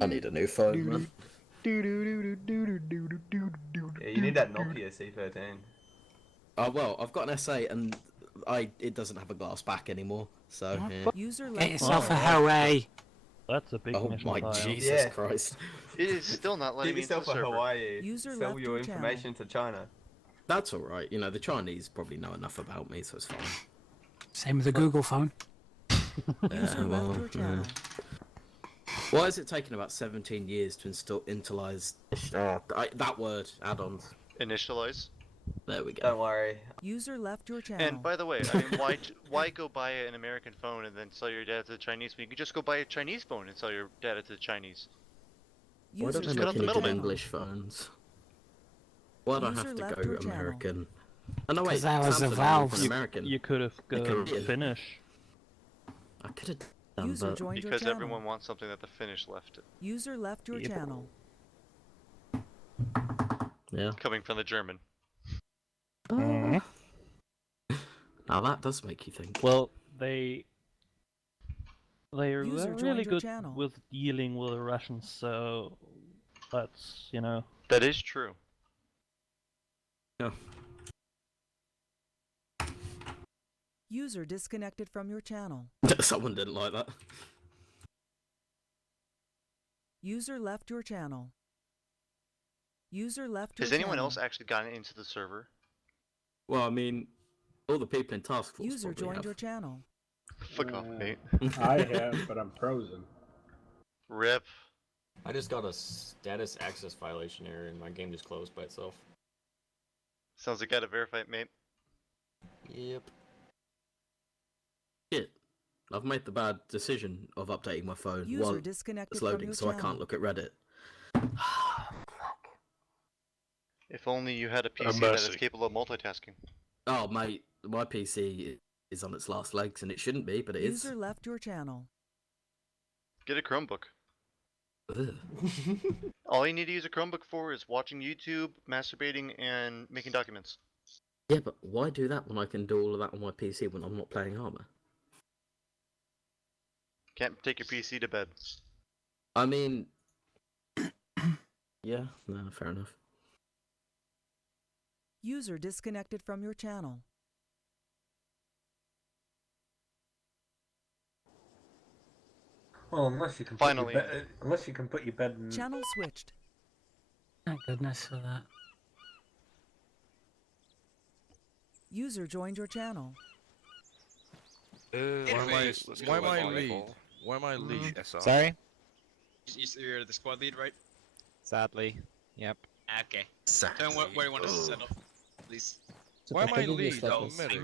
I need a new phone, man. Yeah, you need that Nokia C13. Oh well, I've got an S8 and it doesn't have a glass back anymore. So yeah. User Get left. yourself a right. Huawei. That's a big Oh missile my file. Jesus Yeah. Christ! It is still not letting Get me into the yourself a server. Hawaii. User Sell left your your channel. information to China. That's all right. You know the Chinese probably know enough about me, so it's fine. Same with the Google phone. User well, left your channel. Why is it taking about 17 years to initialize that word add-ons? Initialize. There we go. Don't worry. User left your channel. And by the way, I mean, why go buy an American phone and then sell your data to the Chinese when you can just go buy a Chinese phone and sell your data to the Chinese? Why User don't they cut make out the any good middleman. English phones? Why do I User have to left go your channel. American? Oh no, wait, 'Cause that was a Samsung Valve. was American. You could have gone Canadian. Finnish. I could have done, User but joined your Because channel. everyone wants something that the Finnish left. User left your Yep. channel. yeah. Coming from the German. Mhm. Now that does make you think. Well, they're User joined really your good channel. with dealing with the Russians, so that's, you know. That is true. Yeah. User disconnected from your channel. Someone didn't like that. User left your channel. User left your Has anyone channel. else actually gotten into the server? Well, I mean, all the people in task force User probably joined have. your channel. Fuck off, mate. I have, but I'm frozen. Rip. I just got a status access violation error and my game just closed by itself. Sounds like I gotta verify it, mate. Yep. Shit. I've made the bad decision of updating my phone User while disconnected it's from loading, your so I channel. can't look at Reddit. If only you had a A PC that mercy. is capable of multitasking. Oh, mate, my PC is on its last legs, and it shouldn't be, but it is. User left your channel. Get a Chromebook. Ugh. All you need to use a Chromebook for is watching YouTube, masturbating, and making documents. Yeah, but why do that when I can do all of that on my PC when I'm not playing Arma? Can't take your PC to bed. I mean, yeah, no, fair enough. User disconnected from your channel. Well, unless you can Finally. unless you can put your bed in. Channel switched. Thank goodness for that. User joined your channel. Why am I lead? Why am I lead, SR? Sorry? You're the squad lead, right? Sadly. Yep. Okay. Tell me where you want us to set up, please. Why am I lead? I'm a medic.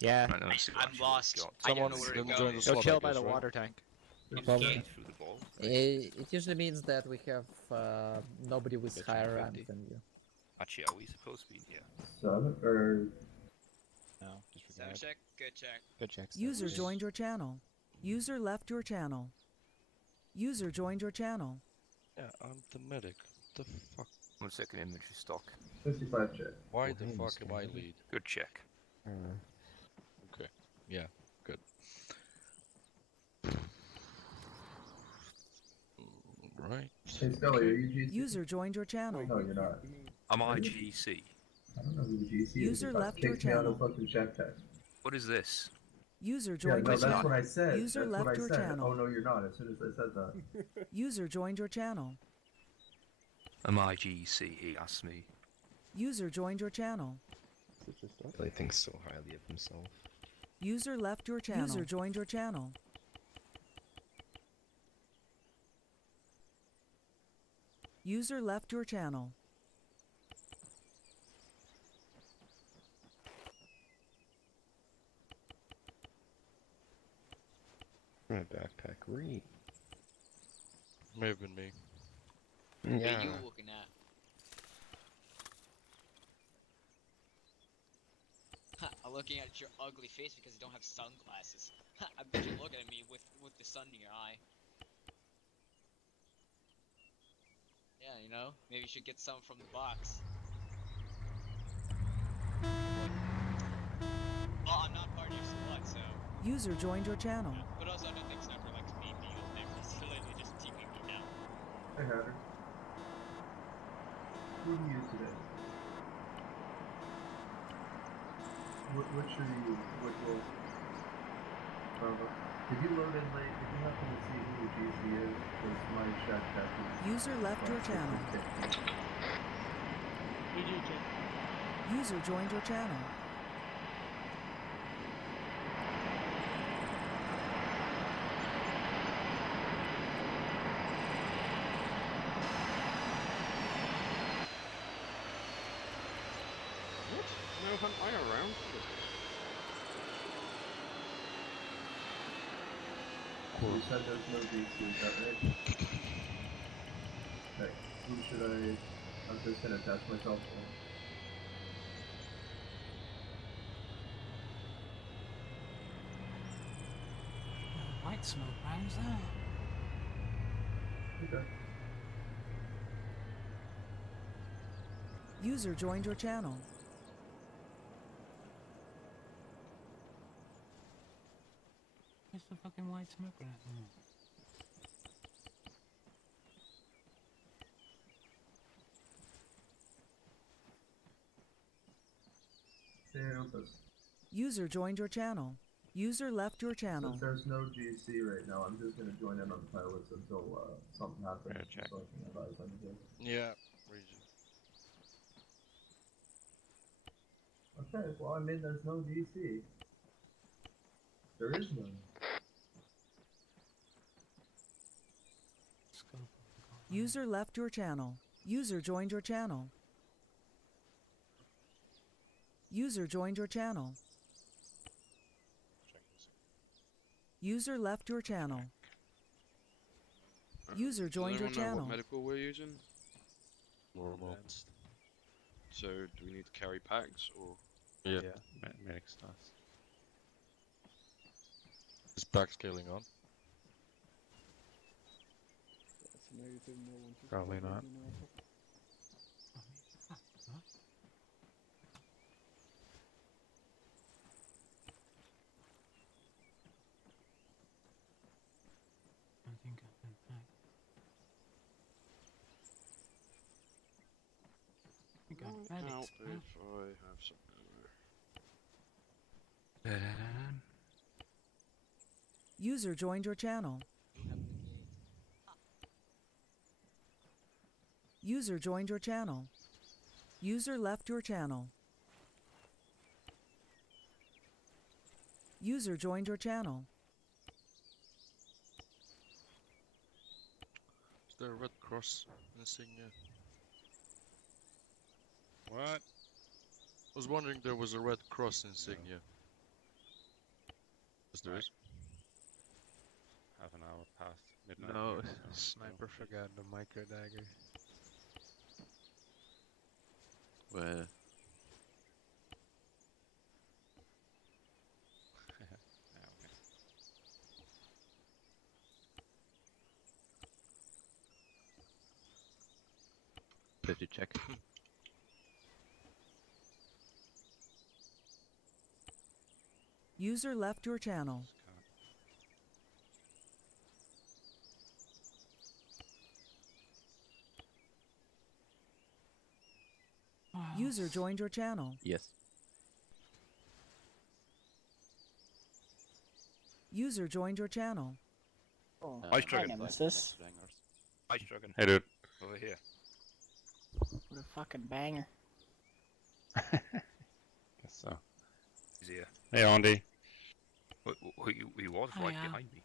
Yeah. I know, I'm lost. God. I don't Someone know where to didn't go. join the Go squad, chill I by guess, the right? water tank. Okay. Through the ball. It usually means that we have nobody with Bet higher you rank 50. than you. Actually, are we supposed to be? Yeah. No, just Sound check. Good check. Good check. User joined your channel. User left your channel. User joined your channel. Yeah, I'm the medic. The fuck? 1 second inventory stock. 55 check. Why the fuck am I lead? Good check. Okay. Yeah. Good. Right. Hey, Scully, are you GC? User joined your channel. No, you're not. I'm IGC. I don't know who the GC is. User It left your kicks me out of channel. fucking chat tech. What is this? User Yeah, joined no, your that's channel. what I said. User That's left what I your said. channel. Oh no, you're not. As soon as I said that. User joined your channel. I'm IGC, he asked me. User joined your channel. He thinks so highly of himself. User left your channel. User joined your channel. User left your channel. My backpack, read. May have been me. What Yeah. are you looking at? I'm looking at your ugly face because you don't have sunglasses. I bet you're looking at me with the sun in your eye. Yeah, you know, maybe you should get some from the box. Well, I'm not part of your squad, so. User joined your channel. But also, I don't think Sniper likes me being on there. He's literally just teaming me down. Hatter. Who do you use today? Which should you use? Which will? Did you load in late? Did you happen to see who the GC is? Because my chat is... User left your channel. User joined your channel. What? No hunt I around? You said there's no GC, is that right? Okay, who should I... I'm just gonna attach myself to. White smoke rounds there. Okay. User joined your channel. Where's the fucking white smoke round? User joined your channel. User left your channel. Since there's no GC right now, I'm just gonna join in on the pilots until something happens, so I can advise on the day. Yeah, region. Okay, well, I mean, there's no GC. There is none. User left your channel. User joined your channel. User joined your channel. User left your channel. User joined your Does anyone know channel. what medical we're using? Normal. Advanced. So, do we need to carry packs or? Yeah. Medic stuff. Is backscaling on? Probably not. I think I've been hacked. I think Help I've if had I it. have some ammo. User joined your channel. User joined your channel. User left your channel. User joined your channel. Is there a Red Cross insignia? What? I was wondering there was a Red Cross insignia. Yes, there is. Half an hour past midnight. No, sniper forgot the micro dagger. Where? Safety check. User left your channel. User joined your channel. Yes. User joined your channel. Hi, Nemesis. Hi, Struggin. Hey, dude. Over here. What a fucking banger. Guess so. He's here. Hey, Andy. He was right behind me.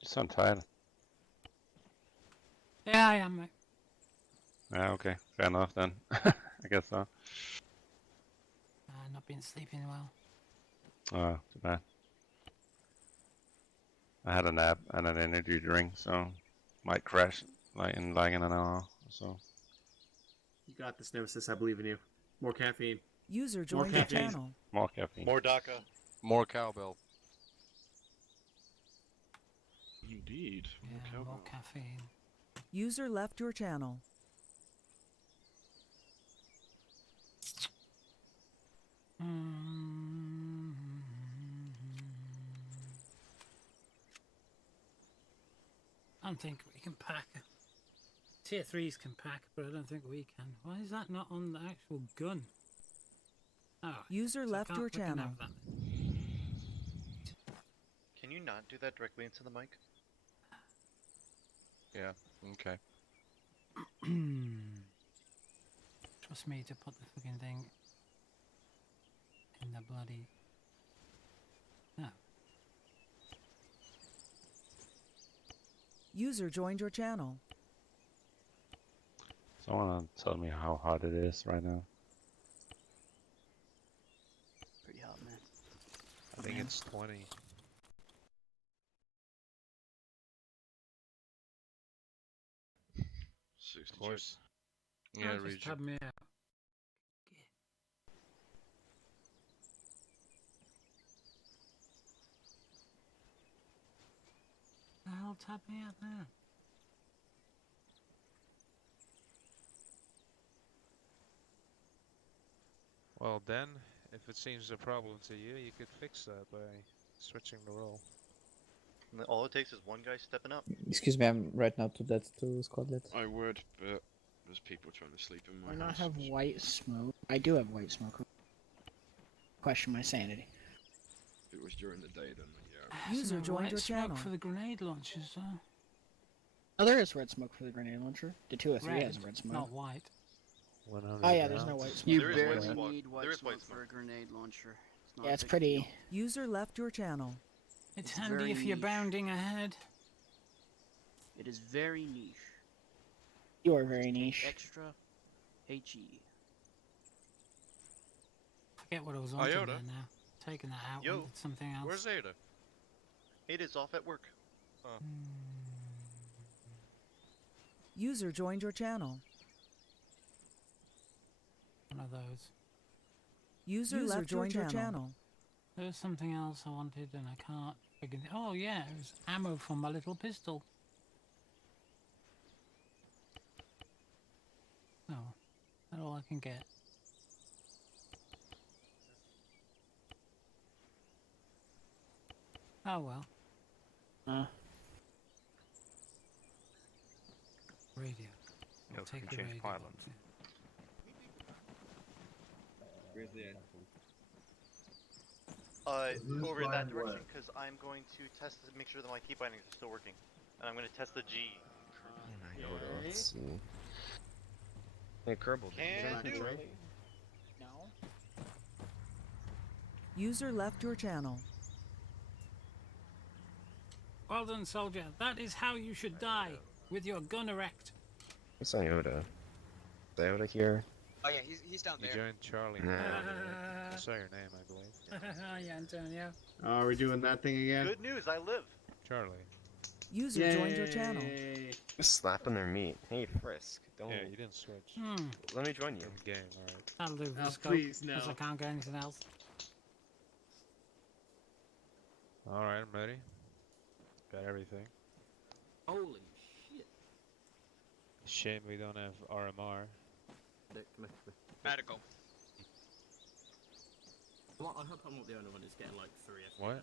You sound tired. Yeah, I am, mate. Yeah, okay. Fair enough then. I guess so. Not been sleeping well. Oh, too bad. I had a nap and an energy drink, so might crash like in an hour or so. You got this, Nemesis. I believe in you. More caffeine. User joined your channel. More caffeine. More DACA. More cowbell. Indeed. More Yeah, cowbell. more caffeine. User left your channel. I don't think we can pack Tier 3s can pack, but I don't think we can. Why is that not on the actual gun? Oh, User so I left can't your fucking channel. have that. Can you not do that directly into the mic? Yeah. Okay. Trust me to put the fucking thing in the bloody... No. User joined your channel. Someone tell me how hot it is right now. Pretty hot, man. I think it's 20. Of course. Oh, Yeah, just region. tab me out. The hell tab me out there? Well then, if it seems a problem to you, you could fix that by switching the role. And then all it takes is one guy stepping up. Excuse me, I'm right now to that to Squadlet. I would, but there's people trying to sleep in my Why not house. have white smoke? I do have white smoke. Question my sanity. If it was during the day, then yeah. User joined your channel. For the grenade launchers, Oh, there is red smoke for the grenade launcher. The 203 has red smoke. not white. 100 Oh yeah, there's no rounds. white smoke. You There is white barely smoke. need white There is smoke white for smoke. a grenade launcher. It's not Yeah, a it's big pretty. deal. User left your channel. It's It's handy very if you're niche. bounding ahead. It is very niche. You are very niche. Extra HE. Forget what I was on to Iota? there now. Taking that out. Yo, Wanted something else. Where's Ada? It is off at work. User joined your channel. One of those. User left your channel. There was something else I wanted and I can't figure it. Oh yeah, it was ammo for my little pistol. Oh, that's all I can get. Oh well. Radio. I'll take the radio. box, yeah. Zeus Over in that flying direction, west. because I'm going to test to make sure that my key bindings are still working. And I'm going to test the G. Let's see. Hey, Kerbal. Can do. No. User left your channel. Well done, soldier. That is how you should die, with your gun erect. It's Iota. Is Iota here? Oh yeah, he's down You there. joined Charlie. Nah. I saw your name, I believe. Yeah, Antonio. Oh, are we doing that thing again? Good news, I live. Charlie. User joined your channel. Yay. Slapping their meat. Hey, Frisk. Don't. Yeah, you didn't switch. Let me join you. In game, alright. That'll do for Oh, the scope, please, no. because I can't get anything else. Alright, I'm ready. Got everything. Holy shit. Shame we don't have RMR. Look, come here. Medical. Well, I hope I'm not the only one who's getting like 3 FPS. What?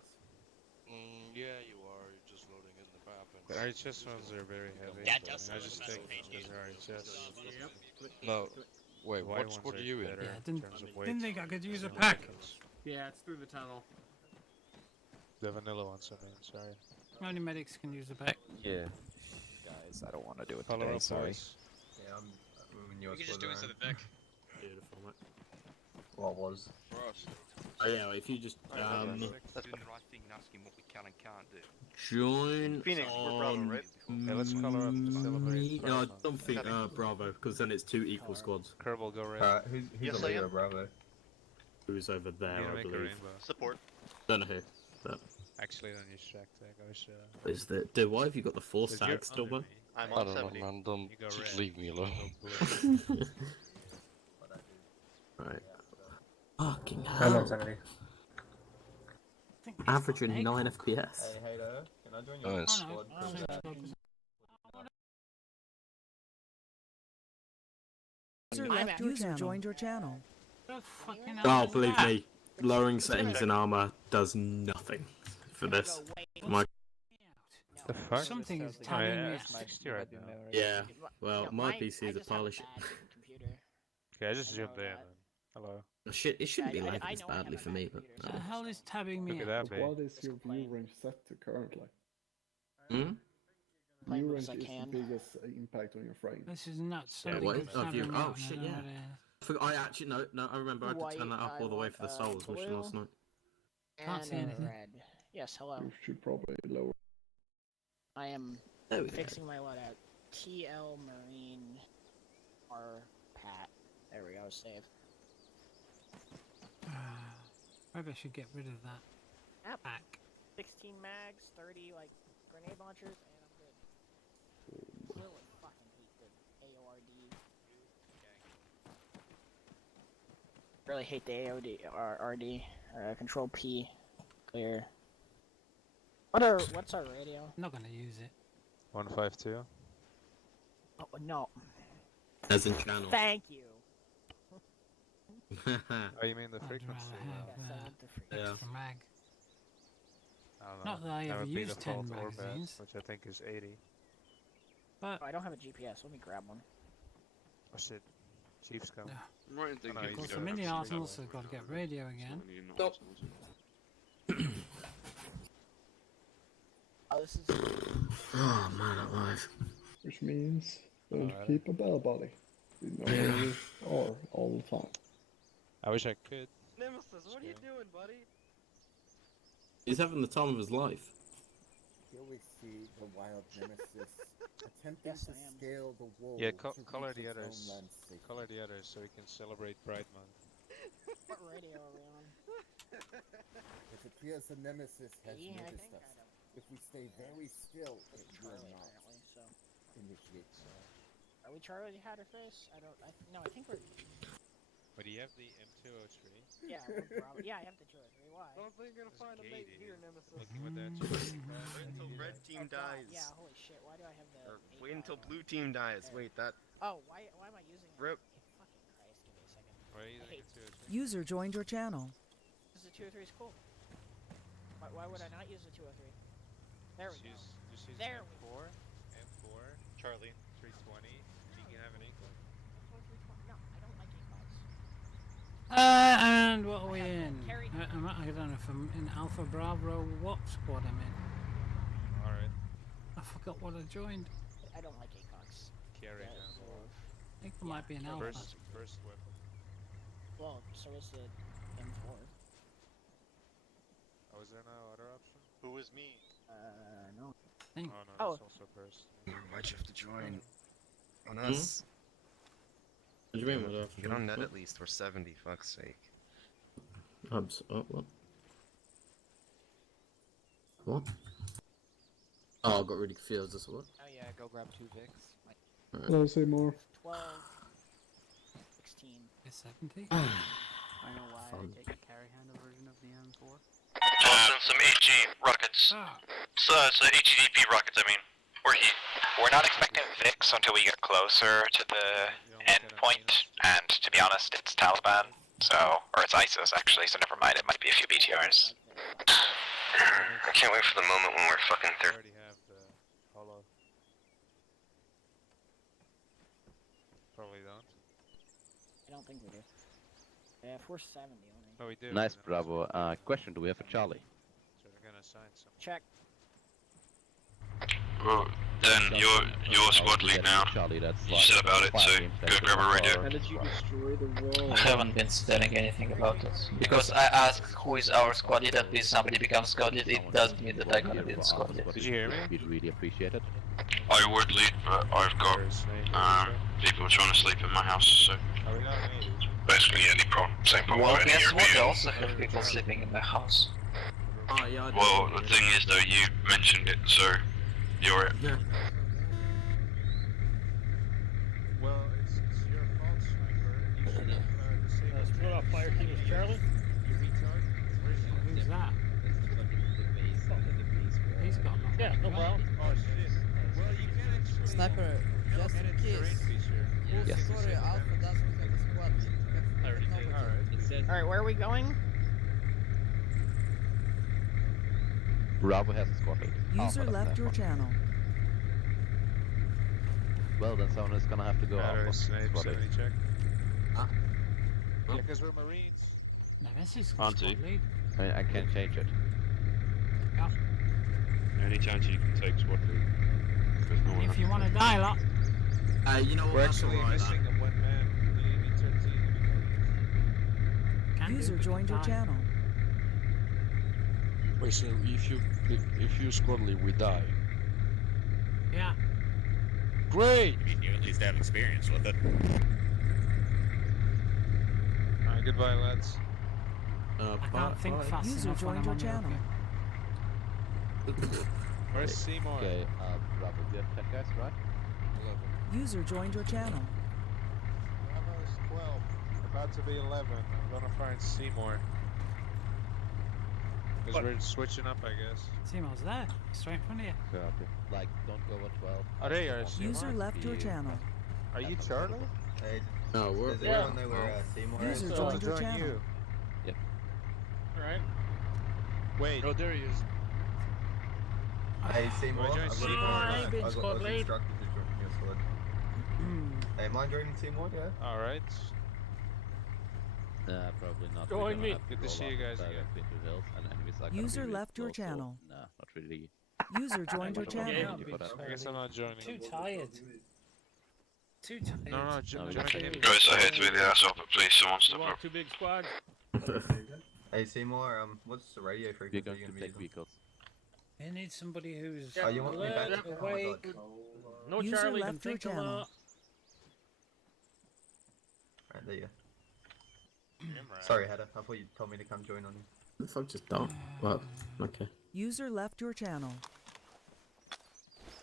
Yeah, you are. You're just loading in the map. The RHS ones are very heavy. Yeah, but just I load just the think message because they're RHS. No. Wait, what squad are you in? Yeah, In terms of weight. didn't think I could use a pack. Yeah, it's through the tunnel. The vanilla ones, I mean, sorry. Only medics can use a pack. Yeah. Guys, I don't want to do it Follow today, up, sorry. boys. Yeah, I'm moving We yours. can just do it instead of Vic. Beautiful, mate. What was? Oh yeah, well, if you just That's doing the fine. right thing and asking what we can and can't do. join Phoenix, we're Bravo, on right? Okay, let's color up the celebrate. No, I don't think Bravo, because then it's 2 equal squads. Kerbal, go red. Who's Yes, the I leader, am. Bravo? Who's over You're there, gonna I make a believe. rainbow. Support. Don't know who. But Actually, then you check there, guys. is that? Dude, why have you got the 4 Because you're stag still, under man? me. I'm I on don't 70. know, man. Don't You go just red. leave me alone. Go blue. Right. Fucking I'm on hell. 70. Averaging 9 FPS. Hey, there. Can I join your Nice. squad? User I'm left at your your user channel. joined your channel. The fucking hell Oh, is believe that? me, lowering settings in Arma does nothing for this. My The fuck? Something is Oh, telling yeah, me. it's 60 right now. Yeah. Well, No, my I PC is a just have pile a of shit. bad computer. Okay, I just I zoomed know in. that. Hello. It shouldn't be I lagging this know I have badly a for bad me, but. computer, The hell is tabbing me Look at out? that, babe. What is your view range set to currently? Hmm? Playing View much as range I is the can. biggest impact on your frame. This is nuts. Yeah, Something what is? keeps Oh, tabbing view. me Oh out, and I shit, don't know yeah. what it is. I actually no. I remember I had to turn that up White, all the way I for the want, Souls mission last night. Can't see And anything. red. Yes, hello. You should probably lower. I am There we go. fixing my loadout. TL Marine R Pat. There we go, save. Maybe I should get rid of that. Yep. Back. 16 mags, 30 like grenade launchers, and I'm good. Really fucking hate the AORD. Really hate the AOD or RD. Control P. Clear. What's our radio? I'm not gonna use it. 152. Oh no. As in channel. Thank you. Oh, you mean the I'd frequency? rather have Yeah. extra mag. I don't know. Not that I That ever would be use 10 default orbit, magazines. which I think is 80. But Oh, I don't have a GPS. Let me grab one. Oh shit. Chief's coming. I'm right in Oh, no, thinking he's of course, we the don't mini have arsenals stream have got to get now. radio again. So we need an Nope. arsenal. Oh, this is. Oh man, alive. Which means don't Alright. keep a bell body. You know where you are all the time. I wish I could. Nemesis, what are you doing, buddy? He's having the time of his life. Here we see the wild nemesis attempting Yes, to I am. scale the wall. Yeah, to color reach the its own others. landscape. Color the others so we can celebrate Pride Month. What radio are we on? It appears the nemesis has E, I noticed think. us. If we stay very still, it will Charlie, not apparently. So, initiate. are we Charlie Hatterface? I don't. No, I think we're. But do you have the M203? Yeah, we're probably. Yeah, I have the 203. Why? Don't think you're gonna find a mate here, Nemesis. Looking with that Wait until red team Oh, God, dies. yeah, holy shit. Why do I have the? Or 8 wait until on? blue team dies. There. Wait, that. Oh, why am I using it? Rip. Fucking Christ, give me a second. Why are you I using hate a 203? User joined your channel. Because the 203 is cool. Why would I not use the 203? There we go. Just use There we M4, M4, Charlie. 320. You can have an inkling. No, I don't like inbox. And what are we I have in? that carry- I don't know if I'm in Alpha Bravo. What squad I'm in? Alright. I forgot what I joined. I don't like ACOX. Carry Yeah, handle. I think there might be an Alpha. First weapon. Well, so is the M4. Oh, is there no other option? Who is me? No. Oh no, Oh. that's also burst. Why'd you have to join? On us. What do you mean? What do I have to Get do? on net What? at least. We're 70. Fuck's sake. What? What? Oh, I got really confused. That's what? Oh yeah, go grab 2 Vicks. Alright. Well, say more. 12. 16. Is 70? I know why Fun. I take a carry handle version of the M4. Toss in some HE rockets. So HEDP rockets, I mean. Or heat. We're not expecting VIX until we get closer to the end point, and to be honest, it's Taliban, so, or it's ISIS actually, so never mind, it might be a few BTRs. I can't wait for the moment when we're fucking I there. already have the holo. Probably don't. I don't think we do. Yeah, 470 only. No, we do. Nice, we know. Bravo. Question, do we have a Charlie? So we're gonna assign some. Check. Well, then you're squad lead now. Charlie, that's You said about it, so go grab a radio. How did you destroy the wall? I haven't been telling anything about it. Because I asked who is our squad lead and please somebody becomes squad lead, it doesn't mean that I'm gonna be the squad lead. Did you hear me? We'd really appreciate it. I would lead, but I've got people trying to sleep in my house, so Are we not made? basically any problem, same problem Well, with any guess what? I European. also have people sleeping in my house. Oh, yeah, I Well, did. the thing is though, you mentioned it, so you're it. Yeah. Well, it's your fault, Sniper. You should have disabled Split off fire team is Charlie. You retard. Who's that? He's got nothing. Yeah, no problem. Oh shit. Well, you can actually. Sniper, just in case. Yes. Sorry, Alpha doesn't have a squad. I already did. Alright. Alright, where are we going? Bravo has a squad lead. User left your channel. Well, then someone is gonna have to go Matter Alpha. Snape, Squad lead. 70 check. Huh? Yeah, because we're Marines. No, this is Can't squad you? lead. I mean, I can't change it. Yeah. Any chance you can take squad lead? Because no one If has you to want to take. die, lot. You know what? We're That's actually alright, missing a one man. You need 13. User joined your channel. Wait, so if you squad lead, we die? Yeah. Great! I mean, you at least have experience with it. Alright, goodbye, lads. I can't think fast User enough when joined I'm your on the channel. okay. Where's Seymour? Okay, Bravo, do you have 10 guys, right? 11. User joined your channel. Bravo is 12. About to be 11. I'm gonna find Seymour. Because we're switching up, I guess. Seymour's there, straight in front of you. Copy. Like, don't go at 12. Oh, there you are, Seymour. User left your channel. Are you Charlie? Hey, No, we're. does anyone know where Seymour is? User So joined your join channel. you. Yep. Alright. Wait. Oh, there he is. Hey, Seymour. Join I've Seymour. got- Hey, I was instructed to join your squad. Hey, am I joining Seymour? Yeah. Alright. Probably not. Join We're gonna me. have Good to roll see up you guys again. directly into hills, and enemies are gonna User be really left your close, so channel. nah, not really. User joined your channel. Yeah, for that. I guess I'm not joining. Too tired. Too tired. No, join we him. got Guys, I hate to be the ass up, but please, someone step up. Too big squad. Hey, Seymour. What's the radio We're frequency going you're to gonna be take using? vehicles. You need somebody who's Oh, you want me back? alert, Oh my awake. God. No User Charlie left can your think a channel. lot. Right, there you go. Sorry, Hedda. I thought you told me to come join on you. If I'm just done. Well, okay. User left your channel.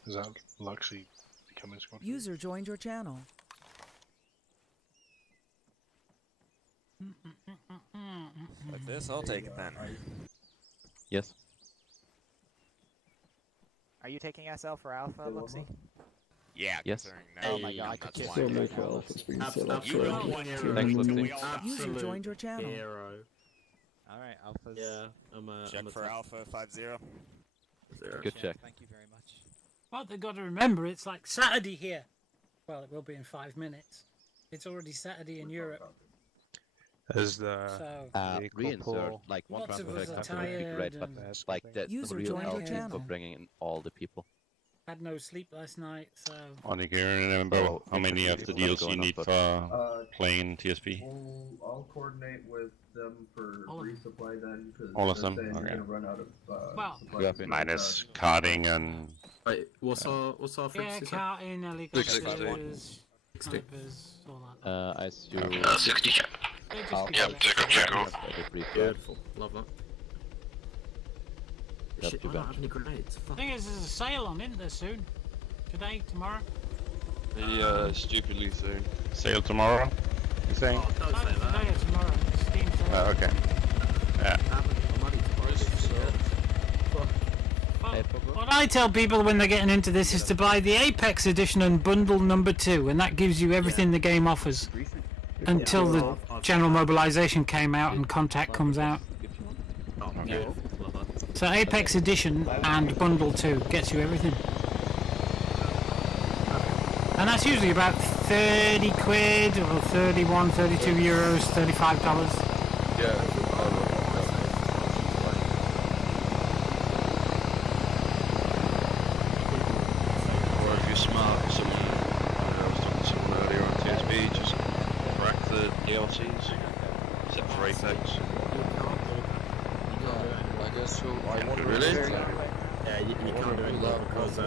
Is that Luxy becoming squad? User joined your channel. Like this, I'll take it then. Yes. Are you taking SL for Alpha, Luxy? Yeah, Yes. considering now. Oh my god, I could that's kiss why. you right now. You know one hero. Thanks, Do Luxy. we all have User to? joined your channel. Hero. Alright, Alpha's... Yeah, I'm a. Check I'm a for top Alpha 5-0. zero. Good check. Thank you very much. Well, they've got to remember it's like Saturday here. Well, it will be in 5 minutes. It's already Saturday in Europe. As the So, Reinsert, like one Lots of transfer us are effect would be tired great, but and- like that's User the real joined your help for channel. bringing in all the people. had no sleep last night, so... On the gear, remember Oh, how many of the deals you need for playing TSB? I'll coordinate with them for resupply then, because All of them? saying Okay. you're gonna run out of Well, supplies. Minus carding and... Wait, what's our Yeah, frequency? carting, helicopters, snipers, all that. I assume. 60 check. They just I'll be Yeah, good. take a check. Beautiful. Love that. Not Shit, too I don't bad. have any grenades. The Fuck. thing is, there's a sale on, isn't there, soon? Today, tomorrow? Stupidly soon. Sale tomorrow? You saying? Oh, don't say Either that. today or tomorrow. Steam sale. Okay. Yeah. I'm ready to buy this shit. Fuck. Well, what I tell people when they're getting into this is to buy the Apex edition and bundle number 2, and that gives you everything the game offers. Until the general mobilization came out and Contact comes out. Oh, beautiful. Love that. So Apex edition and bundle 2 gets you everything. And that's usually about 30 quid or 31, 32 euros, $35. Yeah. Or if you're smart, someone, I was talking to someone earlier on TSB, just crack the DLCs, except for Apex. I guess so. I wonder. Really? Yeah, you can't do anything because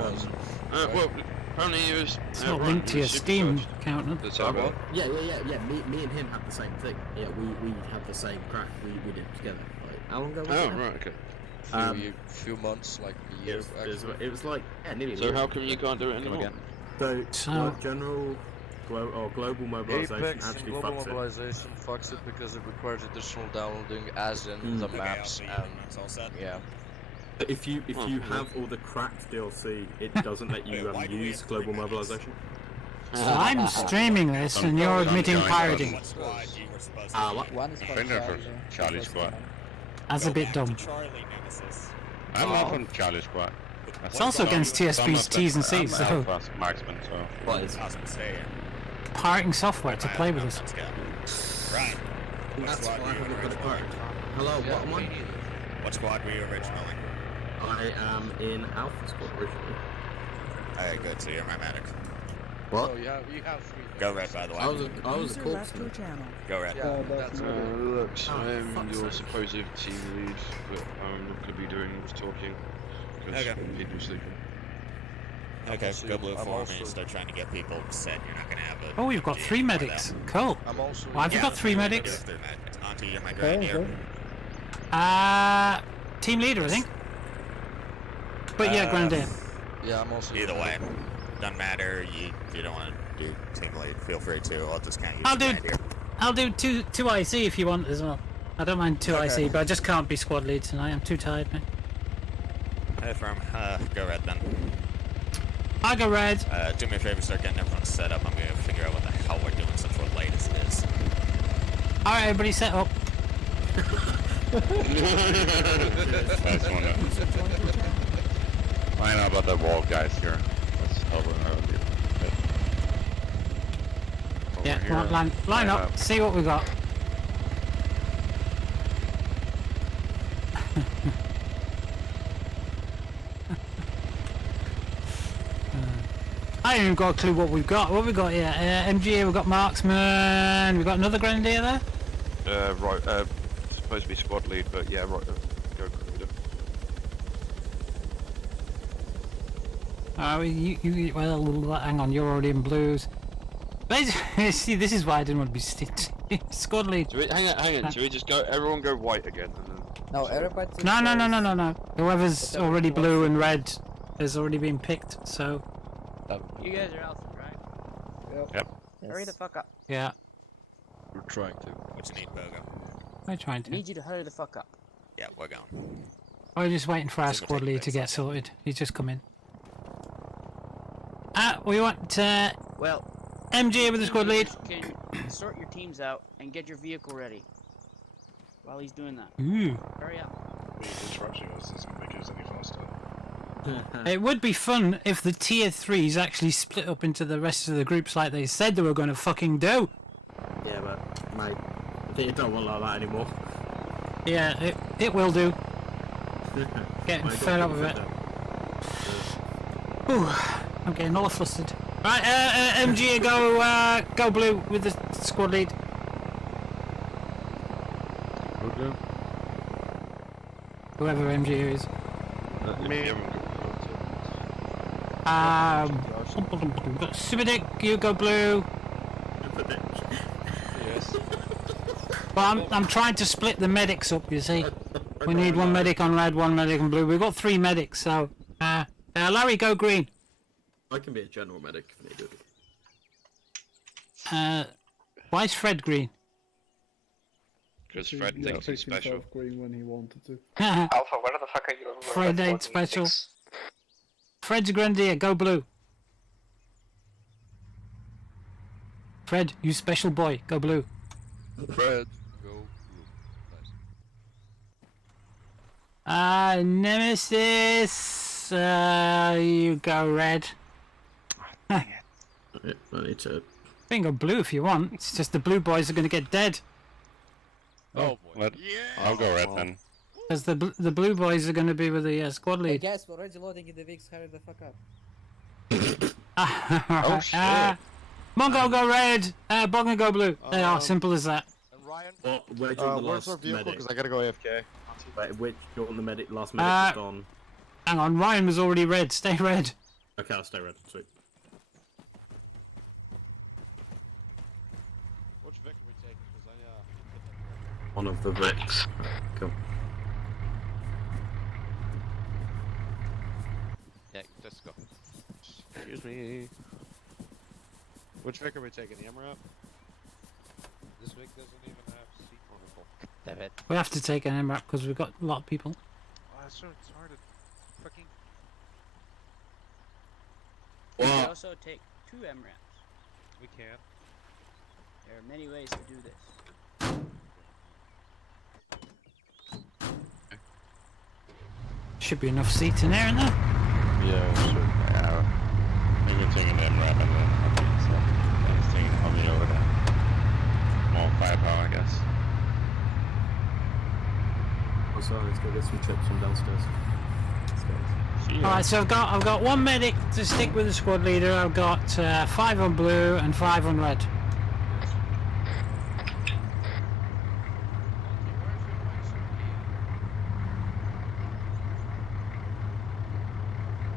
Well, apparently he was. It's not linked to your Steam account. That's how well. Yeah. Me and him had the same thing. Yeah, we had the same crack. We did it together. Like, how long ago was Oh, it? right, okay. Few months, like a year. It was like nearly a So year. how come you can't do it anymore? So general global mobilization Apex and actually global fucks it. mobilization fucks it because it requires additional downloading, as in the maps and yeah. If you have all the cracked DLC, it doesn't let you use global mobilization. So I'm streaming this and you're admitting pirating. What? I think they're for Charlie Squad. That's a bit dumb. I'm not on Charlie Squad. It's also against TSB's T's and C's, so Alpha marksman, so. What is I was gonna say? pirating software to play with us. Right. That's why I haven't got it back. Hello, what am I? What squad were you originally? I am in Alpha Squad originally. Alright, good. So you're my medic. What? Oh, you have three. Go red, by the way. I was a User left your corpsman. channel. Go red. Yeah, that's Looks, I'm fuck's your sake. supposed team lead, but I'm not going to be doing much talking because Okay. people are sleeping. Okay, go blue I'm for also- me. Start trying to get people set. You're not gonna have a. Oh, we've got GM 3 for medics. them. Cool. I'm also. Why have you got 3 medics? They're medics. Auntie, you're my grenadier. Team leader, I think. But yeah, Grenadier. Yeah, I'm also. Either way, doesn't matter. You don't want to do team lead. Feel free to. I'll just kind of use I'll the do. grenadier. I'll do two IC if you want as well. I don't mind 2 IC, but I just can't be squad lead tonight. I'm too tired, man. Hey, firm. Go red then. I go red. Do me a favor, start getting everyone set up. I'm gonna figure out what the hell we're doing since we're late as it is. All right, everybody set up. Nice one. I know about the wall guys here. Let's help them out. Yeah, come on, line up. See what we got. I ain't even got a clue what we've got. What we got here? MGA, we've got marksman. We've got another grenadier there. Right, supposed to be squad lead, but yeah, right, go leader. Well, hang on, you're already in blues. Basically, see, this is why I didn't want to be squad lead. Hang on, should we just go, everyone go white again? And then... No, everybody. No. Whoever's already blue and red has already been picked, so. You guys are Alpha, right? Yep. Hurry the fuck up. Yeah, We're trying to. What you need, Bogo? we're trying I to. need you to hurry the fuck up. Yeah, we're going. We're just waiting for our Think we'll squad take lead this. to get sorted. He's just come in. We want Well, MG with the squad lead. can sort your teams out and get your vehicle ready. While he's doing that. Ooh. Hurry up. It would be fun if the tier 3s actually split up into the rest of the groups like they said they were going to fucking do. Yeah, but mate, they don't want like that anymore. Yeah, it will do. Getting Mate, fed up don't with think it. Ooh, I'm getting all flustered. Right, MG, go blue with the squad lead. Okay. Whoever MG is. Me. Super Dick, you go blue. Yes. Well, I'm trying to split the medics up, you see. We need 1 medic on red, 1 medic on blue. We've got 3 medics, so... Larry, go green. I can be a general medic if needed. Why is Fred green? Because Fred thinks he's special. Green when he wanted to. Alpha, where the fuck are you? Fred ain't special. Fred's Grenadier, go blue. Fred, you special boy, go blue. Fred, go blue. Nemesis, you go red. I need to. You can go blue if you want. It's just the blue boys are going to get dead. Oh boy. I'll go red then. Because the blue boys are going to be with the squad Hey lead. guys, we're already loading in the VIX. Hurry the fuck up. Oh shit. Mongo go red, Bongo go blue. They are simple as that. And Ryan? Well, where's the Where's our last vehicle? medic? Because I gotta go AFK. Wait, which you're on the medic? Last medic just on. Hang on, Ryan was already red. Stay red. Okay, I'll stay red. Sweet. Which Vic are we taking? Because One of the Vics. Cool. Yeah, let's go. Excuse me. Which Vic are we taking? The MRAP? This Vic doesn't even have seat wonderful. Damn it. We have to take an MRAP because we've got a lot of people. Oh, it's hard to fucking. You can also take 2 MRAPs. We can. There are many ways to do this. should be enough seats in there, isn't there? Yeah, sure. Yeah. Maybe taking them rapid then. Okay, so I'm taking Humvee over there. More firepower, I guess. Oh, sorry, let's go get some chips from downstairs. Alright, so I've got 1 medic to stick with the squad leader. I've got 5 on blue and 5 on red.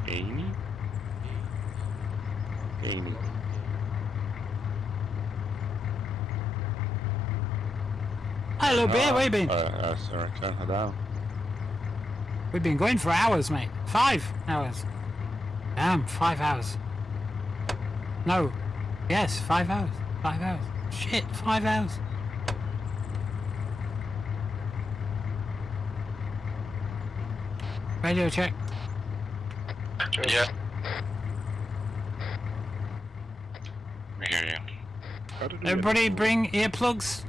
Amy? Amy. Hello, Bear, where you been? Sorry, turn her down. We've been going for hours, mate. 5 hours. Damn, 5 hours. No. Yes, 5 hours. 5 hours. Shit, 5 hours. Radio check. Yeah. We hear you. Everybody bring earplugs.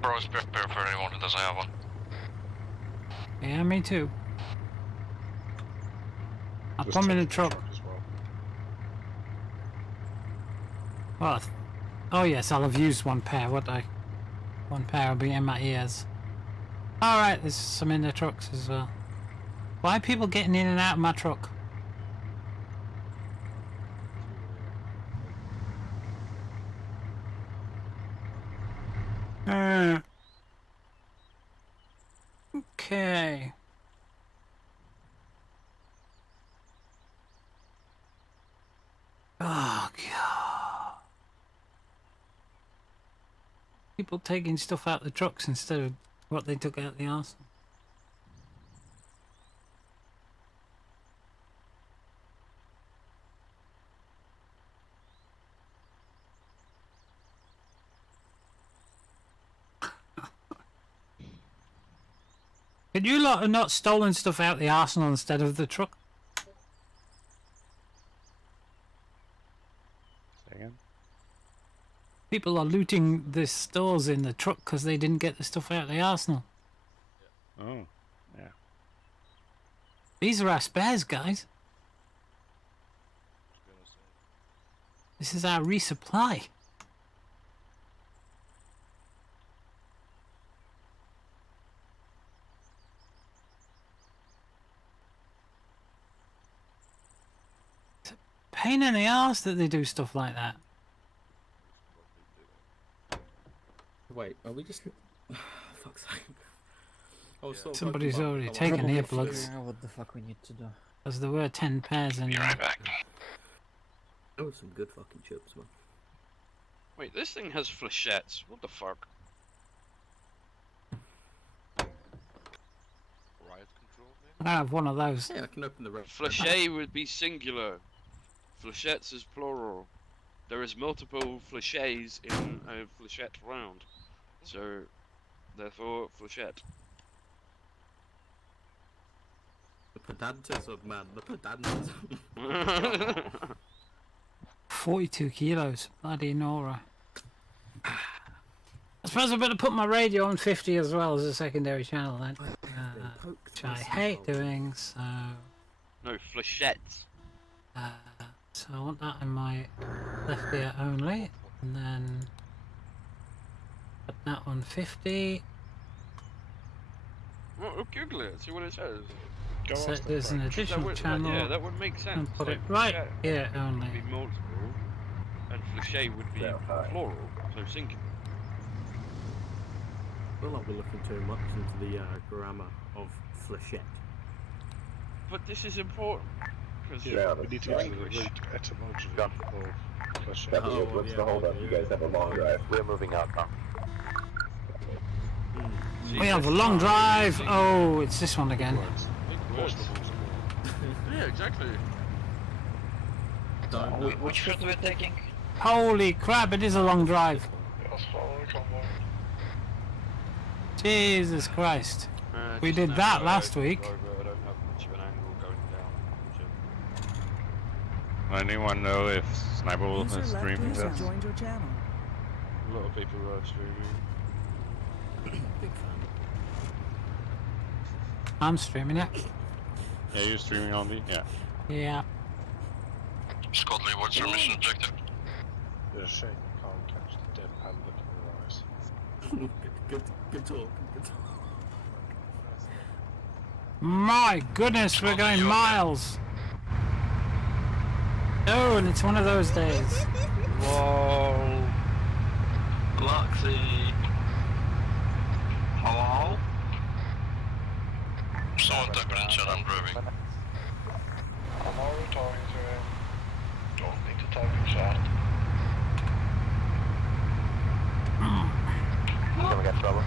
Bros, prepare for anyone who doesn't have one. Yeah, me too. I'll put them in the truck. Well, oh yes, I'll have used 1 pair, won't I? 1 pair will be in my ears. Alright, there's some in the trucks as well. Why are people getting in and out of my truck? Okay. Oh god. People taking stuff out the trucks instead of what they took out the arsenal. Could you lot have not stolen stuff out the arsenal instead of the truck? Say again? People are looting the stores in the truck because they didn't get the stuff out of the arsenal. Oh, yeah. These are our spares, guys. This is our resupply. It's a pain in the arse that they do stuff like that. Wait, are we just... Fuck's sake. I was sort of Somebody's hoping already about- taken Probably earplugs. figure out what the fuck we need to do. Because there were 10 pairs in Be there. right back. That was some good fucking chips, man. Wait, this thing has flechettes. What the fuck? Riot control, maybe? I have one of those. Yeah, I can open the red. Flechette would be singular. Flechettes is plural. There is multiple flechettes in a flechette round. So, therefore, flechette. The pedantism, man. The pedantism. 42 kilos. Bloody Nora. I suppose I better put my radio on 50 as well as a secondary channel then. Which I hate doing, so... No, flechettes. So I want that in my left ear only. And then... put that on 50. Well, Google it, see what it says. So there's an additional channel. Yeah, that would make sense. And put Like, it right flechette here only. would be multiple, and flechette would be plural, so singular. We'll not be looking too much into the grammar of flechette. But this is important, because we need to get to the root etymology of flechette. What's the hold up? You guys have a long drive. We're moving out now. We have a long drive! Oh, it's this one again. Yeah, exactly. Which route we're taking? Holy crap, it is a long drive. Jesus Christ. We did that last week. I don't have much of an angle going down. Anyone know if Sniperwolf User is left streaming user this? joined your channel. A lot of people are streaming. Big fan. I'm streaming it. Yeah, you're streaming on me? Yeah. Yeah. Scotland, what's your mission objective? The shame you can't catch the deadpan look in your eyes. Good talk. Good talk. My goodness, we're going miles. Oh, and it's one of those days. Whoa. Galaxy. Hello? Someone type it in chat, I'm driving. Hello, talking to him. Don't need to type in chat. Can we get trouble?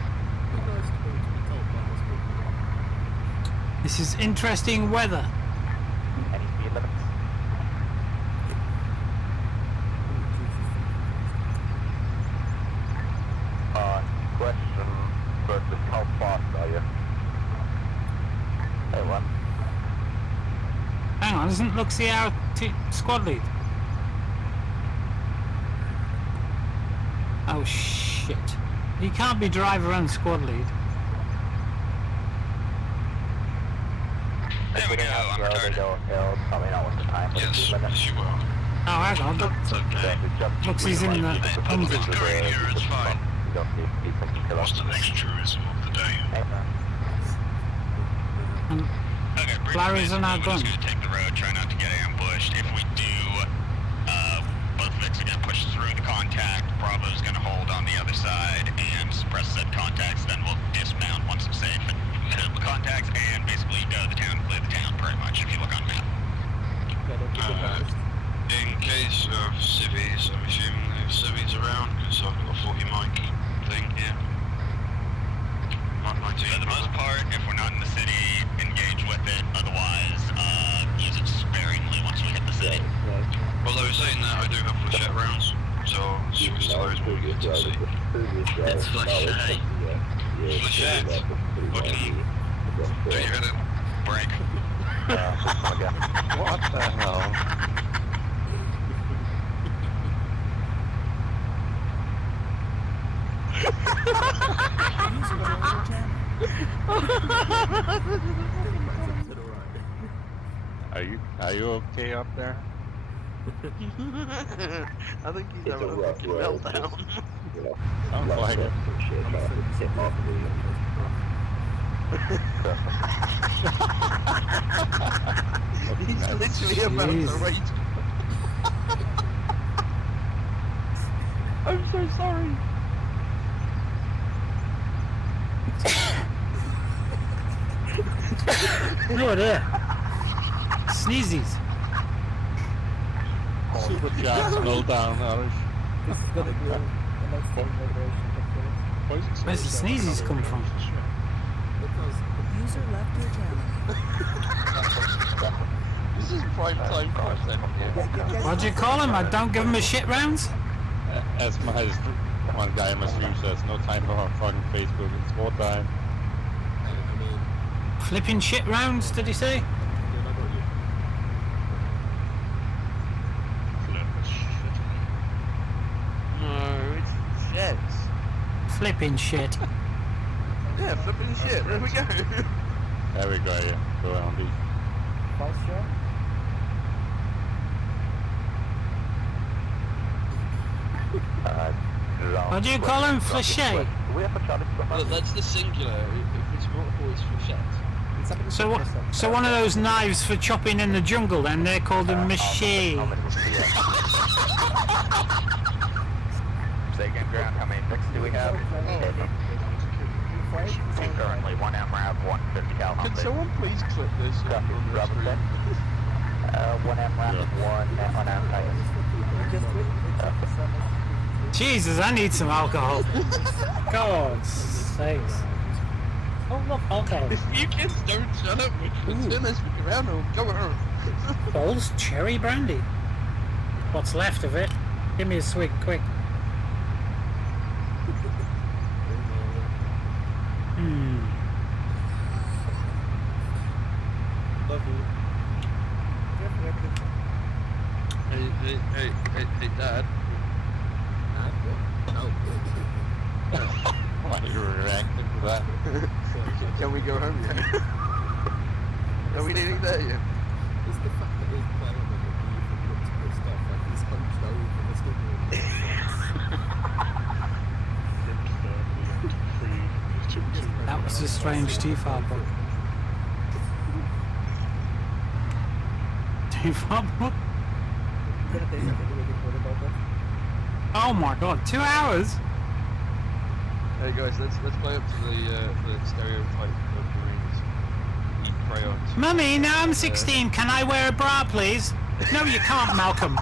This is interesting weather. Any speed limits? Question versus how fast are you? Hey, what? Hang on, doesn't Luxie our squad lead? Oh shit. He can't be driver and squad lead. There we go, I'm retarded. Probably not worth the time. Yes, yes you will. Oh, hang on. Luxie's in the It's going here, it's fine. What's the next tourism of the day? Okay, Larry's on our gun. We're just gonna take the road, try not to get ambushed. If we do, both Vicks are gonna push through the contact, Bravo's gonna hold on the other side and suppress said contacts, then we'll dismount once it's safe and hit the contacts and basically go to the town, clear the town pretty much, if you look on map. In case of civvies, I'm assuming there's civvies around, because I've got a 40 mic thing here. For the most part, if we're not in the city, engage with it, otherwise, use it sparingly once we hit the city. Well, I was saying that I do have flechette rounds, so it's those when we get to the city. It's flechette. Flechette. Fucking... Do you hit it? Break. What the hell? Are you okay up there? I think he's having a fucking meltdown. Sounds like it. He's literally about to rage. I'm so sorry. Oh dear. Sneezies. Put your smell down, Alice. This is gonna be the next thing moderation. Where's the sneezies come from? User left your channel. This is prime time content. What do you call him? I don't give him a shit rounds? As one guy in my stream says, no time for fucking Facebook, it's war time. Flipping shit rounds, did he say? No, it's shit. Flipping shit. Yeah, flipping shit. There we go. There we go, yeah. Go on these. What do you call him? Flechette? Well, that's the singular. If it's multiple, it's flechette. So one of those knives for chopping in the jungle, then they're called a machete. Second ground, how many Vicks do we have? Currently 1 MRAV, 150 cal. Can someone please clip this? Copy, drop it then. 1 MRAV, 1 Titan. Jesus, I need some alcohol. God's sakes. Oh look, alcohol. If you kids don't shut up, we can turn this week around and go around. Bowls cherry brandy. What's left of it? Give me a swig, quick. Love you. Hey, Dad. Why are you reacting to that? Can we go home yet? Are we nearly there yet? It's the fact that he's playing with it and he looks pissed off, like he's hunched over the stick. That was a strange T-Far book. T-Far book? Oh my god, 2 hours? Hey guys, let's play up to the stereotype of Marines. Eat crayons. Mummy, now I'm 16, can I wear a bra please? No you can't, Malcolm.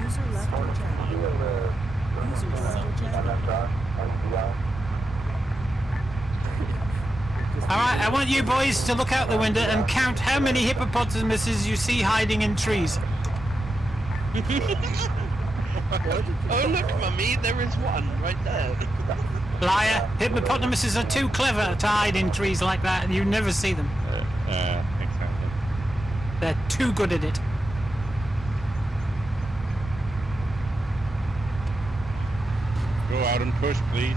User left your channel. User left your channel. Alright, I want you boys to look out the window and count how many hippopotamuses you see hiding in trees. Oh look, Mummy, there is one right there. Liar, hippopotamuses are too clever to hide in trees like that and you never see them. Exactly. They're too good at it. Go out and push, please.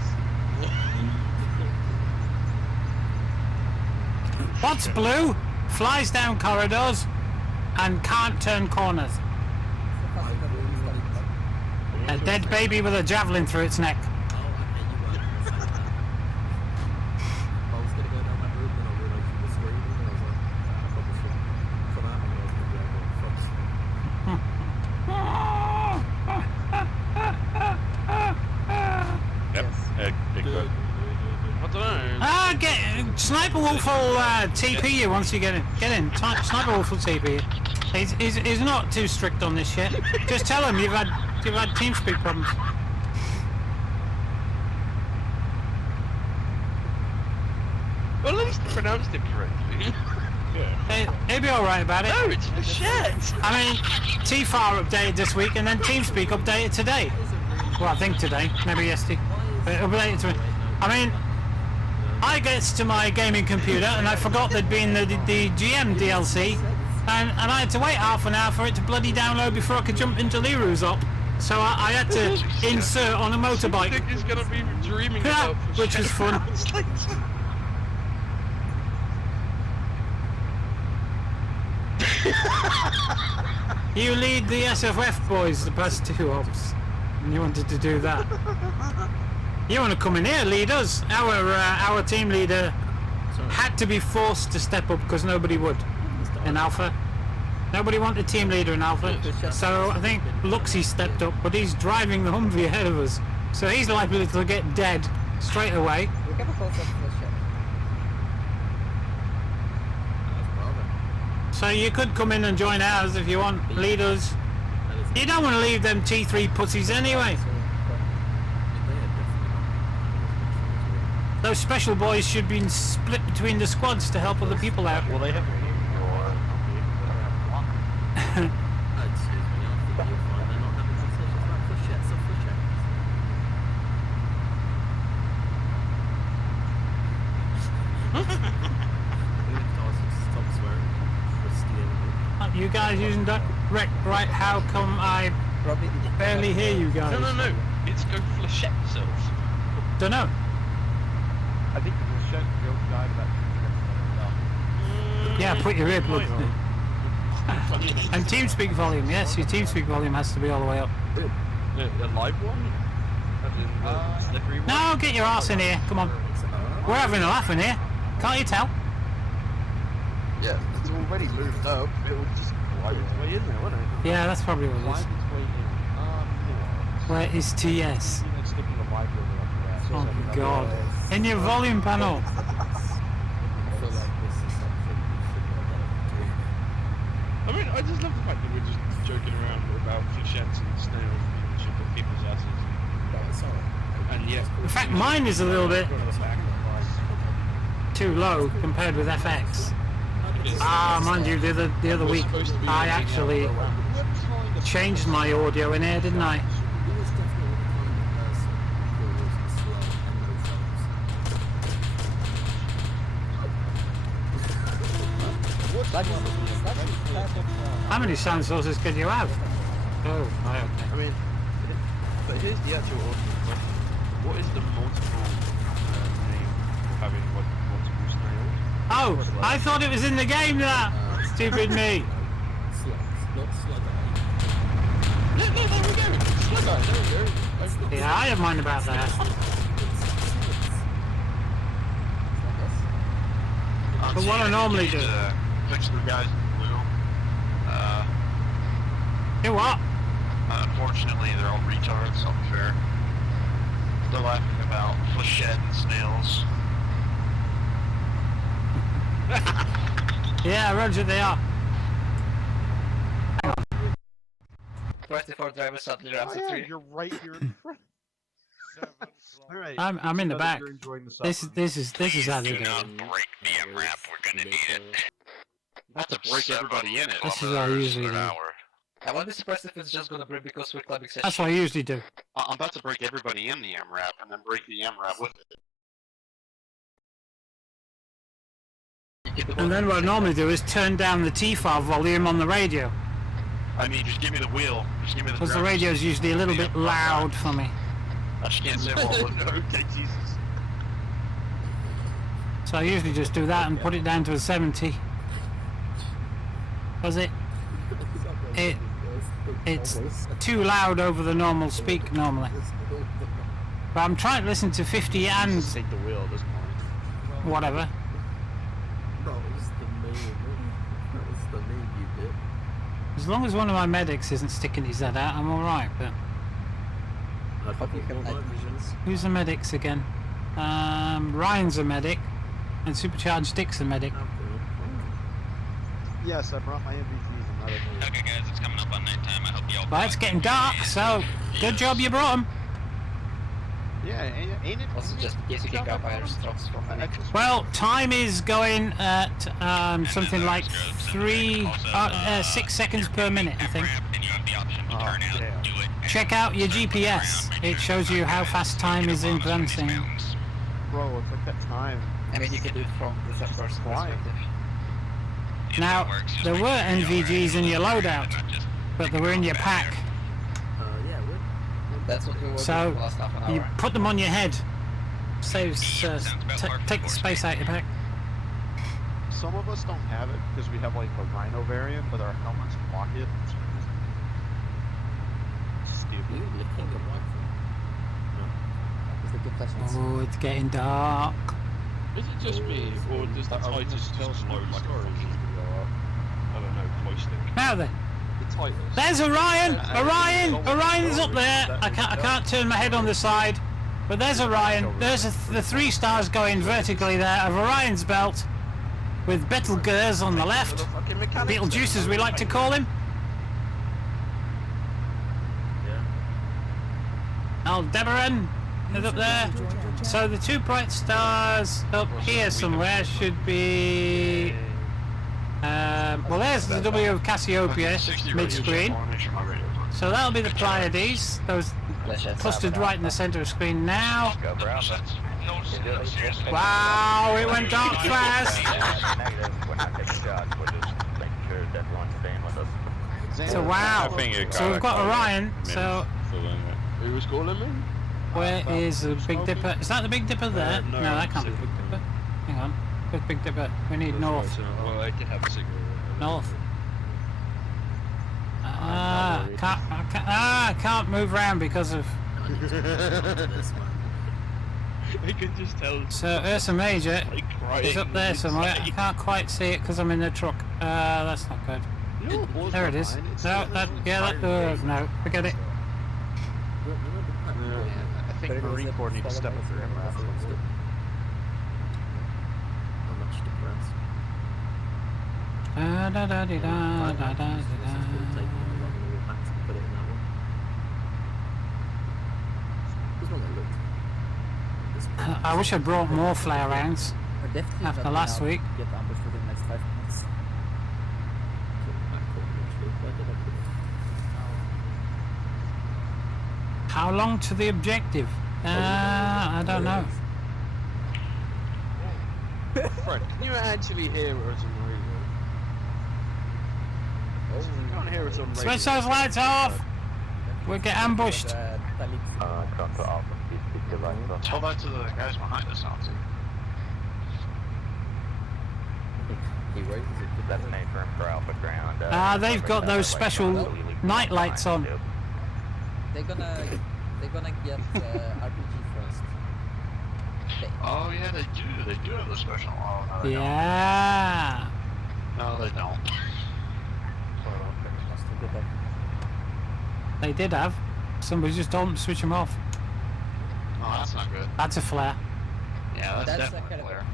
What's blue? Flies down corridors and can't turn corners. A dead baby with a javelin through its neck. Sniperwolf will TP you once you get in. Get in. Sniperwolf will TP you. He's not too strict on this shit. Just tell him you've had TeamSpeak problems. Well, at least you pronounced it correctly. He'll be alright about it. No, it's for shit. I mean, TFAR updated this week and then TeamSpeak updated today. Well, I think today, maybe yesterday. But updated to I mean, I gets to my gaming computer and I forgot there'd been the GM DLC and I had to wait half an hour for it to bloody download before I could jump into Leroy's up. So I had to insert on a motorbike. I think he's gonna be dreaming about which was fun. You lead the SFF boys the past 2 ops and you wanted to do that. You want to come in here, lead us. Our team leader had to be forced to step up because nobody would in Alpha. Nobody wanted team leader in Alpha, so I think Luxy stepped up, but he's driving the Humvee ahead of us, so he's likely to get dead straight away. So you could come in and join ours if you want, lead us. You don't want to leave them T3 pussies anyway. Those special boys should be split between the squads to help other people out. Well, they have You guys using direct right? How come I barely hear you guys? No. It's go flechette yourself. Don't know. I think the flechette goes died about. Yeah, put your earplugs in. And TeamSpeak volume, yes, your TeamSpeak volume has to be all the way up. The live one? As in the slippery one? No, get your ass in here, come on. We're having a laugh in here, can't you tell? Yeah, it's already moved up. It will just wipe its way in there, won't it? Yeah, that's probably what it is. Where is TS? Oh god. In your volume panel. I mean, I just love the fact that we're just joking around about flechettes and snails being shit at people's asses. And yeah. In fact, mine is a little bit too low compared with FX. Mind you, the other week I actually changed my audio in here, didn't I? How many sound sources can you have? Oh, right, okay. I mean, but here's the actual ultimate question. What is the multiple name for having like multiple snails? Oh, I thought it was in the game that! Stupid me! No, there we go! Slugger, there we go. Yeah, I don't mind about that. But what I normally do... Fix the guys in blue. Do what? Unfortunately, they're all retards, so unfair. They're laughing about flechette and snails. Yeah, Roger, they are. 24 drivers at the ramp Yeah, 3. you're right here in front. Alright. I'm in the back. You're enjoying the This is how they Do go. not break the MRAP, we're gonna need it. Have to break everybody in it. This is what I usually do. I won't be surprised if it's just gonna break because we're climbing session. That's what I usually do. I'm about to break everybody in the MRAP and then break the MRAP with it. And then what I normally do is turn down the T-file volume on the radio. I mean, just give me the wheel. Just give me the Because the driver's radio is usually a little bit loud for me. I just can't say all of it. Okay, Jesus. So I usually just do that and put it down to a 70. Because it's too loud over the normal speak normally. But I'm trying to listen to 50 and Just take the wheel at this point. whatever. That was the meme you did. As long as one of my medics isn't sticking his head out, I'm alright, but... Who's the medics again? Ryan's a medic, and Supercharged Dick's a medic. Yes, I brought my MVPs and other Okay guys, it's coming up on nighttime, I hope you all... Well, it's getting dark, so good job you brought them. Yeah, ain't it? Also, just in case you can grab iron drops from the Well, time is going at something like 6 seconds per minute, I think. Check out your GPS. It shows you how fast time is advancing. Bro, it's like that time. I mean, you can do it from the first perspective. Now, there were NVGs in your loadout, but they were in your pack. That's what we were So, doing the last half an hour. you put them on your head. Saves, take the space out your pack. Some of us don't have it because we have like a Rhino variant, but our helmets block it. Stupid. Oh, it's getting dark. Is it just me, or does the Titus just load like a fucking, I don't know, glow stick? Now then. The Titus. There's Orion! Orion! Orion's up there! I can't turn my head on the side. But there's Orion. There's the 3 stars going vertically there of Orion's belt. With Betelgeuse on the left. Beetlejuice as we like to call him. Aldebaran is up there. So the 2 bright stars up here somewhere should be... well, there's the W of Cassiopeia mid-screen. So that'll be the Pleiades. Those clustered right in the center of screen now. Wow, it went dark fast. So wow. So we've got Orion. So who was calling me? where is the Big Dipper? Is that the Big Dipper there? No, that can't be the Big Dipper. Hang on. Where's Big Dipper? We need north. Well, I did have a signal. North. I can't move around because of. I can just tell. So Ursa Major is up there somewhere. I can't quite see it because I'm in the truck. That's not good. There it is. No, no, forget it. I think Marine Corps need to step up their MRAP. I'm much depressed. I wish I'd brought more flare rounds after last week. Get ambushed for the next 5 minutes. How long to the objective? I don't know. Fred, can you actually hear us on radio? You can't hear us on radio. Switch those lights off! We'll get ambushed. Come to Alpha, please speak to Alexa. Tell that to the guys behind us now, too. He raises it to detonate room for Alpha ground. They've got those special night lights on. They're gonna get RPG first. Oh yeah, they do. They do have the special. Oh, no, they Yeah. don't. No, they don't. They did have. Somebody just told them to switch them off. Oh, that's not good. That's a flare. Yeah, that's definitely a flare.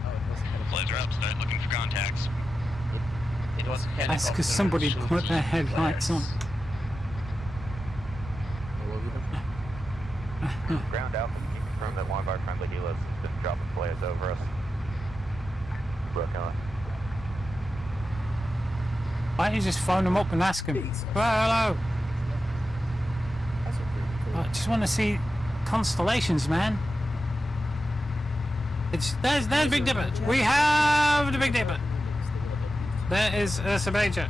Flares are up, start looking for contacts. It was a That's because somebody put their headlights on. Ground Alpha, can you confirm that one of our friendly helos has been dropping flares over us? Why don't you just phone them up and ask them? Well, hello. I just want to see constellations, man. There's Big Dipper. We have the Big Dipper. There is Ursa Major.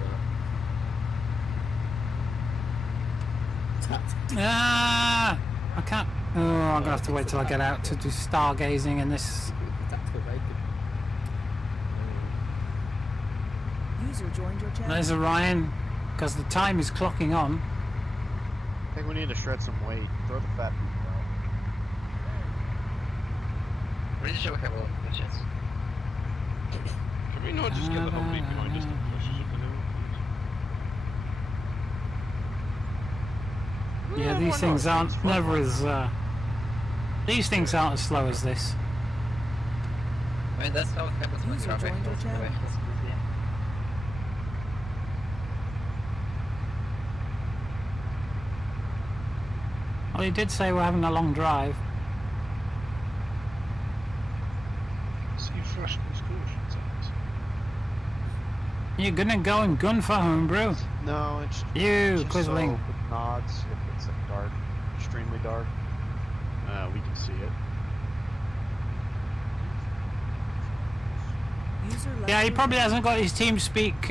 I can't. Oh, I'm gonna have to wait till I get out to do stargazing in this. User joined your channel. There's Orion, because the time is clocking on. I think we need to shred some weight. Throw the fat people out. Pretty sure we have all the jets. Can we not just get the whole fleet behind us? Yeah, these things aren't never as. These things aren't as slow as this. I mean, that's how it happens when you're very close to the way. Well, he did say we're having a long drive. You're gonna go and gun for homebrew? No, it's you, just Quisling. so with nods, if it's dark, extremely dark, we can see it. Yeah, he probably hasn't got his TeamSpeak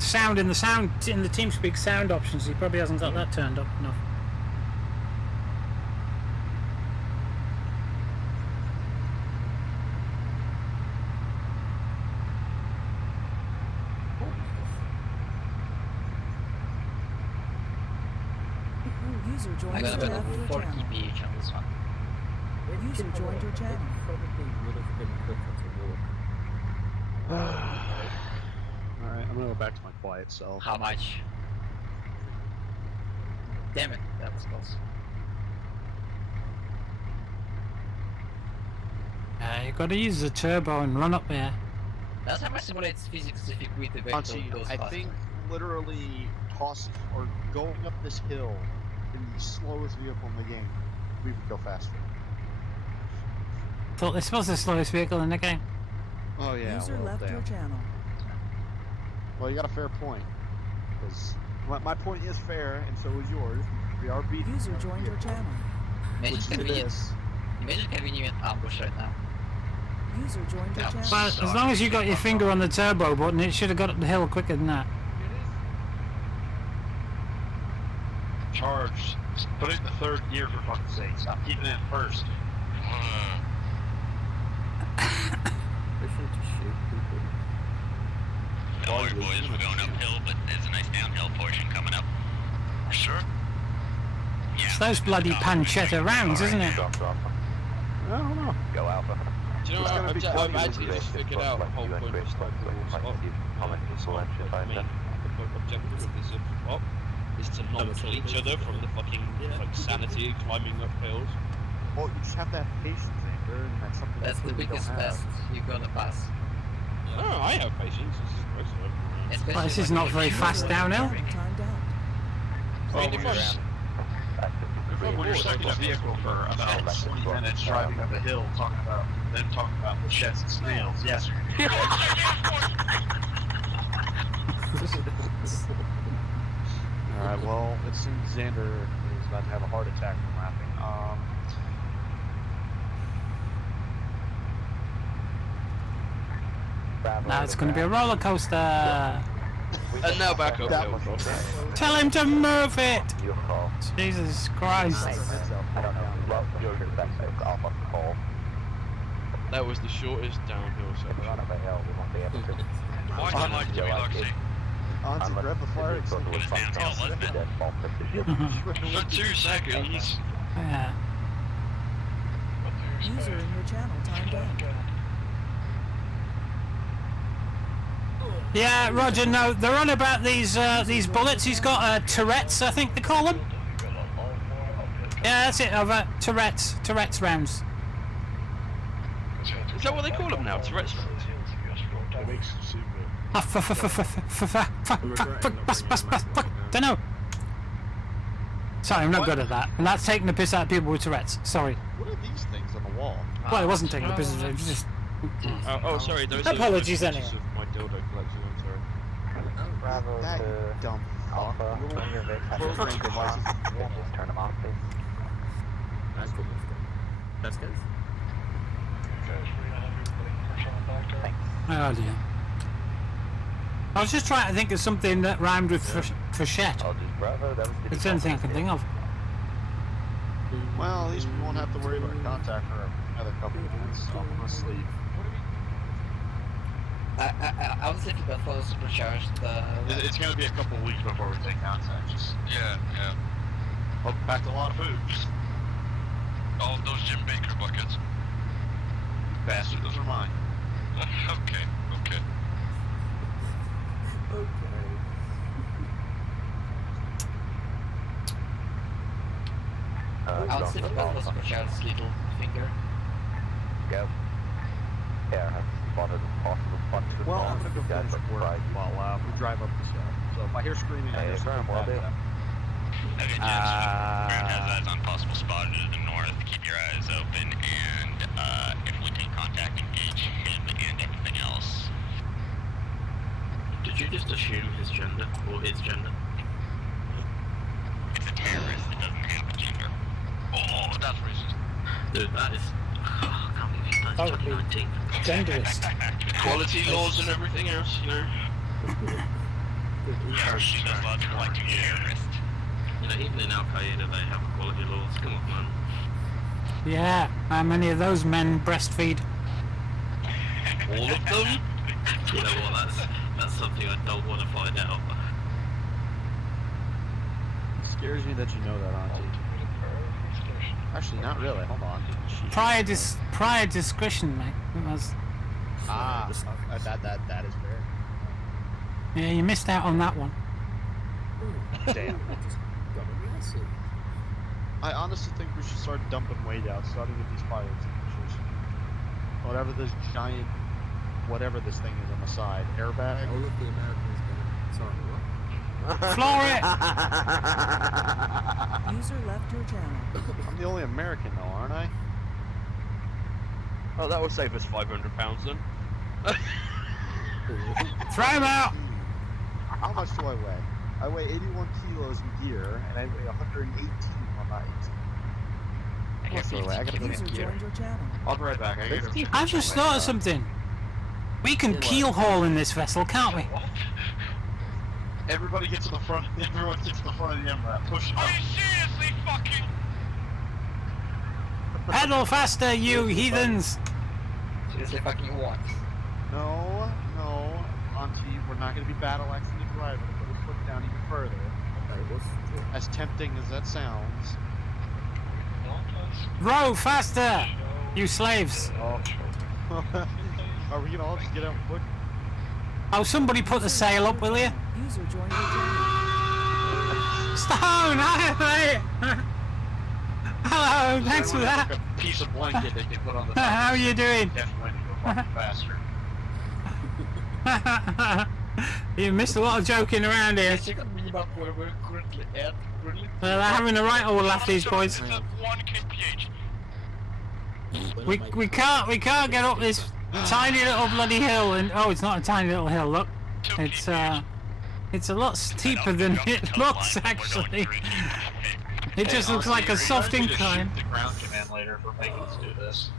sound in the TeamSpeak sound options. He probably hasn't got that turned up enough. User joined I your got about channel. 4 kph on this one. User joined your channel. Alright, I'm gonna go back to my quiet self. How much? Damn it, that was close. You gotta use the turbo and run up there. That's how much simulates physics if you quit the Honestly, vehicle goes I faster. think literally tossing or going up this hill in the slowest vehicle in the game, we would go faster. Thought this was the slowest vehicle in the game. Oh yeah. User well, left damn. your channel. Well, you got a fair point. Because my point is fair, and so is yours. We are beating. User joined your channel. Imagine Which convenient. is Imagine convenient ambush right now. User joined your channel. But as long as you got your finger on the turbo button, it should have got up the hill quicker than that. Charge. Put it in the third gear for fuck's sake. Stop keeping it in first. Don't worry, boys, we're going uphill, but there's a nice downhill portion coming up. Sure. Yeah. It's those bloody pancetta rounds, isn't it? I don't know. Go Alpha. Do you know, It's gonna be I've cool. actually just figured out the whole point of Sniperwolf's objective of this op is to not kill each other from the fucking sanity climbing up hills. Well, you just have to have patience, Andrew, and that's something That's the we don't biggest have. test you're gonna pass. No, I have patience. This is gross. Especially Well, this is when not you're very shooting fast downhill. Timed out. Well, if When you're stuck in a vehicle for about 20 minutes driving up a hill, talking about sheds and snails, yes. Alright, well, it seems Xander is about to have a heart attack from laughing. Now it's going to be a roller coaster. And now back up. Tell him to move it! Your call. Jesus Christ. I don't know. Love your Alpha call. That was the shortest downhill section. We're on a hill. We won't be able to. Why do you like to be Luxy? Onto grab the fire extinguisher. For 2 seconds. Yeah. User in your channel timed out. Yeah, Roger, no, they're on about these bullets. He's got Tourette's, I think they call them. Yeah, that's it, over. Tourette's rounds. Is that what they call them now? Tourette's rounds? Don't know. Sorry, I'm not good at that. And that's taking the piss out of people with Tourette's. Sorry. What are these things on the wall? Well, it wasn't taking the piss. It was just. Oh, sorry. There's Apologies, those anyway. pieces of my dildo collection. I'm sorry. Bravo That to dumb Alpha. When your Vic has Program just turn them off, please. That's cool. That's good. Oh dear. I was just trying to think of something that rhymed with frechette. Bravo, that was It's the only thing I can think of. Well, at least we won't have to worry about contact for another couple of minutes. So I'm gonna sleep. I was thinking about follow supercharged. It's gonna be a couple of weeks before we take contact. Just Yeah. hope we packed a lot of food. All of those Jim Baker buckets. Bastard, those are mine. Okay. I was thinking about follow supercharged little finger. Go. Yeah, I've spotted a possible punch. Well, I'm gonna go finish work while we drive up the hill. So if I hear screaming, I just Graham, well, Okay, Graham has eyes on possible spotted to the north. Keep your eyes open, and if we take contact, engage him and everything else. Did you just assume his gender or its gender? It's a terrorist. It doesn't have a gender. Oh, that's racist. Dude, that is. Oh, I can't believe that's 2019. Genderist. Equality laws and everything else, you know. Yeah, she does lots of like terrorist. You know, even in Al Qaeda they have equality laws. Come on, man. Yeah, how many of those men breastfeed? All of them? You know what? That's something I don't want to find out. It scares me that you know that, Auntie. Actually, not really. Hold on. Prior discretion, mate. It was. That is fair. Yeah, you missed out on that one. Damn. I honestly think we should start dumping weight out, starting with these fire extinguishers. Whatever this giant, whatever this thing is on the side, airbag. All of the Americans gonna. Sorry, what? Floor it! User left your channel. I'm the only American though, aren't I? Oh, that will save us £500 then. Throw him out! How much do I weigh? I weigh 81 kilos in gear, and I weigh 118 on height. I can't throw away. I gotta go User to gear. joined your channel. I'll be right back. I gotta go. I've just thought of something. We can keel haul in this vessel, can't we? Everybody gets to the front. Everyone gets to the front of the MRAP. Push it up. Are you seriously fucking? Pedal faster, you heathens! Seriously fucking what? No, Auntie, we're not gonna be battle axing the driver to put his foot down even further. As tempting as that sounds. Row faster, you slaves! Oh. Are we gonna all just get out foot? Oh, somebody put the sail up, will you? User joined your channel. Stone! Hi! Hello, thanks for that. Like a piece of blanket they can put on the How are you doing? Definitely go fucking faster. You missed a lot of joking around here. Well, they're having a right old laugh, these boys. We can't get up this tiny little bloody hill, and oh, it's not a tiny little hill. Look, it's a lot steeper than it looks actually. It just looks like a soft incline. The ground command later for making us do this.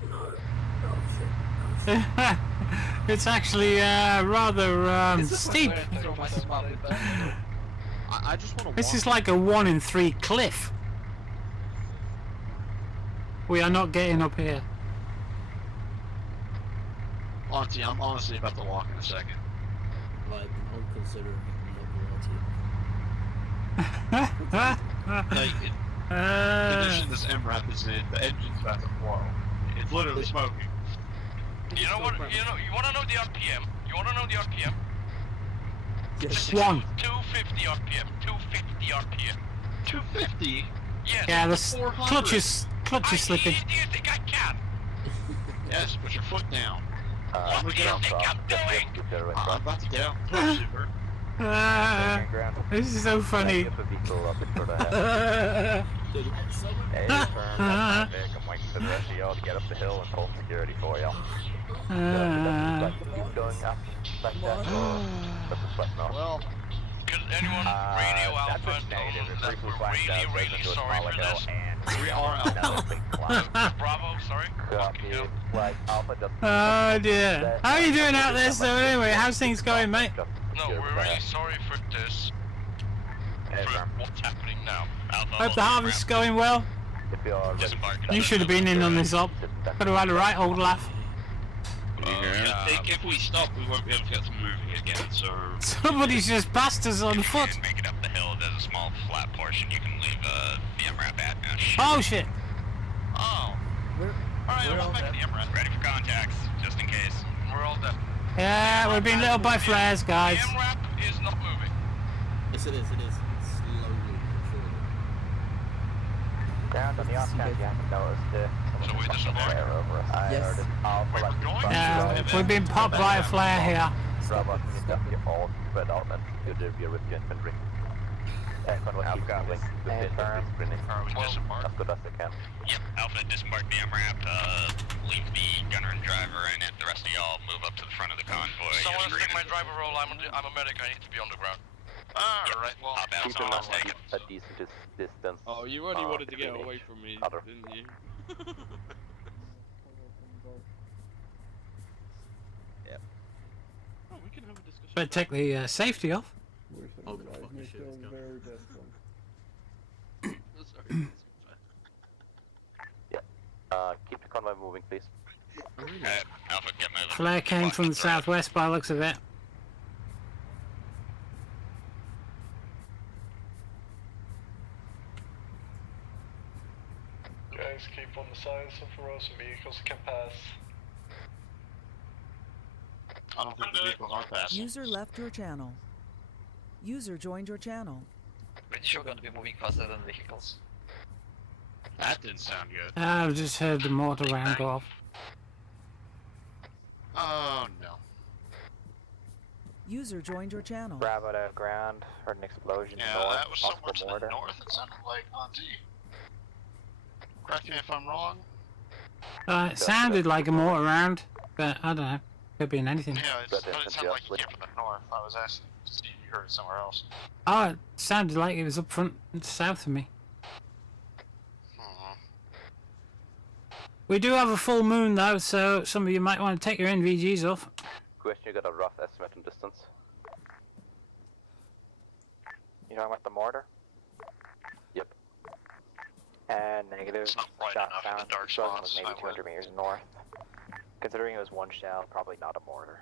It's actually rather steep. I just want to. This is like a 1 in 3 cliff. We are not getting up here. Auntie, I'm honestly about to walk in a second. Like, I'm considering Like, the condition this MRAP is in, the engine's about to blow. It's literally smoking. You know what? You want to know the RPM? You want to know the RPM? Just 1. 250 RPM. 250 RPM. 250? Yes. Yeah, the 400. clutch is slipping. Do you think I can? Yes, put your foot down. I'm What do you think I'm doing? I'm about to get out and push, super. This is so funny. Hey, firm, I'm waiting for the rest of y'all to get up the hill and hold security for y'all. Keep going up like that, or put the sweat off. Well, could anyone radio Alpha and tell them that we're really sorry for this? We are Alpha. Bravo, sorry. Like, Alpha doesn't... Oh dear. How are you doing out there, so anyway? How's things going, mate? No, we're really sorry for this. For what's happening now. Alpha, Hope the harvest's going well. You should have been in on this op. Could have had a right old laugh. I think if we stop, we won't be able to get them moving again, so... Somebody's just passed us on foot. Make it up the hill, there's a small flat portion you can leave the MRAP at. Oh shit. Oh. Alright, we'll make the MRAP. Ready for contacts, just in case. We're all done. Yeah, we're being lit up by flares, guys. The MRAP is not moving. Yes, it is. Slowly. Ground on the off chance you haven't noticed it. So wait, this is working? Yes. We've been popped by a flare here. Bravo, you got your all spread out and good to be with the infantry. I've got link to the infantry sprinting. As good as they can. Yep, Alpha disembark the MRAP, leave the gunner and driver in it. The rest of y'all move up to the front of the convoy. Someone take my driver role, I'm a medic, I need to be on the ground. Alright, well, Keep in mind a decent distance. Oh, you only wanted to get away from me, didn't you? Yep. Oh, we can have a discussion. Better take the safety off. Oh, good fucking shit, let's go. Sorry. Keep the convoy moving, please. Alpha, get moving. Flare came from the southwest by the looks of it. Guys, keep on the side so frozen vehicles can pass. I don't think the vehicles are passing. User left your channel. User joined your channel. Pretty sure going to be moving faster than vehicles. That didn't sound good. I've just heard the mortar round go off. Oh no. User joined your channel. Bravo to ground, heard an explosion Yeah, north, that was somewhere to mortar. the north, it sounded like, Auntie. Correct me if I'm wrong. It sounded like a mortar round, but I don't know. Could be in anything. Yeah, but it sounded like it came from the north. I was asking to see if you heard it somewhere else. Oh, it sounded like it was up front south of me. We do have a full moon though, so some of you might want to take your NVGs off. Question, you got a rough estimate on distance? You talking about the mortar? Yep. And negative. It's not bright shot enough sound. in the dark Explosion spots, was maybe I 200 meters north. Considering it was one shell, probably not a mortar.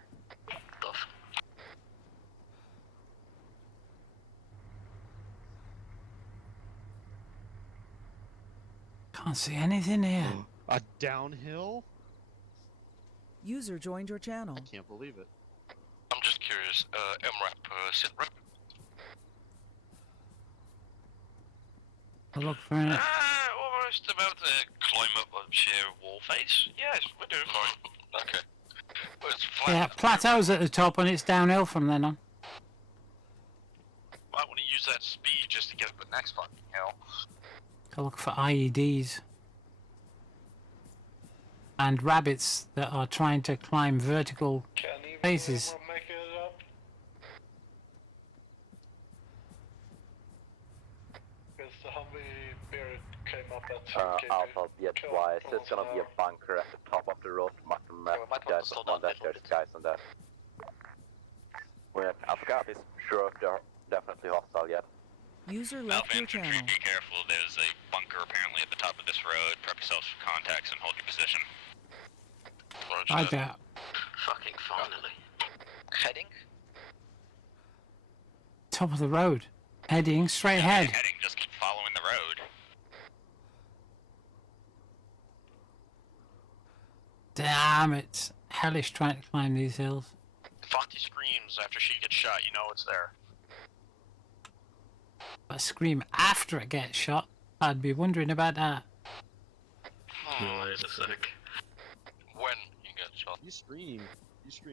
Can't see anything here. A downhill? User joined your channel. I can't believe it. I'm just curious, MRAP, sit rep. I'll look for it. Almost about to climb up a sheer wall face. Yes, we're doing fine. Okay. Well, it's flat. Yeah, plateau's at the top and it's downhill from then on. Might want to use that speed just to get up the next fucking hill. I'll look for IEDs. And rabbits that are trying to climb vertical faces. Make it up. Because the Humvee Beard came up at 10 km. Alpha, be advised, there's gonna be a bunker at the top of the road, marked guys, on that, there's guys on that. We're Alpha copies. Sure, they're definitely hostile yet. User left your channel. Be careful, there's a bunker apparently at the top of this road. Prep yourselves for contacts and hold your position. I doubt. Fucking finally. Heading? Top of the road. Heading straight ahead. Heading, just keep following the road. Damn, it's hellish trying to climb these hills. Fonty screams after she gets shot, you know it's there. I scream after it gets shot. I'd be wondering about that. Wait a sec. When you get shot. You scream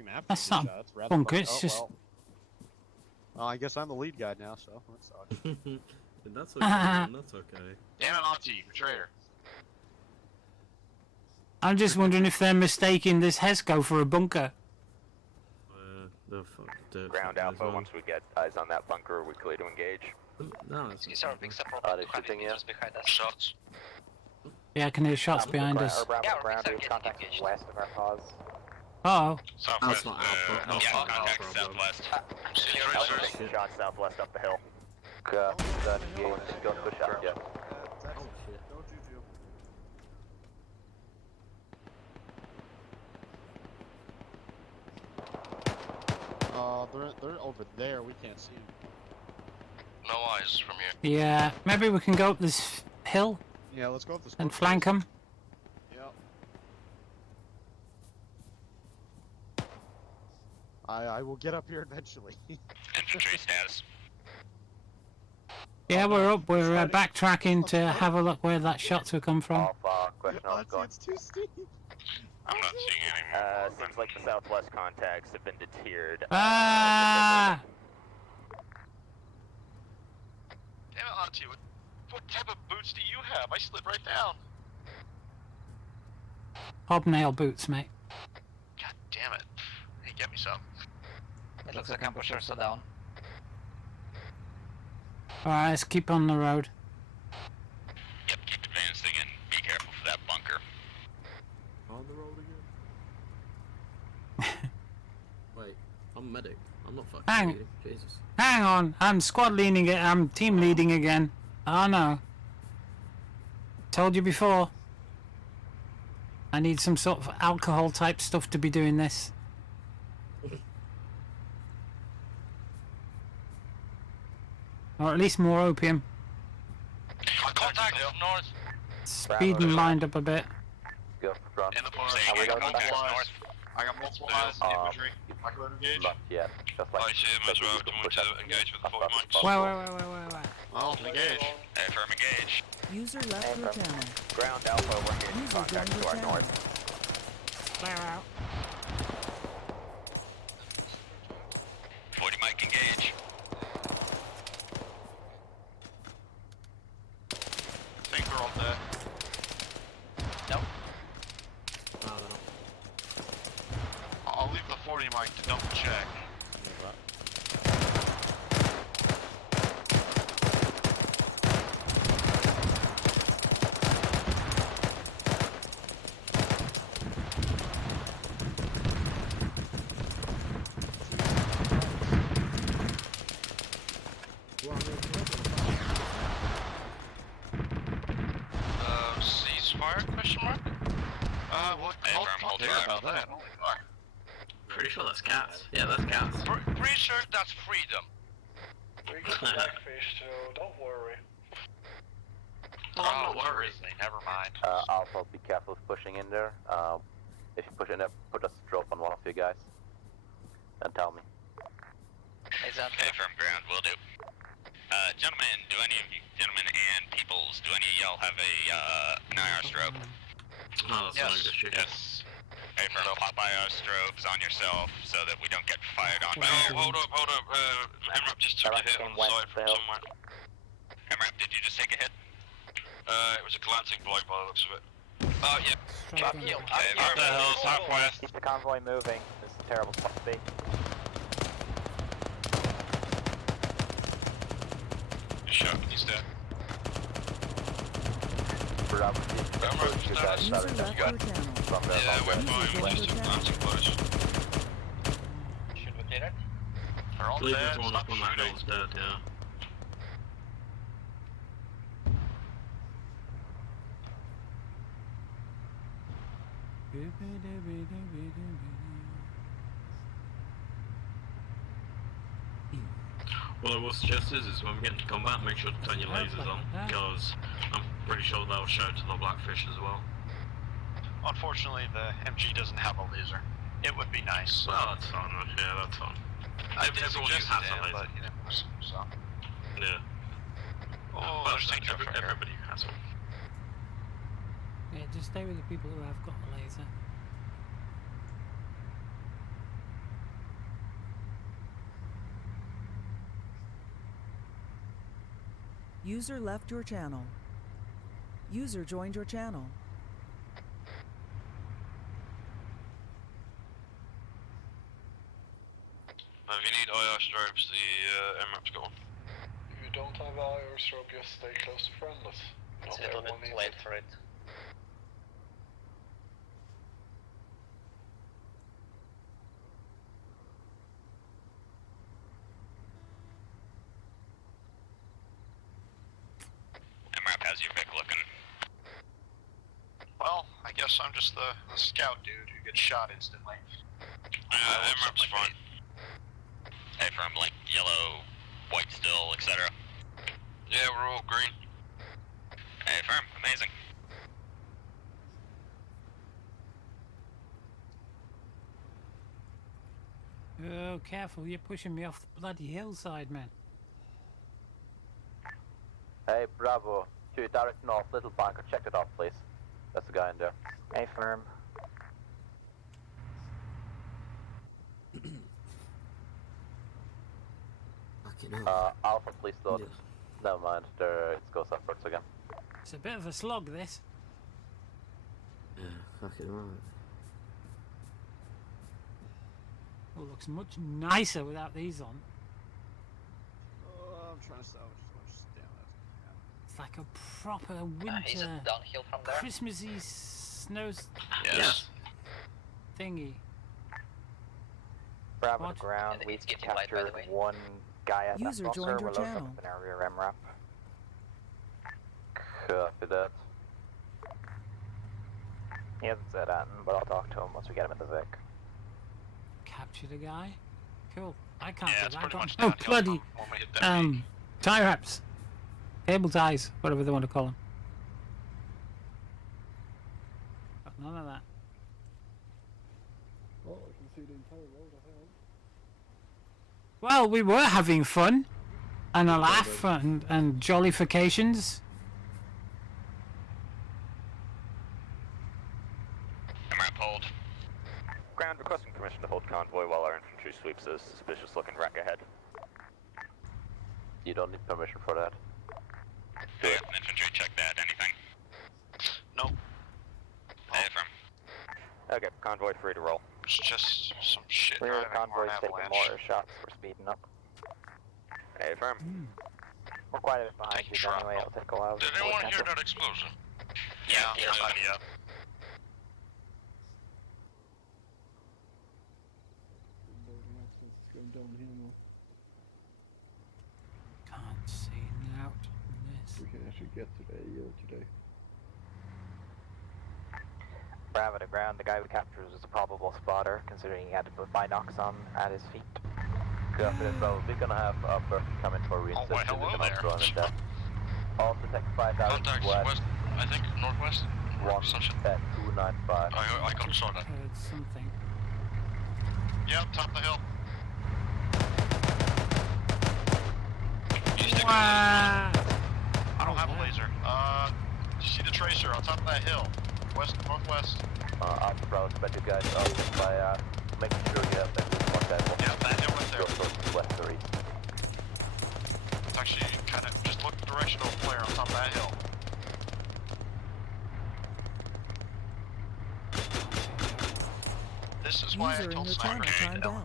after That's you not get shot. That's rather bunker, fucked it's up. just- Well, I guess I'm the lead guy now, so that sucks. That's okay, man, that's okay. Damn it, Monty, betrayer. I'm just wondering if they're mistaking this HESCO for a bunker. Ground Alpha, once we get eyes on that bunker, we're clear to engage. No, it's These are big support they're shooting you. just behind us. Shots. Yeah, I can hear shots behind us. Ground, we contact west of our cause. Uh oh. Southwest, contact southwest. Shot southwest up the hill. Done, don't push out yet. They're over there, we can't see them. No eyes from here. Yeah, maybe we can go up this hill Yeah, let's go up this and flank them. Yep. I will get up here eventually. Infantry status. Yeah, we're up. We're backtracking to have a look where that shots will come from. Question on going. It's too steep. I'm not seeing any more. Seems like the southwest contacts have been deterred. Ah! Damn it, Auntie, what type of boots do you have? I slid right down. Hobnail boots, mate. God damn it. Hey, get me some. It looks like ambushers are down. Alright, let's keep on the road. Yep, keep advancing and be careful for that bunker. On the road again? Wait, I'm medic. I'm not fucking Hang. medic. Jesus. Hang on, I'm squad leading it. I'm team leading again. Oh no. Told you before. I need some sort of alcohol type stuff to be doing this. Or at least more opium. Contact north. Speeding lined up a bit. Go front. In the forest. we got multiple eyes. I got multiple eyes. Infantry. I can engage. Not yet. Just like. I see him as well. Do you want to engage with the 40 mics? Wait. Well, engage. Hey, firm engage. User left your channel. Ground Alpha, we're engaging User contacts joined to your our channel. north. Clear out. 40 mic engage. I think we're all dead. Nope. No, they're not. I'll leave the 40 mic to double check. Ceasefire? Question mark? What? I'll Care about that. Pretty sure that's cats. Yeah, that's cats. Pretty sure that's freedom. We got blackfish, so don't worry. I'm not worried. Never mind. Alpha, be careful of pushing in there. If you push in there, put a stroke on one of you guys. And tell me. Okay, firm ground, will do. Gentlemen, do any of you, gentlemen and peoples, do any of y'all have an IR strobe? Oh, Yes. Yes. Hey, firm, pop IR strobes on yourself so that we don't get fired on by Hold up. MRAP just took a hit on the side from somewhere. MRAP, did you just take a hit? It was a glancing blow by the looks of it. Oh, yeah. Striking. Up the hill, southwest. Keep the convoy moving. This is a terrible spot to be. He's shot, he's dead. Bravo, you guys User left your channel. from the User joined your channel. Should we clear it? They're all Leave dead. everyone Stop up on that shooting. hill's dead, yeah. What I will suggest is when we get into combat, make sure to turn your lasers on, because I'm pretty sure they'll show to the blackfish as well. Unfortunately, the MG doesn't have a laser. It would be nice. Oh, that's fine. Yeah, that's fine. I did Everyone suggest has it, a laser. but he didn't listen, so. Yeah. Oh, But there's danger from here. everybody has one. Yeah, just stay with the people who have got the laser. User left your channel. User joined your channel. If you need IR strobes, the MRAP's got one. If you don't have IR strobe, just stay close to friendless. It's Not a little everyone bit needs late it. for it. MRAP has your Vic looking. Well, I guess I'm just the scout dude who gets shot instantly. MRAP's fine. Hey, from like yellow, white still, etc. Yeah, we're all green. Hey, firm, amazing. Oh, careful, you're pushing me off the bloody hillside, man. Hey, Bravo. To direct north, little bunker. Check it out, please. That's the guy in there. Hey, firm. Alpha, please don't. Never mind. There, it goes upwards again. It's a bit of a slog, this. Yeah, fucking right. Oh, looks much nicer without these on. Oh, I'm trying to salvage as much damn as It's like a proper Is it winter, downhill from there? Christmassy snow Yes. thingy. Bravo What? to ground. It's We've getting light, by the captured way. one guy at User that joined bunker. your We're loading channel. up an area MRAP. Copy that. He hasn't said anything, but I'll talk to him once we get him in the Vic. Captured a guy. Cool. I can't Yeah, do it's that. pretty much Oh, downhill bloody when we hit that peak. tie wraps, cable ties, whatever they want to call them. Got none of that. Oh, I can see the entire road ahead. Well, we were having fun and a laugh and jollifications. MRAP hold. Ground requesting permission to hold convoy while our infantry sweeps a suspicious looking wreck ahead. You don't need permission for that. Hey, infantry, check that. Anything? Nope. Hey, firm. Okay, convoy free to roll. It's just some shit Rear driving or convoy's an taking avalanche. more shots. We're speeding up. Hey, firm. We're quite a bit behind Taking you anyway. shrapnel. It'll take a while. Did before we anyone hear catch up. that explosion? Yeah, Yeah. Loading access is going downhill now. Can't see out this. We can actually get to the AO today. Bravo to ground. The guy we captured was a probable spotter, considering he had to put binocs on at his feet. Copy that, Bravo. We're gonna have Burke come in for reinforcement. why, hello there. Also, take 5,000 Contacts west, I think, northwest. Or some shit. at 295. I got saw that. Heard something. Yep, top of the hill. Wow. I don't have a laser. You see the tracer on top of that hill? West, northwest. Alpha Bravo, expect you guys out by making sure you have that good contact. Yeah, that hill right there. Go towards west or east. It's actually kind of just look the direction of a flare on top of that hill. This is why I User in told your Sniper channel to timed out.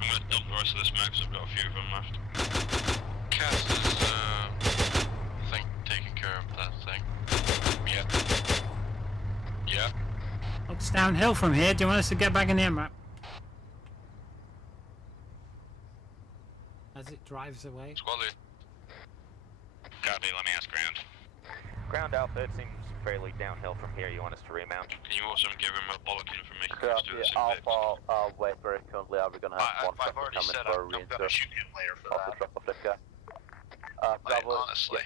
I'm gonna dump the rest of this mag 'cause I've got a few of them left. Cast is It's downhill from here. Do you want us to get back in the map? As it drives away. Squad lead. Copy, let me ask ground. Ground Alpha, it seems fairly downhill from here. You want us to remount? Can you also give him a bollocking for me? Copy, Alpha, wait very currently. Are we gonna have one I've truck already coming said for a I'm gonna reinsert? shoot him later for Also that. drop off that guy. Like, Bravo, honestly.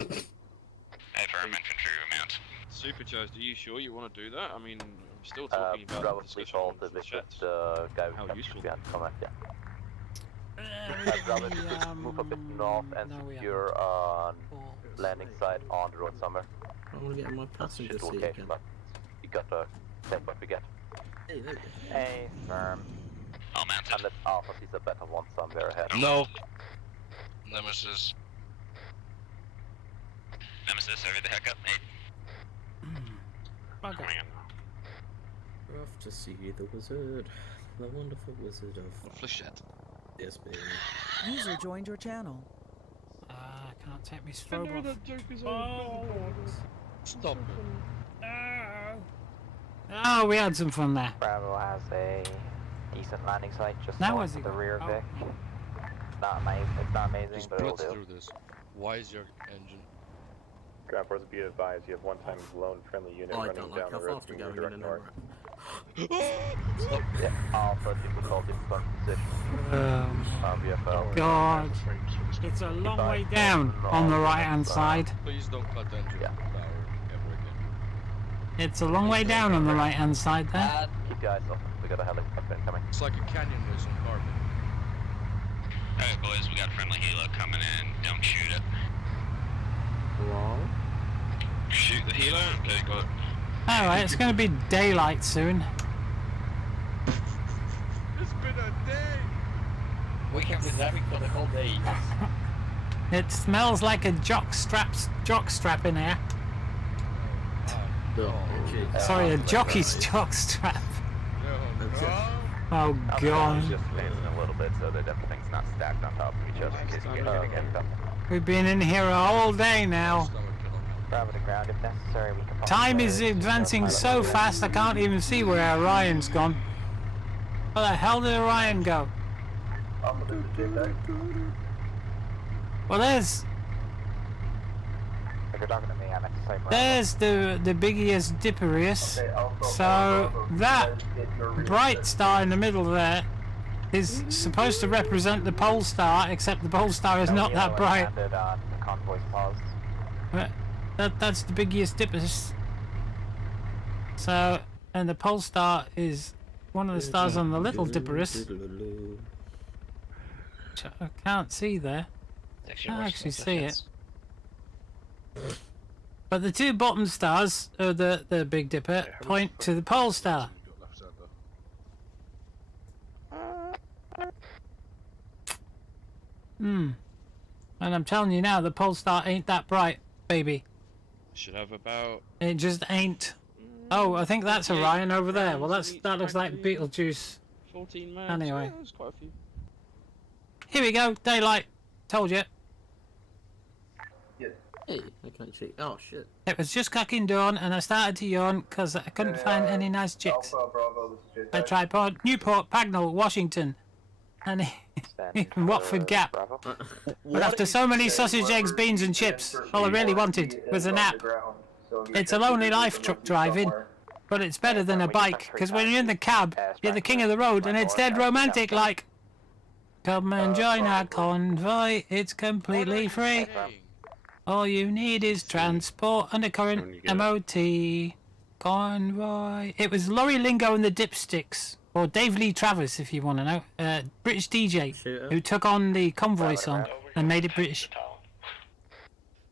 Hey, for infantry remount. Supercharged, are you sure you want to do that? I mean, I'm still talking about Bravo, the please discussion hold on the flechettes. vicious guy How who useful. behind comment, yeah. Bravo, just move a bit north and secure on landing site on the road somewhere. I want to get in my passenger Shit seat location, again. but you got to take what we get. Hey, there you go. Hey, firm. All mounted. And let Alpha sees a better one somewhere ahead. No. Nemesis. Nemesis, hurry the heck up, mate. Bugger. Coming up. We're off to see the wizard. The wonderful wizard of Flechette. TSB. User joined your channel. Can't take me strobe off. Stop it. Oh, we had some fun there. Bravo has a decent landing site just Now north where's he of the go? rear Oh. Vic. Not amazing, it's not amazing, Just but it'll blitz do. through this. Why is your engine? Ground Force, be advised, you have one time lone friendly unit Oh, I running don't like down how the road fast we're from your going in direct and north. Yeah, Alpha difficulty current position. VFL. God. It's a long way down on the right hand side. Please don't cut engine power ever again. It's a long way down on the right hand side there. Keep your eyes open, we got a helicopter incoming. It's like a canyon with some carbon. Alright, boys, we got a friendly helo coming in. Don't shoot it. Wow. Shoot the helo? Okay, got it. Alright, it's going to be daylight soon. It's been a day! We have been driving for the whole day. It smells like a jock strap in here. Sorry, a jockey's jock strap. Oh god. Just landing a little bit so that everything's not stacked on top of each other in case you get anything in them. We've been in here a whole day now. Bravo to ground if necessary, we can Time is advancing so fast I can't even see where Orion's gone. Where the hell did Orion go? Well, there's If you're talking to me, I'm at the same round. there's the biggest Dipperius. So that bright star in the middle there is supposed to represent the pole star, except the pole star is not that bright. Convoy's paused. But that's the biggest Dipperius. So, and the pole star is one of the stars on the little Dipperius. Which I can't see there. I can't actually see it. But the two bottom stars of the Big Dipper point to the pole star. And I'm telling you now, the pole star ain't that bright, baby. Should have about... It just ain't. Oh, I think that's Orion over there. Well, that looks like Beetlejuice. 14 man. Anyway. Yeah, there's quite a few. Here we go, daylight. Told you. Hey, I can't see. Oh shit. It was just cracking dawn, and I started to yawn because I couldn't find any nice chicks. I tried Newport, Pagnell, Washington, and even Watford Gap. But after so many sausage, eggs, beans, and chips, all I really wanted was a nap. It's a lonely life truck driving, but it's better than a bike, because when you're in the cab, you're the king of the road, and it's dead romantic like. Come and join our convoy, it's completely free. All you need is transport, undercurrent, MOT, convoy. It was Laurie Lingo and the Dipsticks, or Dave Lee Travers, if you want to know, British DJ, who took on the convoy song and made it British.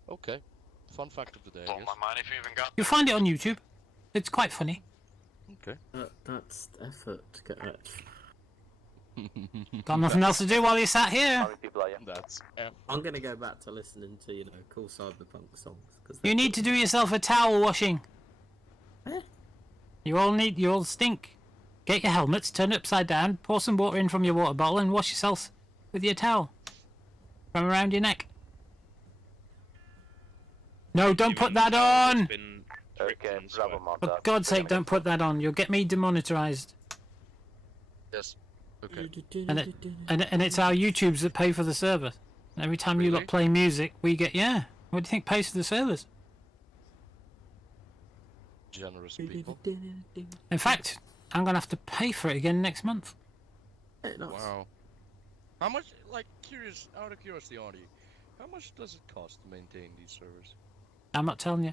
Okay. Fun fact of the day, I Blow guess. my mind if you even got You'll find it on YouTube. It's quite funny. Okay. That's effort to get it. Got nothing else to do while you sat here. That's I'm gonna go back to listening to cool cyberpunk songs. Cause You need to do yourself a towel washing. You all stink. Get your helmets, turn it upside down, pour some water in from your water bottle, and wash yourself with your towel from around your neck. No, don't put that on! Okay, Bravo Manta. For God's sake, don't put that on. You'll get me demonetized. Yes. Okay. And it's our YouTubes that pay for the server. Every time you lot play music, we get, yeah. What do you think pays for the servers? Generous people. In fact, I'm going to have to pay for it again next month. Wow. How much, like, out of curiosity, Artie, how much does it cost to maintain these servers? I'm not telling you.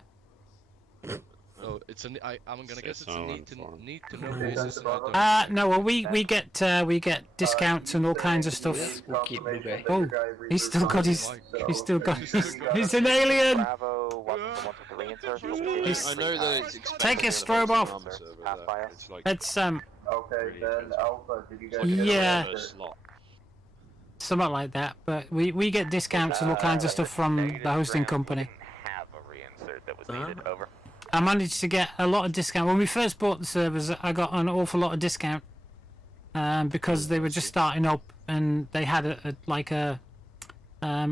Oh, I'm gonna guess it's a need to know basis. No, well, we get discounts and all kinds of stuff. Oh, he's still got his, he's an alien. I know that it's expensive. Take his strobe off. It's Okay, then Alpha, did you guys yeah, something like that. But we get discounts and all kinds of stuff from the hosting company. I managed to get a lot of discount. When we first bought the servers, I got an awful lot of discount because they were just starting up and they had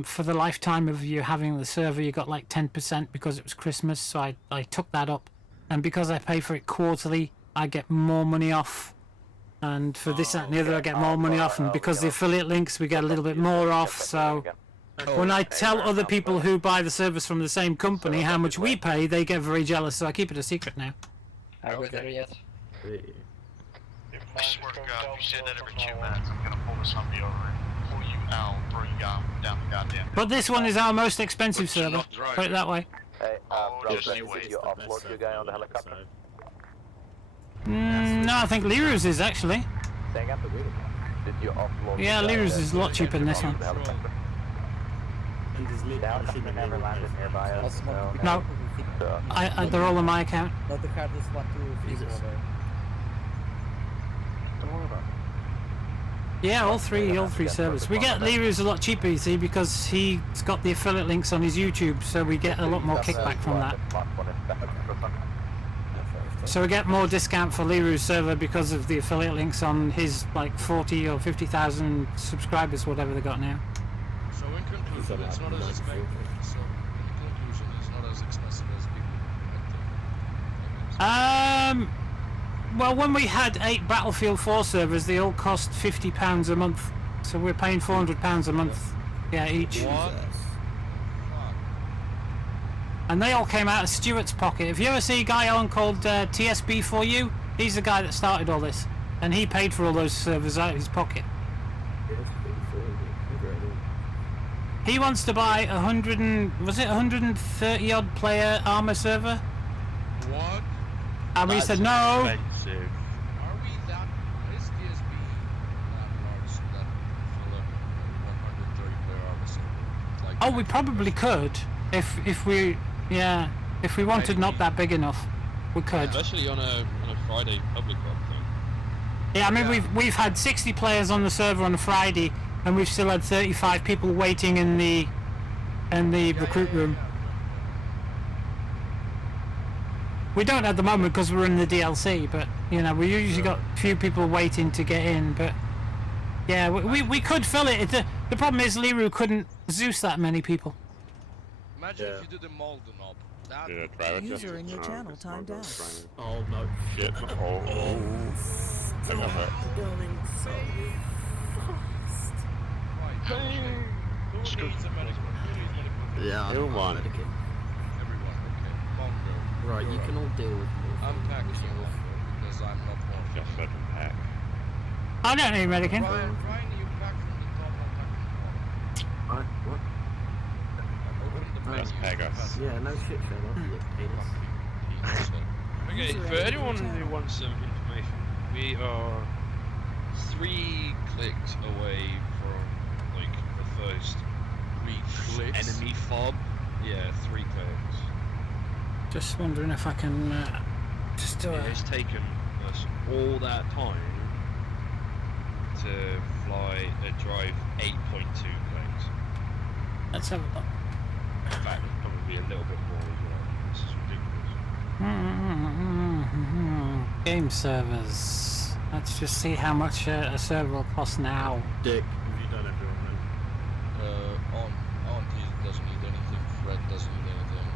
for the lifetime of you having the server, you got like 10% because it was Christmas. So I took that up, and because I pay for it quarterly, I get more money off. And for this, that, and the other, I get more money off. And because the affiliate links, we get a little bit more off. So when I tell other people who buy the service from the same company how much we pay, they get very jealous, so I keep it a secret now. Are we there yet? I swear to God, if you say that every 2 minutes, I'm gonna pull the zombie over and pull you out, throw you down the goddamn. But this one is our most expensive server, put it that way. Hey, did you offload your guy on the helicopter? No, I think Liru's is actually. Did you offload? Yeah, Liru's is a lot cheaper than this one. Never landed nearby us. No, they're all on my account. Not the card is 1, 2, 3, 4 there. Yeah, all three servers. We get Liru's a lot cheaper, you see, because he's got the affiliate links on his YouTube, so we get a lot more kickback from that. So we get more discount for Liru's server because of the affiliate links on his like 40 or 50,000 subscribers, whatever they got now. So in conclusion, it's not as expensive. So in conclusion, it's not as expensive as people might think. Well, when we had 8 Battlefield 4 servers, they all cost £50 a month. So we're paying £400 a month, yeah, each. What? And they all came out of Stuart's pocket. If you ever see a guy on called TSB for you, he's the guy that started all this, and he paid for all those servers out of his pocket. He wants to buy 130 odd player Arma server. What? And we said no. Are we that? Is TSB that large that fill up 130 player Arma server? Like, Oh, we probably could if we wanted not that big enough, we could. Especially on a Friday public club thing. Yeah, I mean we've had 60 players on the server on a Friday, and we've still had 35 people waiting in the recruit room. We don't at the moment because we're in the DLC, but you know we usually got a few people waiting to get in. But yeah, we could fill it. The problem is Liru couldn't Zeus that many people. Imagine if you did a Malden up. That User in your channel timed out. Oh no. Shit. Oh. I love it. Going so fast. Who needs a medical? Yeah, You want it. medikit. Everyone. Okay. Mongo. Right, you can all deal with me. I'm packing you off because I'm not more. Just let him pack. I don't need Medican. Ryan, you pack from the top. I'll pack from the bottom. What? Open the Let's menu. pack us. Yeah, no shit, Shadow. You penis. Okay, for anyone who wants some information, we are 3 clicks away from like the first 3 clicks. enemy fob. Yeah, 3 clicks. Just wondering if I can just do it. It's taken us all that time to drive 8.2 clicks. Let's have a look. In fact, probably a little bit more as well. This is ridiculous. Game servers. Let's just see how much a server will cost now. Dick, have you done everyone then? Auntie doesn't need anything. Fred doesn't need anything.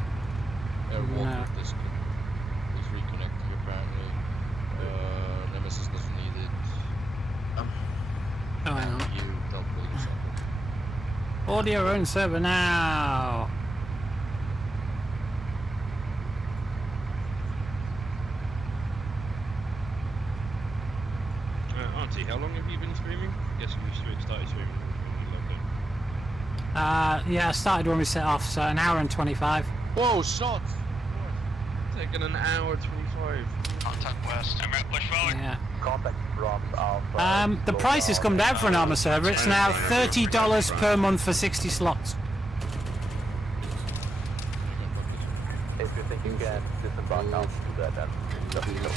Audio own server now. Auntie, how long have you been streaming? Guessing you started streaming when you logged in. Yeah, I started when we set off, so an hour and 25. Whoa, shots! Taking an hour 25. Contact west. I'm ready to push forward. Yeah. Contact from Alpha. The price has come down for an Arma server. It's now $30 per month for 60 slots. If you think you can disembark now, do that then. Just you know.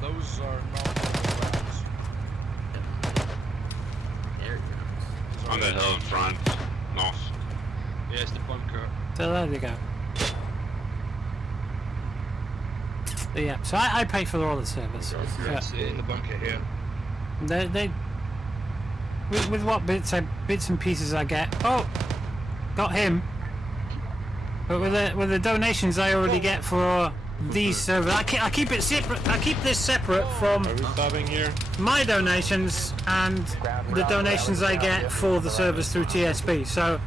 Those are not rounds. On the hill in front, north. Yeah, it's the bunker. So there you go. But yeah, so I pay for all the servers. Yeah, it's in the bunker here. They with what bits and pieces I get. Oh, got him. But with the donations I already get for these servers, I keep it separate. I keep this separate from Are we stopping here? my donations and the donations I get for the servers through TSB. So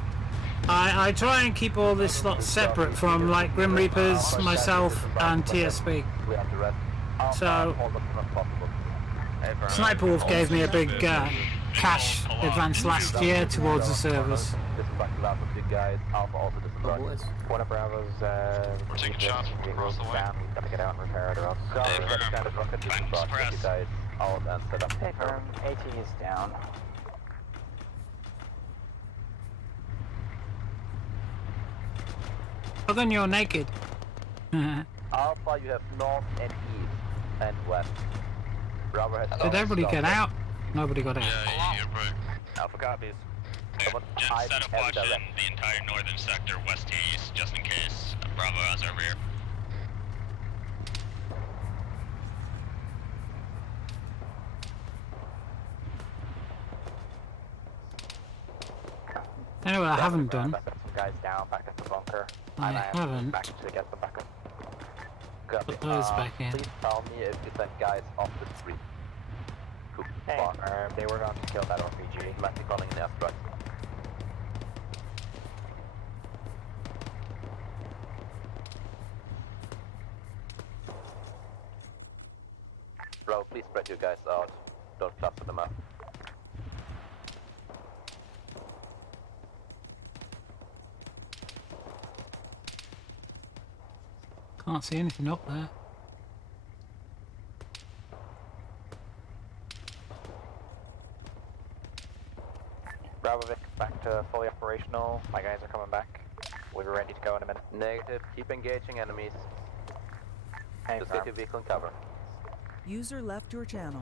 I try and keep all this lot separate from like Grim Reapers, myself, and TSB. So Sniperwolf gave me a big cash advance last year towards the servers. We're taking shots from across the way. We've got to get out and repair it or else. Hey, firm. All done, set up. Hey, firm. AT is down. Well, then you're naked. Alpha, you have north and east and west. Bravo has Did everybody get out? Nobody got out. Yeah, you're right. Alpha copies. Jen, set up watching the entire northern sector, west to east, just in case Bravo has our rear. Anyway, I haven't done. Some guys down back at the bunker. I haven't. Back to get them back up. Copy. Put those back in. Please tell me if you sent guys off the street. Hey, they were going to kill that RPG. Might be calling in the airstrike. Bro, please spread you guys out. Don't cluster them up. Can't see anything up there. Bravo Vic, back to fully operational. My guys are coming back. We're ready to go in a minute. Negative. Keep engaging enemies. Hey, just get your vehicle in cover. User left your channel.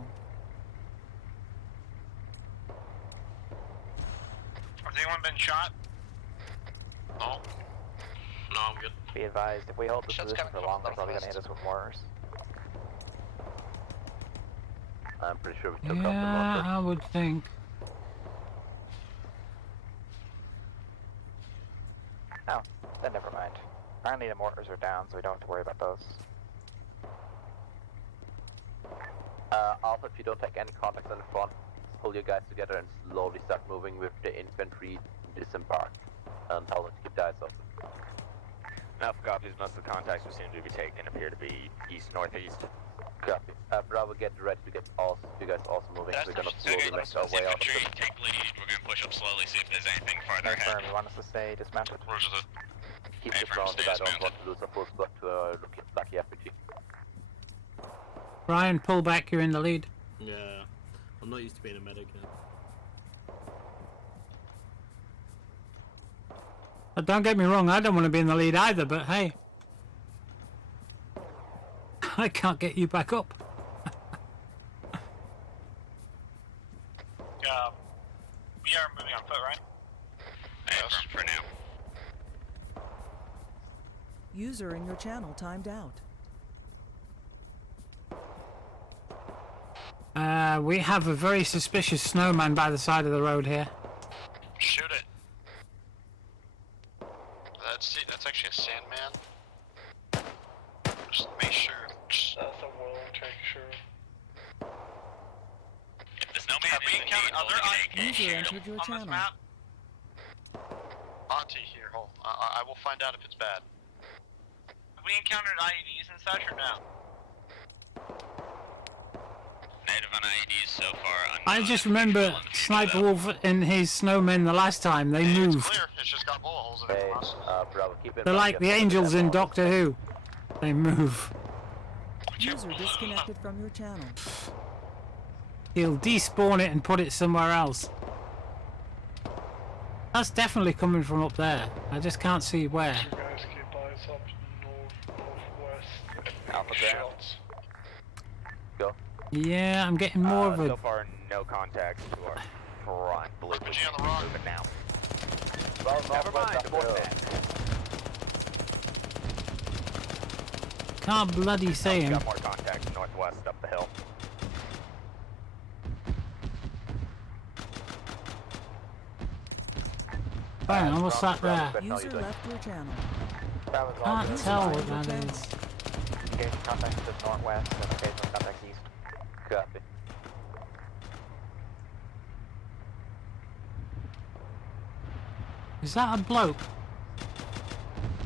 Has anyone been shot? No. No, I'm good. Be advised, if we hold this position for long, they're probably going to hit us with mortars. I'm pretty sure we took off the Yeah, mortar. I would think. Oh, then never mind. Apparently the mortars are down, so we don't have to worry about those. Alpha, if you don't take any contacts in the front, pull your guys together and slowly start moving with the infantry disembark. And tell them to keep their eyes open. Alpha copies, most of the contacts we seem to be taking appear to be east-northeast. Copy. Bravo, get ready to get you guys also moving. That's We're gonna okay, slowly make our way out of infantry, the... take lead. We're gonna push up slowly, see if there's anything farther ahead. You want us to stay dismounted? Roger that. Keep Hey, the firm, surrounded. stay I don't dismounted. want to lose a full spot to a lucky RPG. Ryan, pull back, you're in the lead. Yeah, I'm not used to being a medic yet. But don't get me wrong, I don't want to be in the lead either, but hey. I can't get you back up. We are moving on foot, right? Hey, for now. User in your channel timed out. We have a very suspicious snowman by the side of the road here. Shoot it. That's actually a Sandman. Just make sure. That's a world tank, sure. If the snowman is indeed holding an AK, User shoot entered him your on this channel. map. Auntie, here, hold. I will find out if it's bad. Have we encountered IEDs and such, or no? Native on IEDs so far. I just remember Sniperwolf and his snowmen the last time. They moved. It's clear. It's just got bullet holes in it from us. Bravo, keep it. They're like the angels in Doctor Who. They move. User disconnected from your channel. He'll despawn it and put it somewhere else. That's definitely coming from up there. I just can't see where. You guys keep eyes up northwest. Alpha Shots. Go. Yeah, I'm getting more of a... So far, no contacts to our front. Blue RPG on the rock. moving now. Well, never mind. Abort that. Can't bloody see him. Got more contacts northwest up the hill. Bang, what's that there? User left your channel. Can't tell what that is. Engaging contacts to the northwest and occasional contacts east. Copy. Is that a bloke?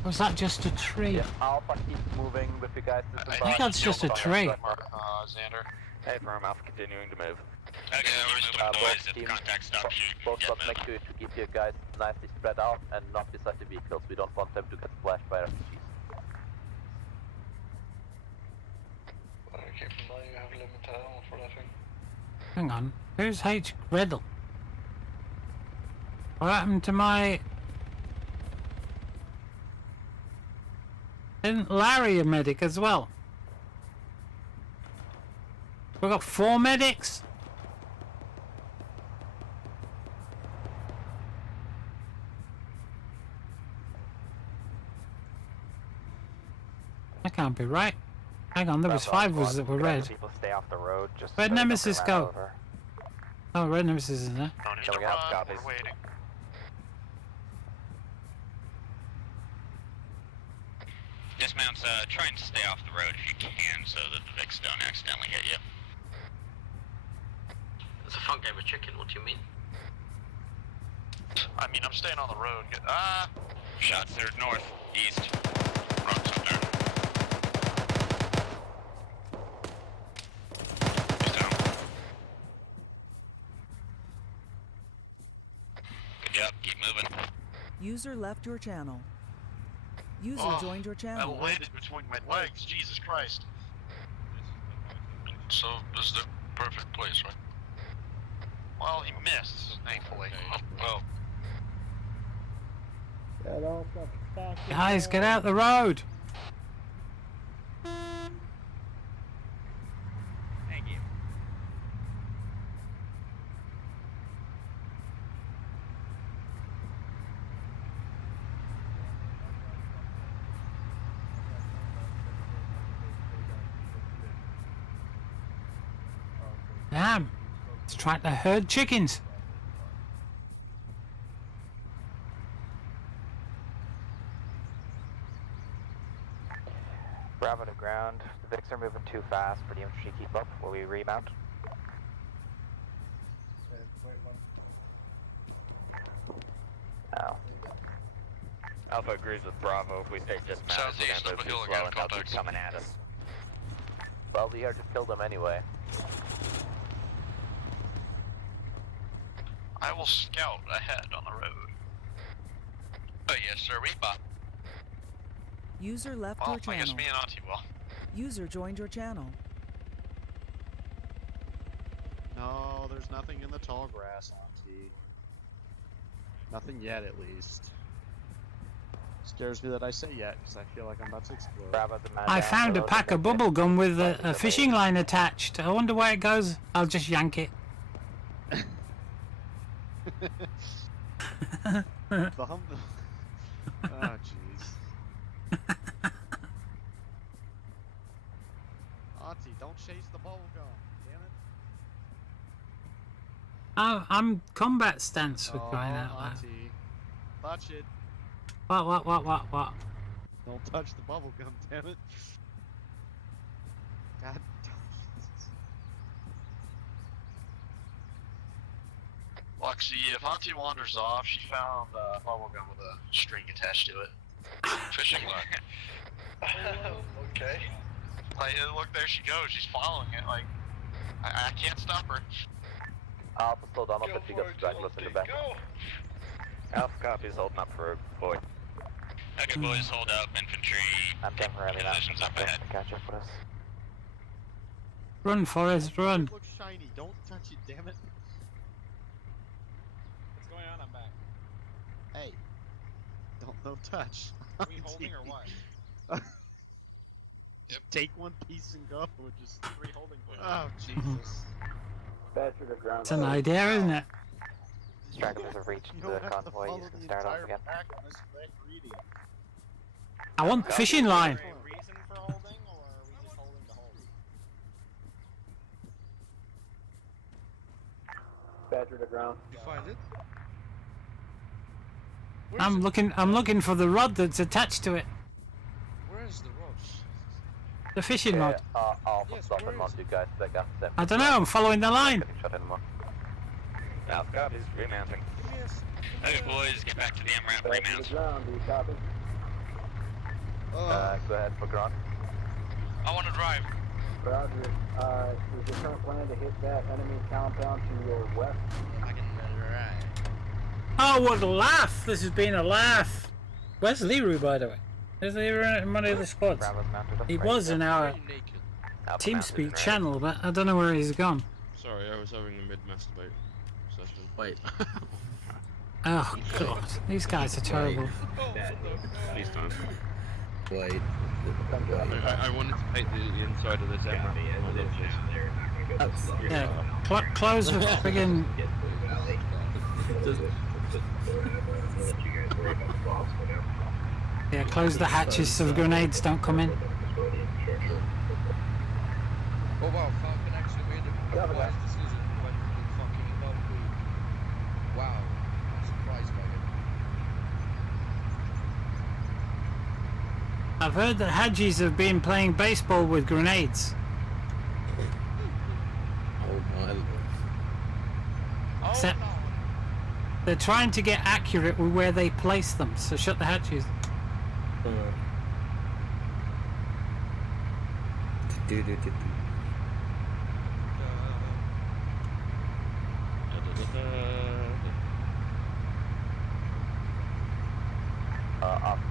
Or is that just a tree? Yeah, Alpha keep moving with you guys. I think that's just a tree. Xander. Hey, firm Alpha continuing to move. Okay, we're moving boys if the contact stops shooting. Both up make sure to keep your guys nicely spread out and not beside the vehicles. We don't want them to get splashed by RPGs. Keep in mind you have limited ammo for that thing. Hang on. Who's H. Greddle? What happened to my... Isn't Larry a medic as well? We've got 4 medics? That can't be right. Hang on, there was 5 of us that were red. People stay off the road. Just Where'd so they don't Nemesis get go? ran over. Oh, red Nemesis is there. Coming out, copies. We're waiting. Dismounts, try and stay off the road if you can so that the Vics don't accidentally hit you. It's a fun game of chicken, what do you mean? I mean, I'm staying on the road. Shots there north, east. Rocks up there. He's down. Good job, keep moving. User left your channel. User joined your I channel. landed between my legs. Jesus Christ. So, this is the perfect place, right? Well, he missed, thankfully. Well. Guys, get out the road! Thank you. Damn! It's trying to herd chickens! Bravo to ground. The Vics are moving too fast for the infantry. Keep up. Will we remount? No. Alpha agrees with Bravo. If we stay dismounted, we're gonna move too slow and they'll keep coming at us. Well, we are just kill them anyway. I will scout ahead on the road. Oh yes, sir, we bought. User left Well, your I guess channel. me and Auntie will. User joined your channel. No, there's nothing in the tall grass, Auntie. Nothing yet, at least. Scares me that I say yet, because I feel like I'm about to explode. I found a pack of bubble gum with a fishing line attached. I wonder where it goes. I'll just yank it. Bum. Oh, jeez. Auntie, don't chase the bubble gum. Damn it. I'm combat stance for crying out loud. Auntie. Touch it. What? Don't touch the bubble gum, damn it. God damn it. Luxie, if Auntie wanders off, she found a bubble gun with a string attached to it. Fishing line. Okay. Like, look, there she goes. She's following it. Like, I can't stop her. Alpha still done up, but she got distracted us in the back. Alpha copies holding up for boy. Okay, boys, hold up. Infantry. I'm temporarily not. Positions up ahead. Catch up with us. Run, Forrest, run. It looks shiny. Don't touch it, damn it. What's going on? I'm back. Hey. Don't touch. Are we holding or what? Take one piece and go. Or just Three holding points. Oh Jesus. It's an idea, isn't it? Stragglers have reached the convoy. You can start off again. I want the fishing line. Is there a reason for holding, or are we just holding to hold? Badger to ground. You find it? I'm looking for the rod that's attached to it. Where's the rod? The fishing rod. Alpha stop and on you guys that got them. I don't know, I'm following the line. Shut anymore. Alpha copies, remounting. Okay, boys, get back to the MRAP remounts. Do you copy? Go ahead for ground. I want to drive. Roger. Is your current plan to hit that enemy compound to your west? I can right. Oh, what a laugh! This has been a laugh. Where's Leroy, by the way? Is Leroy in one of the squads? He was in our TeamSpeak channel, but I don't know where he's gone. Sorry, I was having a mid-masturbate session. Wait. Oh god, these guys are terrible. Please don't. Wait. I wanted to paint the inside of this emerald. Yeah, close the friggin'. Yeah, close the hatches so the grenades don't come in. Oh wow, Falcon actually made a wise decision when he fucking above me. Wow, I'm surprised by it. I've heard that Hadjis have been playing baseball with grenades. Oh my lord. Except they're trying to get accurate with where they place them, so shut the hatches.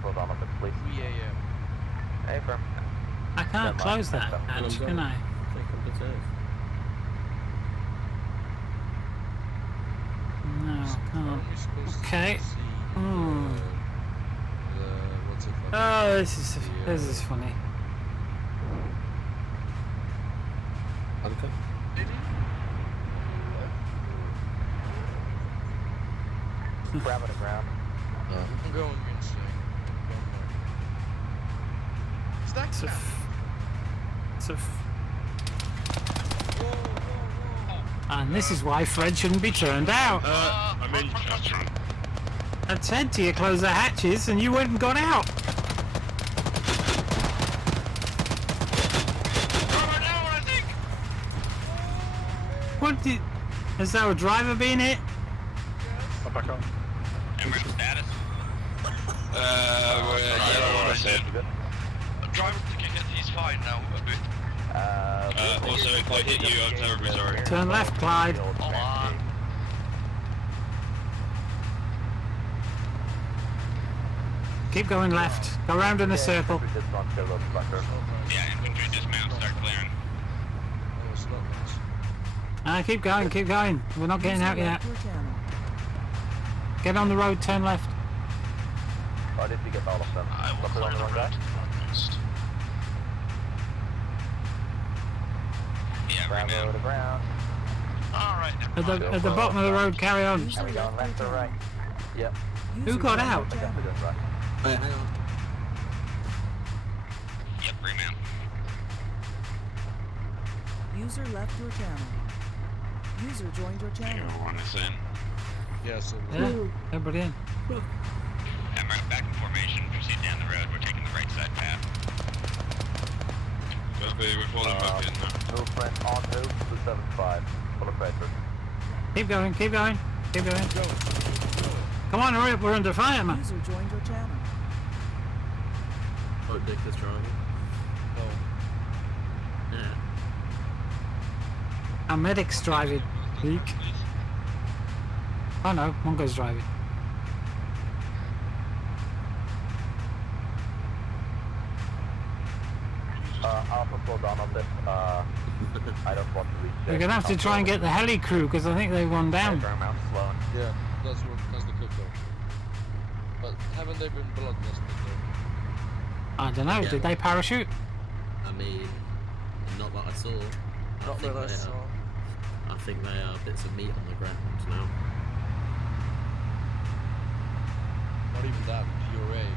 Hold on a bit, please. 3 a.m. Hey, firm. I can't close that hatch, can I? No, I can't. Okay. What's it called? Oh, this is funny. Grab it ground. I'm going insane. Is that It's a and this is why Fred shouldn't be turned out. I'm in Catherine. I said to you close the hatches and you wouldn't gone out. What did... Has our driver been hit? I'm back on. MRAP status. Yeah, what I said. Driver took a hit, he's fine now. Also, if I hit you, I'm terribly sorry. Turn left, Clyde. Hold on. Keep going left. Go round in a circle. Yeah, infantry dismount, start clearing. Keep going, keep going. We're not getting out yet. Get on the road, turn left. Or did you get all of them? I will clear the road. Yeah, Bravo to ground. Alright. At the bottom of the road, carry on. Are we going left or right? Yep. Who got out? Wait, hang on. Yep, remount. User left your channel. User joined your channel. You want us in? Yes, Yeah, everybody in. MRAP back in formation, proceed down the road, we're taking the right side path. We're falling back in now. Movement on move to 75. Full of pressure. Keep going, keep going. Keep going. Come on, hurry up, we're under fire, man. User joined your channel. Oh, Dick is driving. Yeah. Our medic's driving. Leak. Oh no, Mongo's driving. Alpha, slow down on this. I don't want to reach. We're gonna have to try and get the heli crew because I think they've gone down. Yeah, that's the cook though. But haven't they been bloodless though? I don't know. Did they parachute? I mean, not that I saw. Not that I saw. I think they are bits of meat on the ground now. Not even that, puree.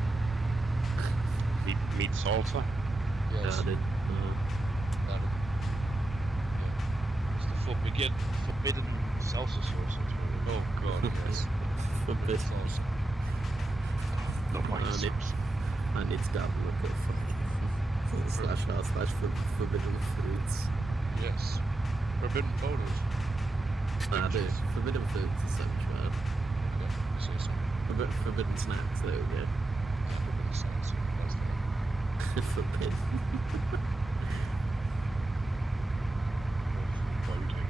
Meat salsa? Yes. I did. That is, yeah. It's the forbidden salsa sauce. Oh god, yes. Forbidden sauce. Not my sauce. I need to have a look at /r/forbidden foods. Yes. Forbidden photos. I do. Forbidden foods is so much bad. Yeah, so sorry. Forbidden snacks, there we go. Forbidden snacks, that's the Forbidden. voting.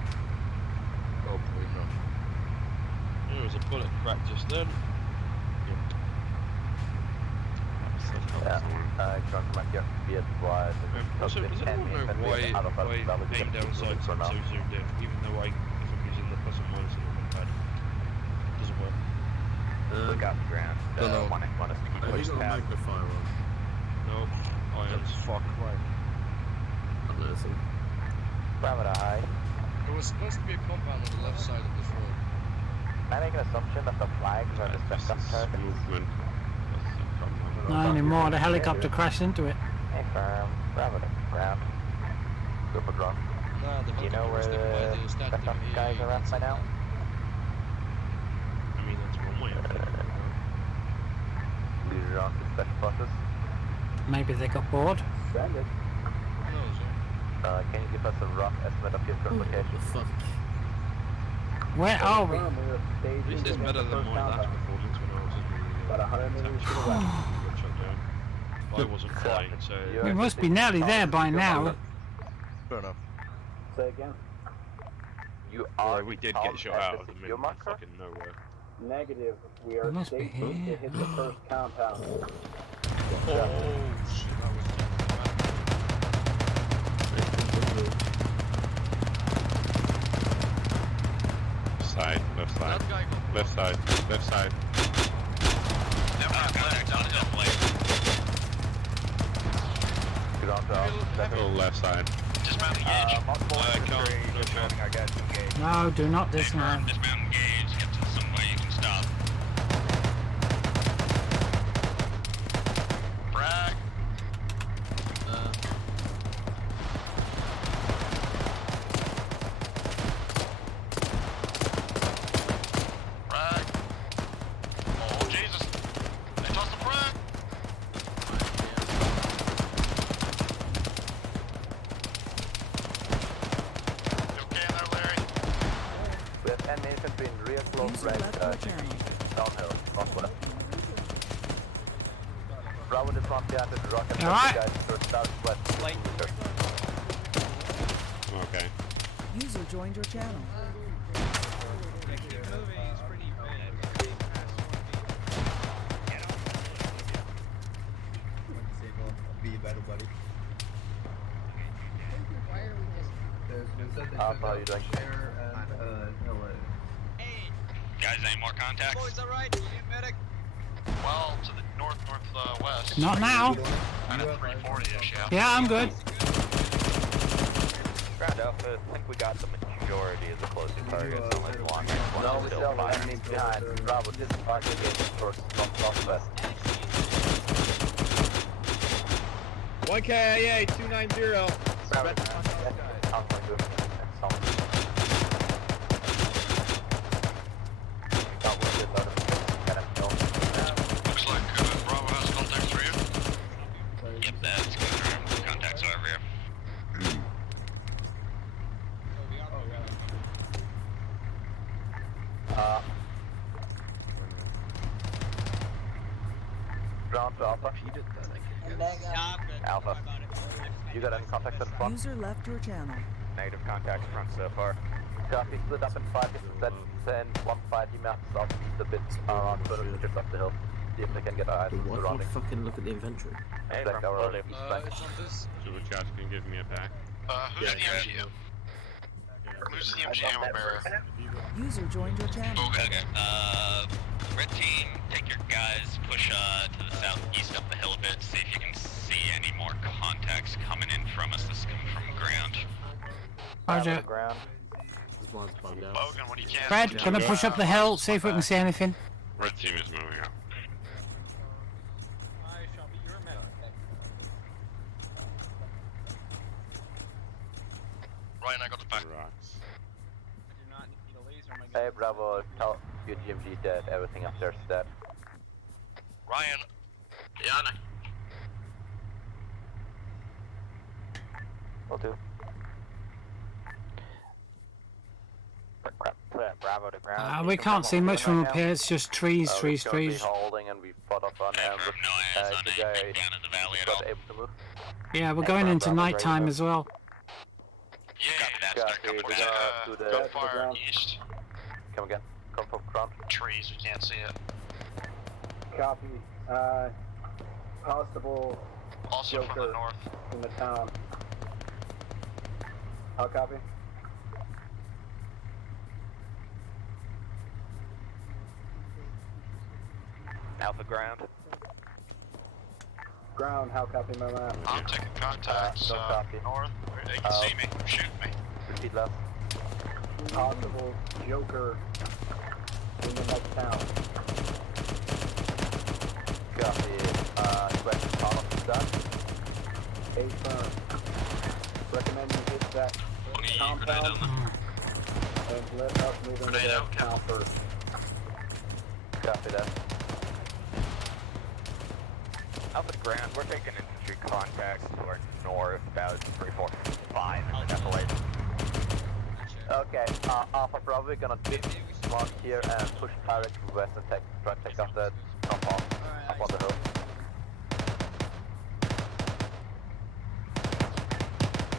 Oh boy, no. There was a bullet crack just then. John, come back here. Be advised. Also, does anyone know why aim down sights I'm so zoomed in, even though if I'm using the plus or minus on the pad, it doesn't work. Look out the ground. Have you One is to keep pushing got a past. magnifier on? No, irons. Fuck, right. I know some. Bravo to high. There was supposed to be a compound on the left side of this road. I make an assumption that the flags are the best targets. Movement. Not anymore. The helicopter crashed into it. Hey, firm. Bravo to ground. Super drone. Nah, the Do you know where the best guys are at by now? I mean, that's one way of it. Leader on to special forces. Maybe they got bored. Send it. Can you give us a rough estimate of your current location? Fuck. Where are we? This is better than my last performance when I was in the About 100 meters to the west. I wasn't flying, so... We must be nearly there by now. Fair enough. Say again. You Yeah, are we did get shot out of the middle of fucking nowhere. Negative. We are We must be safe to here. hit the first compound. Oh shit, that was Side, left side. Left side, left side. Get on to Oh, left side. Dismount engage. No, do not dismount. Dismount engage. Get to somewhere you can stop. Frag. Frag. Oh, Jesus. They tossed the frag. You okay in there, Larry? We have enemy infantry in rear close User right, left your channel. downhill, northwest. Bravo to front behind the rocket. Alright. Guys, to southwest. Okay. User joined your channel. Be better, buddy. Alpha, how you doing? Guys, any more contacts? Boys, alright? Medic. Well, to the northwest. Not now. Kind of 340-ish, yeah. Yeah, I'm good. Ground Alpha, I think we got the majority of the closest targets. Only one. No, we still have enemies behind. Bravo, disembark against towards southwest. 1KIA 290. Bravo, I'm going to do it. Looks like Bravo has contacts for you. Yep, that's confirmed. Contacts are over here. Ground to Alpha. Alpha. You got any contacts in front? User left your channel. Negative contacts front so far. Copy, split up in 5 pieces, then 1-5 maps up the bits around 200 meters up the hill. See if they can get our eyes on the Why can't surroundings. fucking look at the inventory? Select our east flank. It's on this. Supercharge can give me a pack. Who's the MGM? Who's the MGM bearer? User joined your channel. Okay. Red team, take your guys, push to the southeast up the hill a bit, see if you can see any more contacts coming in from us. This is coming from ground. Roger. Ground. Logan, what do you can? Fred, gonna push up the hill, see if we can see anything. Red team is moving out. Ryan, I got the back. Rocks. Hey, Bravo, tell your GMG dead, everything up there is dead. Ryan. Yeah, no. Will do. Bravo to ground. We can't see much from up here, it's just trees, trees, We're trees. holding and we fought off on ambush. You guys got able to move? Yeah, we're going into night time as well. Copy, we're gonna to the ground. East. Come again. Come from ground. Trees, we can't see it. Copy. Possible Also from the north. in the town. How copy? Alpha ground. Ground, how copy, my man? I'm taking contacts north. They can see me. Shoot me. Repeat left. Possible Joker in the next town. Copy. Question on the start. A firm. Recommend you hit that compound and let us move into that town first. Copy that. Alpha ground, we're taking infantry contacts to our north, about 345 in the defilade. Okay, Alpha probably gonna dip mark here and push direct to west and try to take out the compound up on the hill.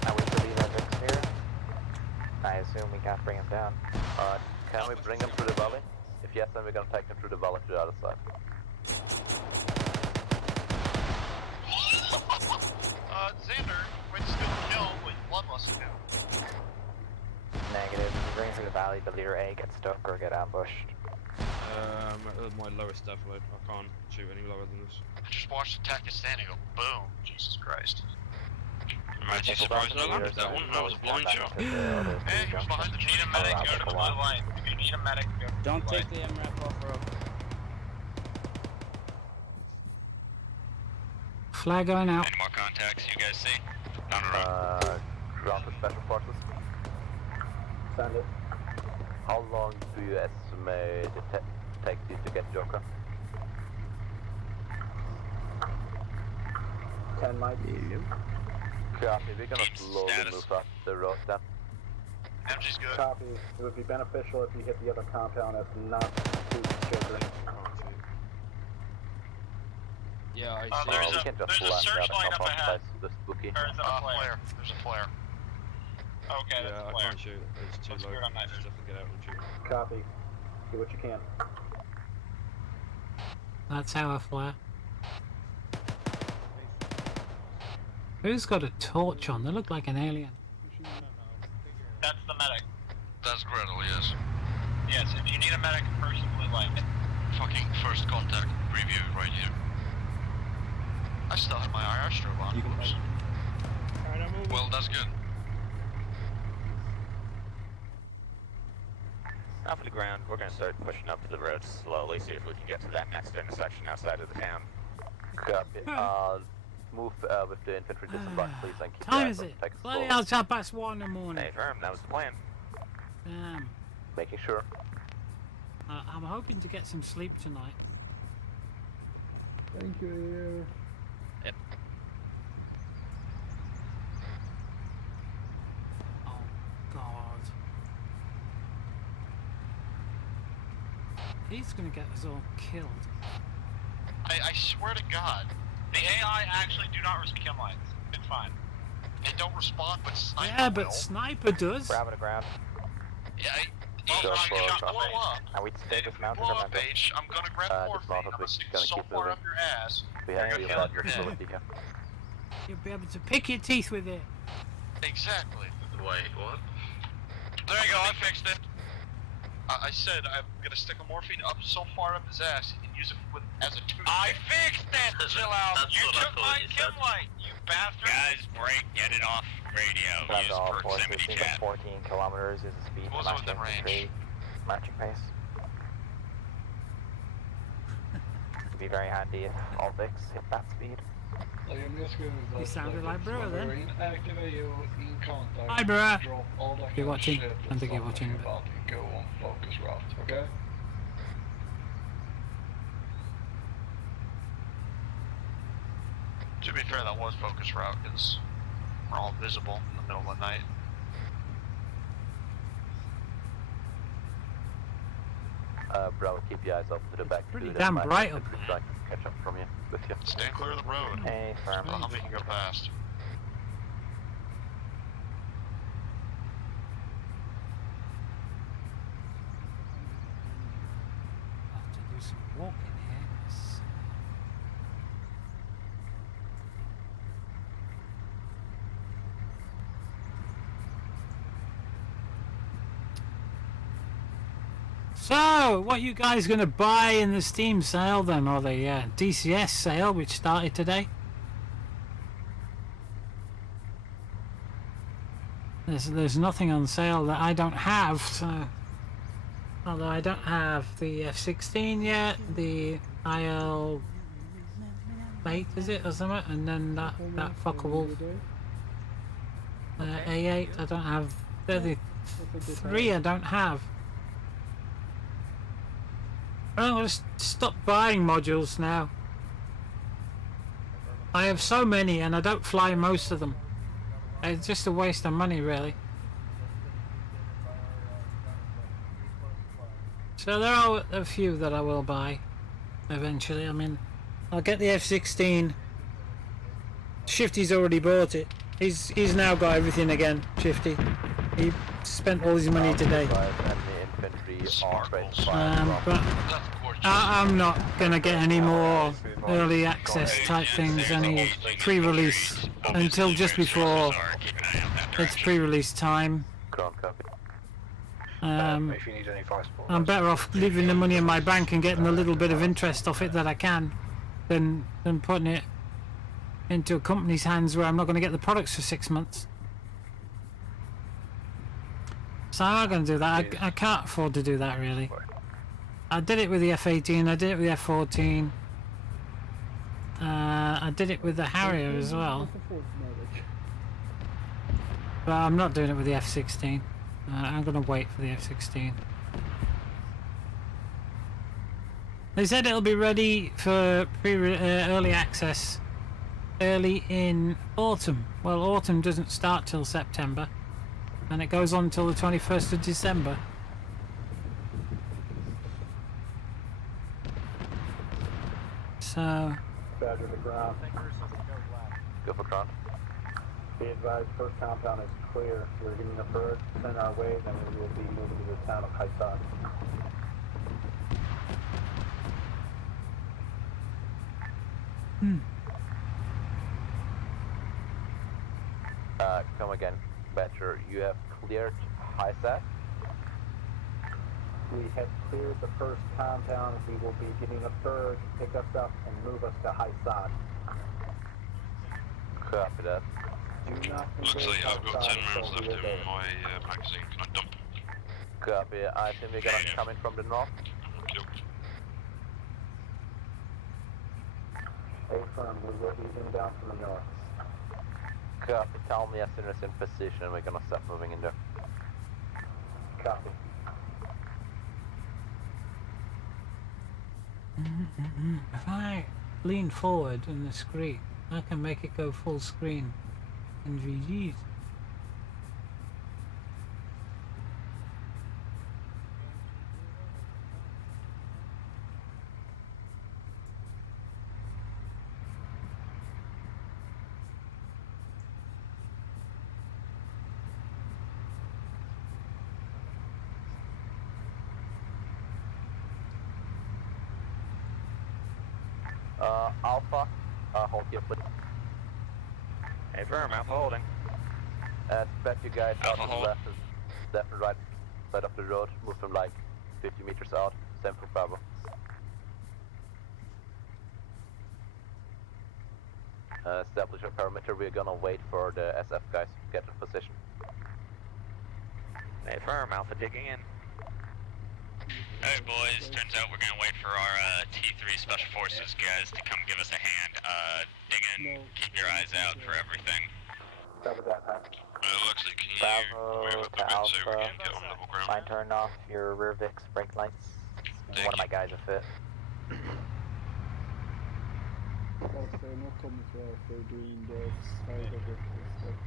Are we believe that Vic's here? I assume we can't bring him down. Can we bring him through the valley? If yes, then we're gonna take him through the valley to the other side. Xander, we'd still kill with bloodlust now. Negative. We bring him through the valley, but leader A gets stuck or get ambushed. My lowest defilade. I can't shoot any lower than this. I just watched the Pakistan go boom. Jesus Christ. I'm actually surprised I landed that one. That was a blind shot. Hey, he was behind the tree. If you need a medic, go to the blue line. If you need a medic, go to the Don't blue take the MRAP off road. Flag going out. Any more contacts you guys see? Down the road. Ground for special forces. Send it. How long do you estimate it takes you to get Joker? 10 mics. Copy, we're gonna slowly move up the road then. MG's good. Copy. It would be beneficial if you hit the other compound as not too Joker. Yeah, I see. There's we can just a blast out searchline the up compound ahead. side to the spooky. Or is it a flare? There's a flare. Okay, Yeah, that's a I flare. can't shoot. It's too Let's low. clear on night Just vision. have to get out and shoot. Copy. Do what you can. That's how I flare. Who's got a torch on? They look like an alien. That's the medic. That's Gretel, yes. Yes, if you need a medic, first blue line. Fucking first contact preview right here. I still have my IR strobe on. Oops. Well, that's good. Off the ground, we're gonna start pushing up to the road slowly, see if we can get to that next intersection outside of the town. Copy. Move with the infantry disembark, please, and keep Time the is eyes it? on the Bloody text hell, it's 1:30 in the morning. Hey, firm, that was the plan. Damn. Making sure. I'm hoping to get some sleep tonight. Thank you. Yep. Oh, God. He's gonna get us all killed. I swear to God, the AI actually do not respond chem lights. It's fine. They don't respond, but Sniper Yeah, but will. Sniper does. Grab the ground. Yeah, Go for it. blow up. Are we stay dismounted Blow or up, mental? H. I'm gonna grab morphine. I'm gonna stick so far up your ass. We you're have gonna to feel let it in your your head. facility here. You'll be able to pick your teeth with it. Exactly. Wait, what? There you go. I fixed it. I said I'm gonna stick a morphine up so far up his ass he can use it as a toothpick. I fixed it. Chill out. You took my chem light, you bastard. Guys, break. Get it off radio. Grab Use all proximity forces, chat. 14 kilometers is the speed. What's within range? Marching pace. It'd be very handy if all Vics hit that speed. You sounded like bro then. Activate you in contact. Hi, bro. Drop all that You're kind of watching? shit I think you're and watching. about and go on focus route, okay? To be fair, that was focus route because we're all visible in the middle of the night. Bro, keep your eyes open to the back. Pretty damn bright up there. Catch up from you, with you. Stay clear of the road. Hey, firm. I'll make you go fast. I'll have to do some walking here. 'Cause, So, what you guys gonna buy in the Steam sale then, or the DCS sale, which started today? There's nothing on sale that I don't have. So, although I don't have the F-16 yet, the IL-8 is it or something, and then that fuckable A8. I don't have. They're the three I don't have. I'm going to stop buying modules now. I have so many and I don't fly most of them. It's just a waste of money, really. So there are a few that I will buy eventually. I mean, I'll get the F-16. Shifty's already bought it. He's now got everything again, Shifty. He spent all his money today. But I'm not gonna get any more early access type things, any pre-release until just before it's pre-release time. I'm better off leaving the money in my bank and getting a little bit of interest off it that I can than putting it into a company's hands where I'm not going to get the products for 6 months. So I'm not going to do that. I can't afford to do that, really. I did it with the F-18, I did it with the F-14. I did it with the Harrier as well. But I'm not doing it with the F-16. I'm going to wait for the F-16. They said it'll be ready for early access early in autumn. Well, autumn doesn't start till September. And it goes on until the 21st of December. So... Badger to ground. Go for ground. Be advised, first compound is clear. We're getting a bird sent our way, then we will be moving to the town of Haisan. Come again, Badger. You have cleared Haisan? We have cleared the first compound. We will be getting a bird to pick us up and move us to Haisan. Copy that. Do not Looks like I've got 10 rounds left in my magazine. Can I dump? Copy. I think we're gonna come in from the north. Stay firm. We will be inbound from the north. Copy. Tell me as soon as in position. We're gonna start moving in there. Copy. If I lean forward in the screen, I can make it go full screen in VGs. Alpha, hold here, please. Hey, firm, Alpha holding. Expect you guys out to the left and right side of the road. Move from like 50 meters out. Same for Bravo. Establish a perimeter. We're gonna wait for the SF guys to get in position. Hey, firm, Alpha digging in. Hey boys, turns out we're gonna wait for our T3 Special Forces guys to come give us a hand. Dig in, keep your eyes out for everything. Bravo to Alpha. Mind turn off your rear VIX brake lights. One of my guys are fit.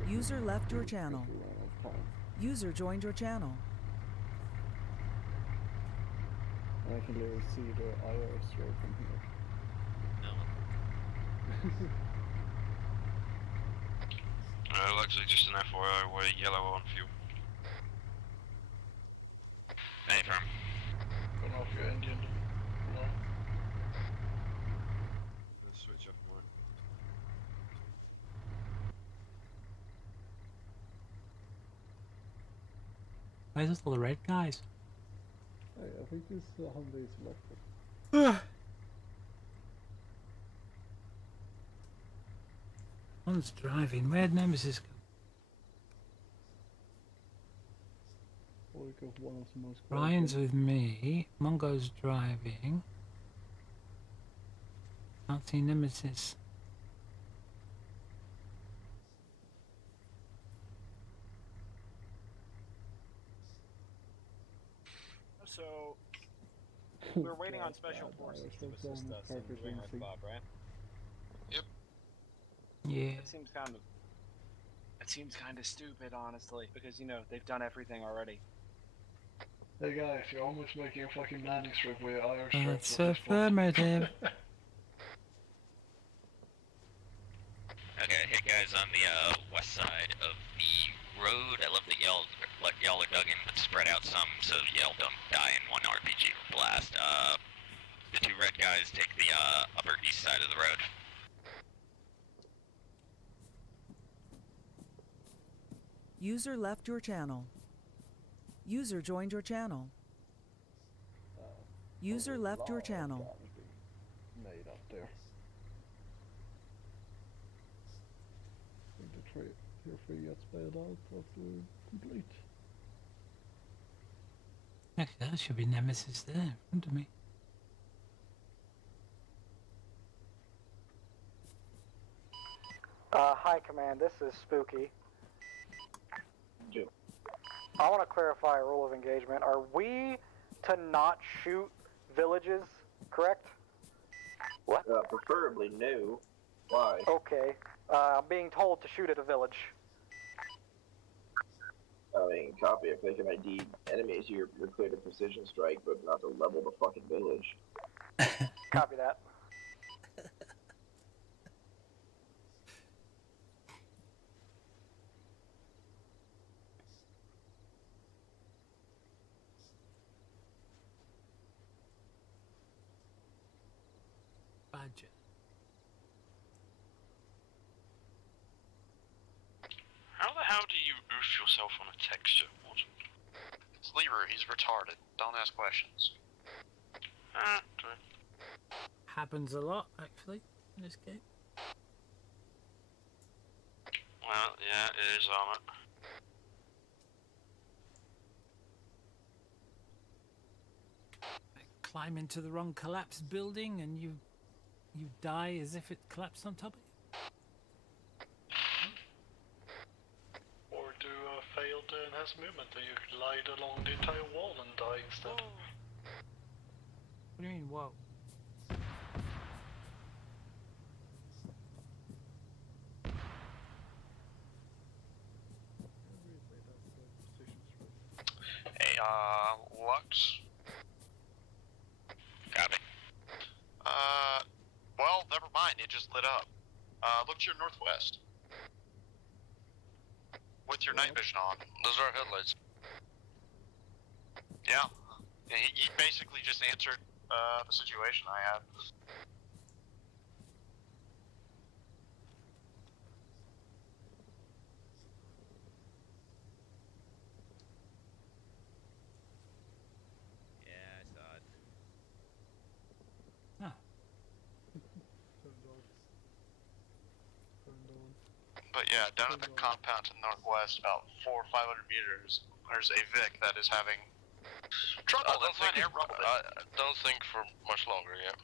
User left your channel. User joined your channel. I can literally see the IR straight from here. Actually, just an FYI, we're yellow on fuel. Hey, firm. Turn off your engine. No. Let's switch off mine. Why is this all the red guys? Hey, I think this Hyundai is electric. One's driving. Where'd Nemesis go? One of the most Ryan's with me. Mongo's driving. Can't see Nemesis. So, we're waiting on Special Forces to assist us in doing our job, right? Yep. Yeah. It seems kind of stupid, honestly, because, you know, they've done everything already. Hey guys, you're almost making a fucking landing strip with IR That's stripes. affirmative. Okay, hey guys, on the west side of the road, I love that y'all are dug in, but spread out some so y'all don't die in one RPG blast. The two red guys take the upper east side of the road. User left your channel. User joined your channel. User left your channel. Made up there. I think the tier 3 gets bailed out after complete. Actually, that should be Nemesis there in front of me. Hi, Command. This is Spooky. I want to clarify a rule of engagement. Are we to not shoot villages, correct? What? Preferably no. Why? Okay. I'm being told to shoot at a village. I mean, copy. If they can ID enemies, you're clear to precision strike, but not to level the fucking village. Copy that. Badger. How the hell do you oof yourself on a texture mod? It's Lever, he's retarded. Don't ask questions. True. Happens a lot, actually, in this game. Well, yeah, it is Arma. Climb into the wrong collapsed building and you die as if it collapsed on top of you. Or do a failed enhanced movement and you glide along the entire wall and die instead. What do you mean, whoa? Hey, Lux? Copy. Well, never mind, it just lit up. Look to your northwest. With your night vision on. Those are our headlights. Yeah. He basically just answered the situation I had. But yeah, down at the compound to the northwest, about 400 or 500 meters, there's a Vic that is having trouble. Don't think for much longer, yeah.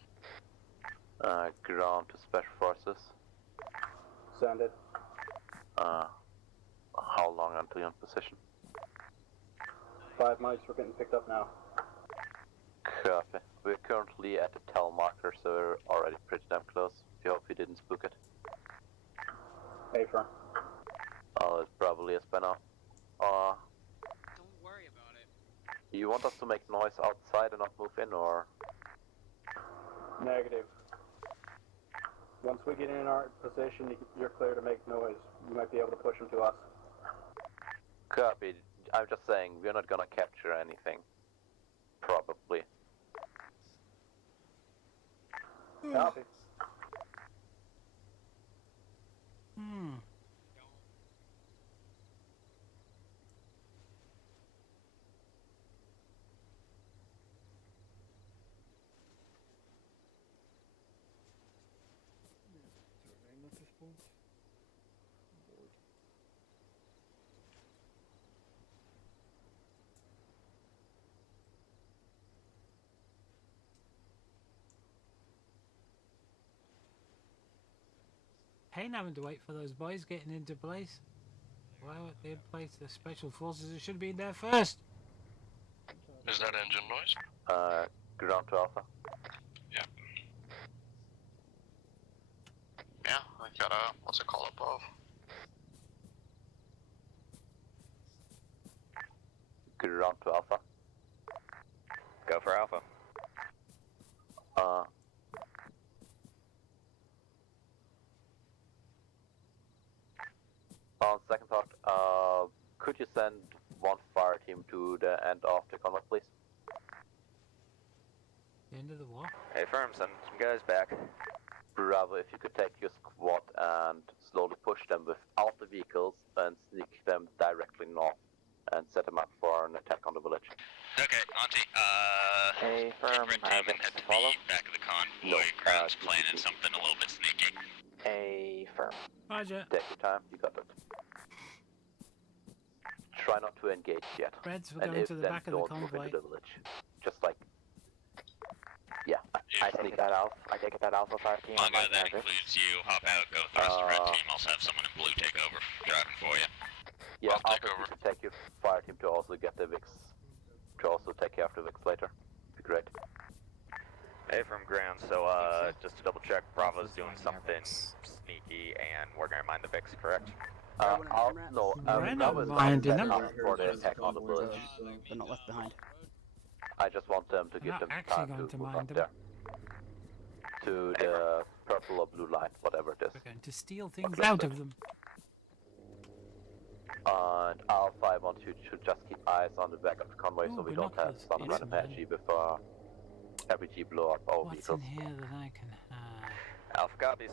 Ground to Special Forces. Send it. How long until you're in position? 5 mics, we're getting picked up now. Copy. We're currently at the tell marker, so we're already pretty damn close. We hope we didn't spook it. Affirm. Oh, it probably is by now. Don't worry about it. You want us to make noise outside and not move in, or? Negative. Once we get in our position, you're clear to make noise. You might be able to push them to us. Copy. I'm just saying, we're not gonna capture anything. Probably. Copy. Terrain at this point. Board. Pain having to wait for those boys getting into place. Why weren't they in place? The special forces that should have been there first. Is that engine noise? Ground to Alpha. Yeah. Yeah, I got a, what's it called above? Ground to Alpha. Go for Alpha. On second thought, could you send one fire team to the end of the convoy, please? The end of the war? Hey, firm, send some guys back. Bravo, if you could take your squad and slowly push them without the vehicles and sneak them directly north and set them up for an attack on the village. Okay, Auntie, Hey, firm, Red team and head to the back of the convoy. Ground's planning something a little bit sneaky. Hey, firm. Roger. Take your time, you got it. Try not to engage yet. Reds, we're and going if to the then back of the don't move convoy. into the village. Just like, yeah, I take that Alpha. I take that Alpha fire team. Manga, that includes you. Hop out, go with the rest of the red team. Also have someone in blue take over, driving for you. Yeah, I'll take over. Take your fire team to also get the Vix, to also take care of the Vix later. Be great. Hey, from ground. So, just to double check, Bravo's doing something sneaky, and we're gonna mine the Vix, correct? No, We're not was minding them. for the attack on the village. They're not left behind. I just want them to give not them actually time going to to move mind up them. there. To the purple or blue line, whatever it is. We're going to steal things out of them. And Alpha, I want you to just keep eyes on the back of the convoy so we don't have some random head with RPG blow up our What's vehicles. in here that I can Alpha copies.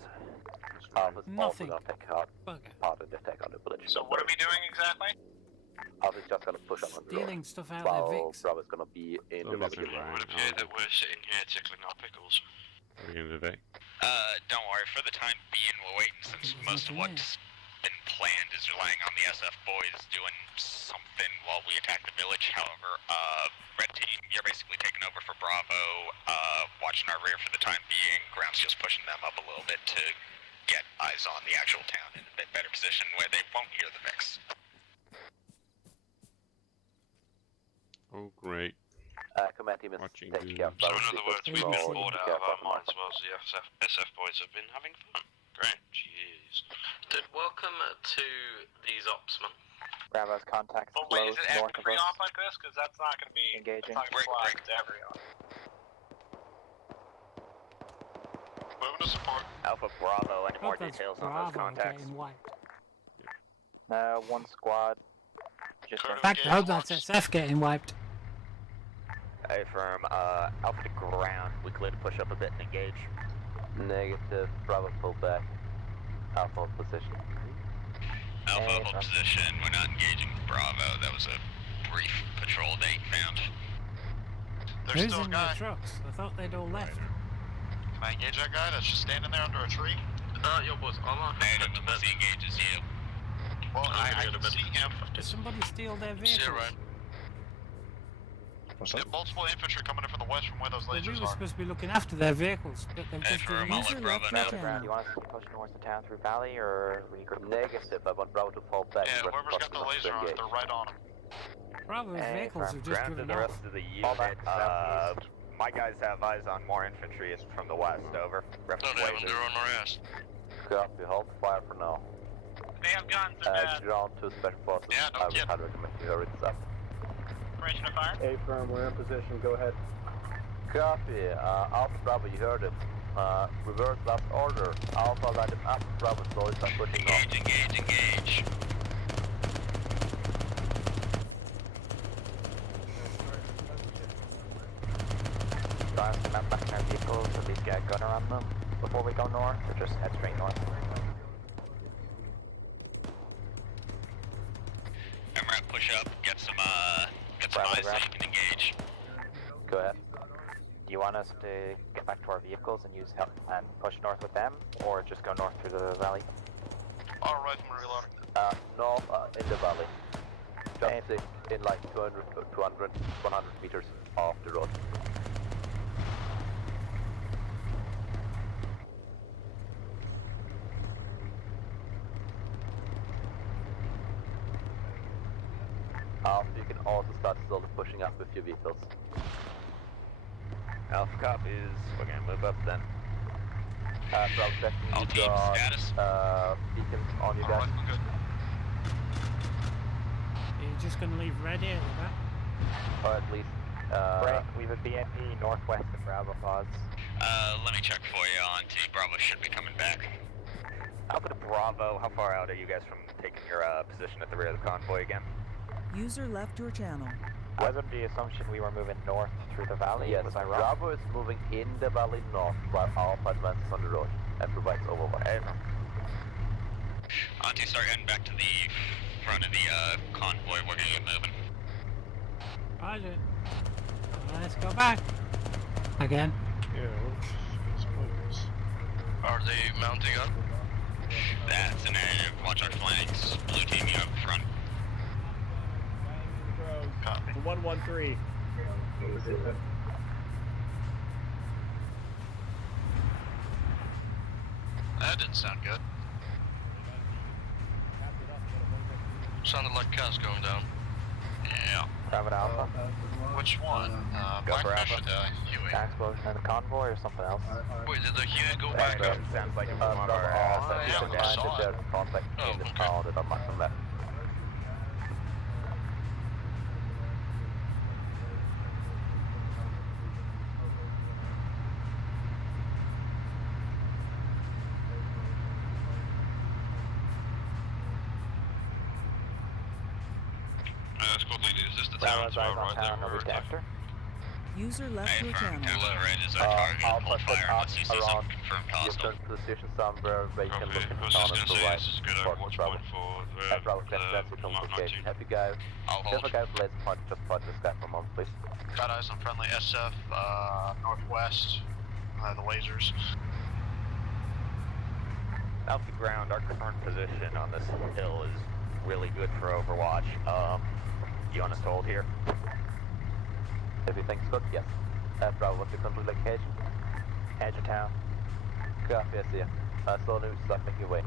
Alpha's also Nothing. gonna take part in the attack on the village. So what are we doing exactly? Alpha's just gonna push on the Stealing stuff out of while their Vix. Bravo's gonna be in the listen, village. Ryan, Would appear that we're sitting here tickling our pickles. Are we going to do? Don't worry, for the time being, we're waiting since most of what's been planned is relying on the SF boys doing something while we attack the village. However, red team, you're basically taking over for Bravo, watching our rear for the time being. Ground's just pushing them up a little bit to get eyes on the actual town in a bit better position where they won't hear the Vix. Oh, great. Command team is Watching taking care of So in Bravo's other words, vehicles, we've been so bored take out care of our Alpha. minds whilst the SF boys have been having fun. Great, jeez. Welcome to these opsmen. Bravo's contacts Oh wait, is close it north of infantry us. off like this? Because that's not going to be Engaging. It's not gonna fly to everyone. Moving to support. Alpha Bravo, any more Hope that's details on those Bravo contacts? getting wiped. One squad. Just In fact, I hope that's SF getting wiped. Hey, firm, Alpha to ground. We clear to push up a bit and engage. Negative, Bravo pull back. Alpha hold position. Alpha hold position, we're not engaging with Bravo. That was a brief patrol they found. There's Who's still a in guy. their trucks? I thought they'd all left. Can I engage that guy that's just standing there under a tree? Yo, boss, Arma. Negative, the bus engages you. Well, I can see him. Did somebody steal their vehicles? Zero. What's There are multiple infantry coming in from the west from where those Well, we lasers were are. supposed to be looking after their vehicles, but they've just for a driven moment, off. Bravo, left now. your channel. You want us to push north of town through Valley or regroup? Negative, I want Bravo to fall back. Yeah, and whoever's got the laser on it, they're right on him. Bravo's Hey, vehicles from have just Ground to driven the off. rest of the Fall back unit. southeast. My guys have eyes on more infantry from the west. Over. Reference No, damn, lasers. they're on our ass. Copy, hold fire for now. They have guns, they're bad. Ground to special forces. Yeah, no I would kidding. highly recommend you hurry this up. Formation of fire. A firm, we're in position, go ahead. Copy, Alpha Bravo, you heard it. Reverse last order. Alpha line up, Bravo slowly start pushing on. Engage. Try and cement back in our vehicles, at least get a gunner on them before we go north, or just head straight north. MRAP, push up, get some eyes so you can engage. Go ahead. Do you want us to get back to our vehicles and use help and push north with them, or just go north through the valley? All right, I'm reloading. No, in the valley. Just in like 200, 100 meters off the road. You can also start slowly pushing up with your vehicles. Alpha copies. We're gonna move up then. Bravo checking, All you teams, got status. beacons on your All desk. right, I'm good. You're just going to leave red here with that? Or at least, we have a BNP northwest of Bravo pods. Let me check for you on T. Bravo should be coming back. Alpha to Bravo. How far out are you guys from taking your position at the rear of the convoy again? User left your channel. Was under the assumption we were moving north through the valley? Yes, was I wrong? Bravo is moving in the valley north while Alpha advances on the road and provides overwatch. Auntie, start heading back to the front of the convoy. We're gonna get moving. Roger. Let's go back. Again. Yeah, it's pointless. Are they mounting up? That's an negative. Watch our flanks. Blue team, you up front. Copy. 113. That didn't sound good. Sounded like cars going down. Yeah. Private Alpha? Which one? Go for Blackfish Alpha. or the Huey? Car explosion in the convoy or something else? Wait, did the Huey go back up? Sounds like it's Bravo, one of our Alpha, yeah, you can I find saw if there's contact Oh, in the okay. town that I'm not from left. That's cool. Is this the Bravo's town as well, eyes on right town, there? are we after? User left your Affirm. channel. Kilo Red is our target. Alpha Hold put fire up unless you see around something confirmed your hostile. current position somewhere where you can Okay, look I into was town just and gonna say, provide this is good support watch for Bravo. point for Bravo, that's your Mark location. 19. Happy guy. I'll If hold. a guy plays point, just point this guy for a moment, please. Got eyes on friendly SF, northwest. The lasers. Alpha ground, our current position on this hill is really good for Overwatch. You want us to hold here? Everything's good? Yes. Bravo, what's your country location? Edge of town. Copy, I see you. Slow news, start making your way.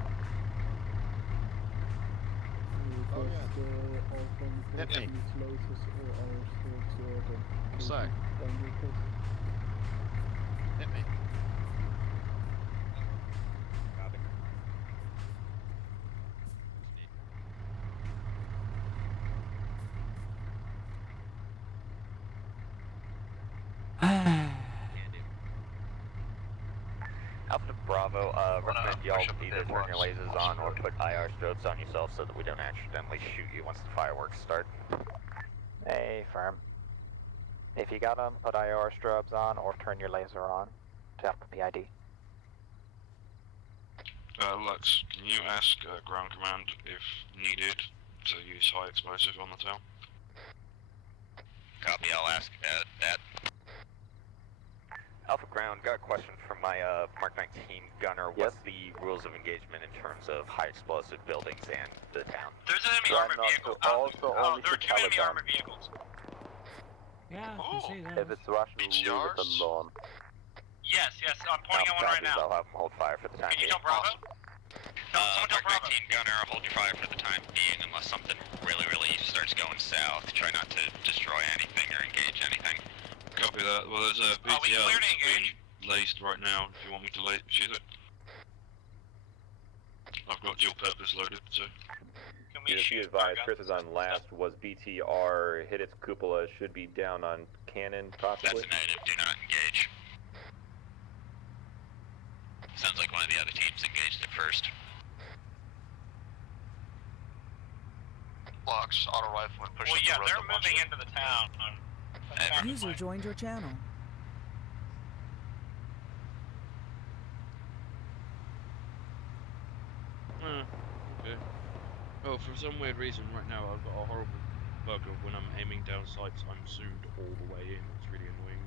Hit me. Sorry. Hit me. Alpha to Bravo, recommend y'all push up a either bit turn more. your lasers on or put IR strobes on yourself so that we don't accidentally shoot you once the fireworks start. Hey, firm. If you got them, put IR strobes on or turn your laser on to help the PID. Lux, can you ask ground command if needed to use high explosive on the town? Copy. I'll ask that. Alpha Ground, got a question from my Mark 19 gunner. What's the rules of engagement in terms of high explosive buildings and the town? There's an enemy Try armored not vehicle. to also only there are to two enemy Taliban. armored vehicles. Yeah, I can see that. If it's Russian, leave it alone. Yes, I'm pointing at one right now. I'll have them hold fire for the time Can you being. tell Bravo? Mark 19 gunner, hold your fire for the time being unless something really starts going south. Try not to destroy anything or engage anything. Copy that. Well, there's a BTR that's being laced right now. If you want me to shoot it. I've got dual purpose loaded, so. Just be advised, Chris is on last. Was BTR hit its cupola? Should be down on cannon, possibly. That's a negative. Do not engage. Sounds like one of the other teams engaged it first. Blocks, auto rifle, and pushing the road. They're moving into the town. User joined your channel. Okay. Oh, for some weird reason, right now I've got a horrible bug of when I'm aiming down sights, I'm zoomed all the way in. It's really annoying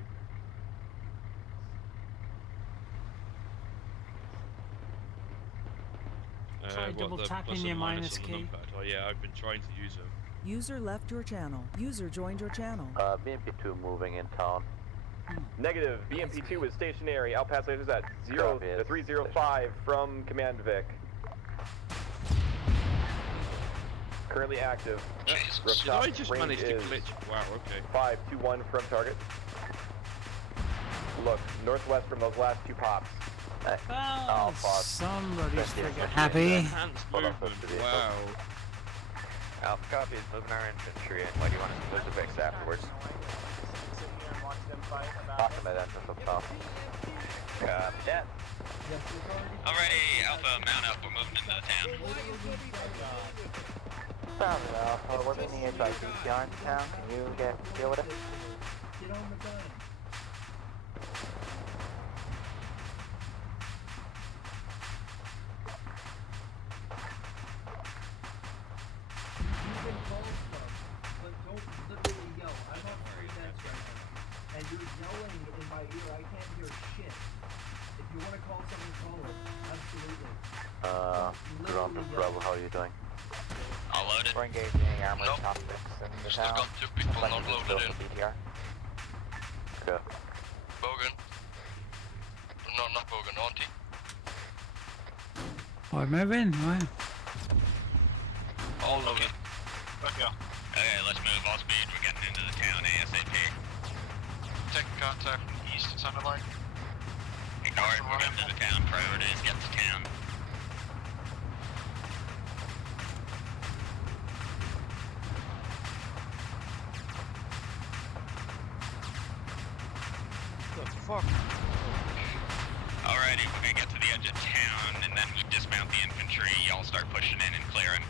me. Try double tapping your minus key. Oh yeah, I've been trying to use it. User left your channel. User joined your channel. BMP2 moving in town. Negative. BMP2 is stationary. Outpass lasers at 305 from Command Vic. Currently active. Did I just manage to glitch? Wow, okay. 521 from target. Look, northwest from those last two pops. Oh, somebody's freaking happy. Wow. Alpha copy is moving our infantry in. Why do you want us to move the Vicks afterwards? Talking about entrance up top. Copy that. Alrighty, Alpha, mount up. We're moving into the town. Found it, Alpha. We're meeting it by BTR in town. Can you deal with it? Get on the gun. You can call stuff, but don't literally yell. I'm on 3 minutes right now, and you're yelling in my ear. I can't hear shit. If you want to call something, call it. Absolutely. Ground to Bravo, how are you doing? All loaded. We're engaging armored topics in the Still town. got 2 people not loaded in. BTR. Okay. Bogan. No, not Bogan, Auntie. We're moving, right? All loaded. Okay. Okay, let's move. All speed. We're getting into the town ASAP. Taking contact from the east, it sounded like. Ignore it. We're getting to the town. Priority is get to town. What the fuck? Alrighty, we're gonna get to the edge of town, and then we dismount the infantry. Y'all start pushing in and clearing.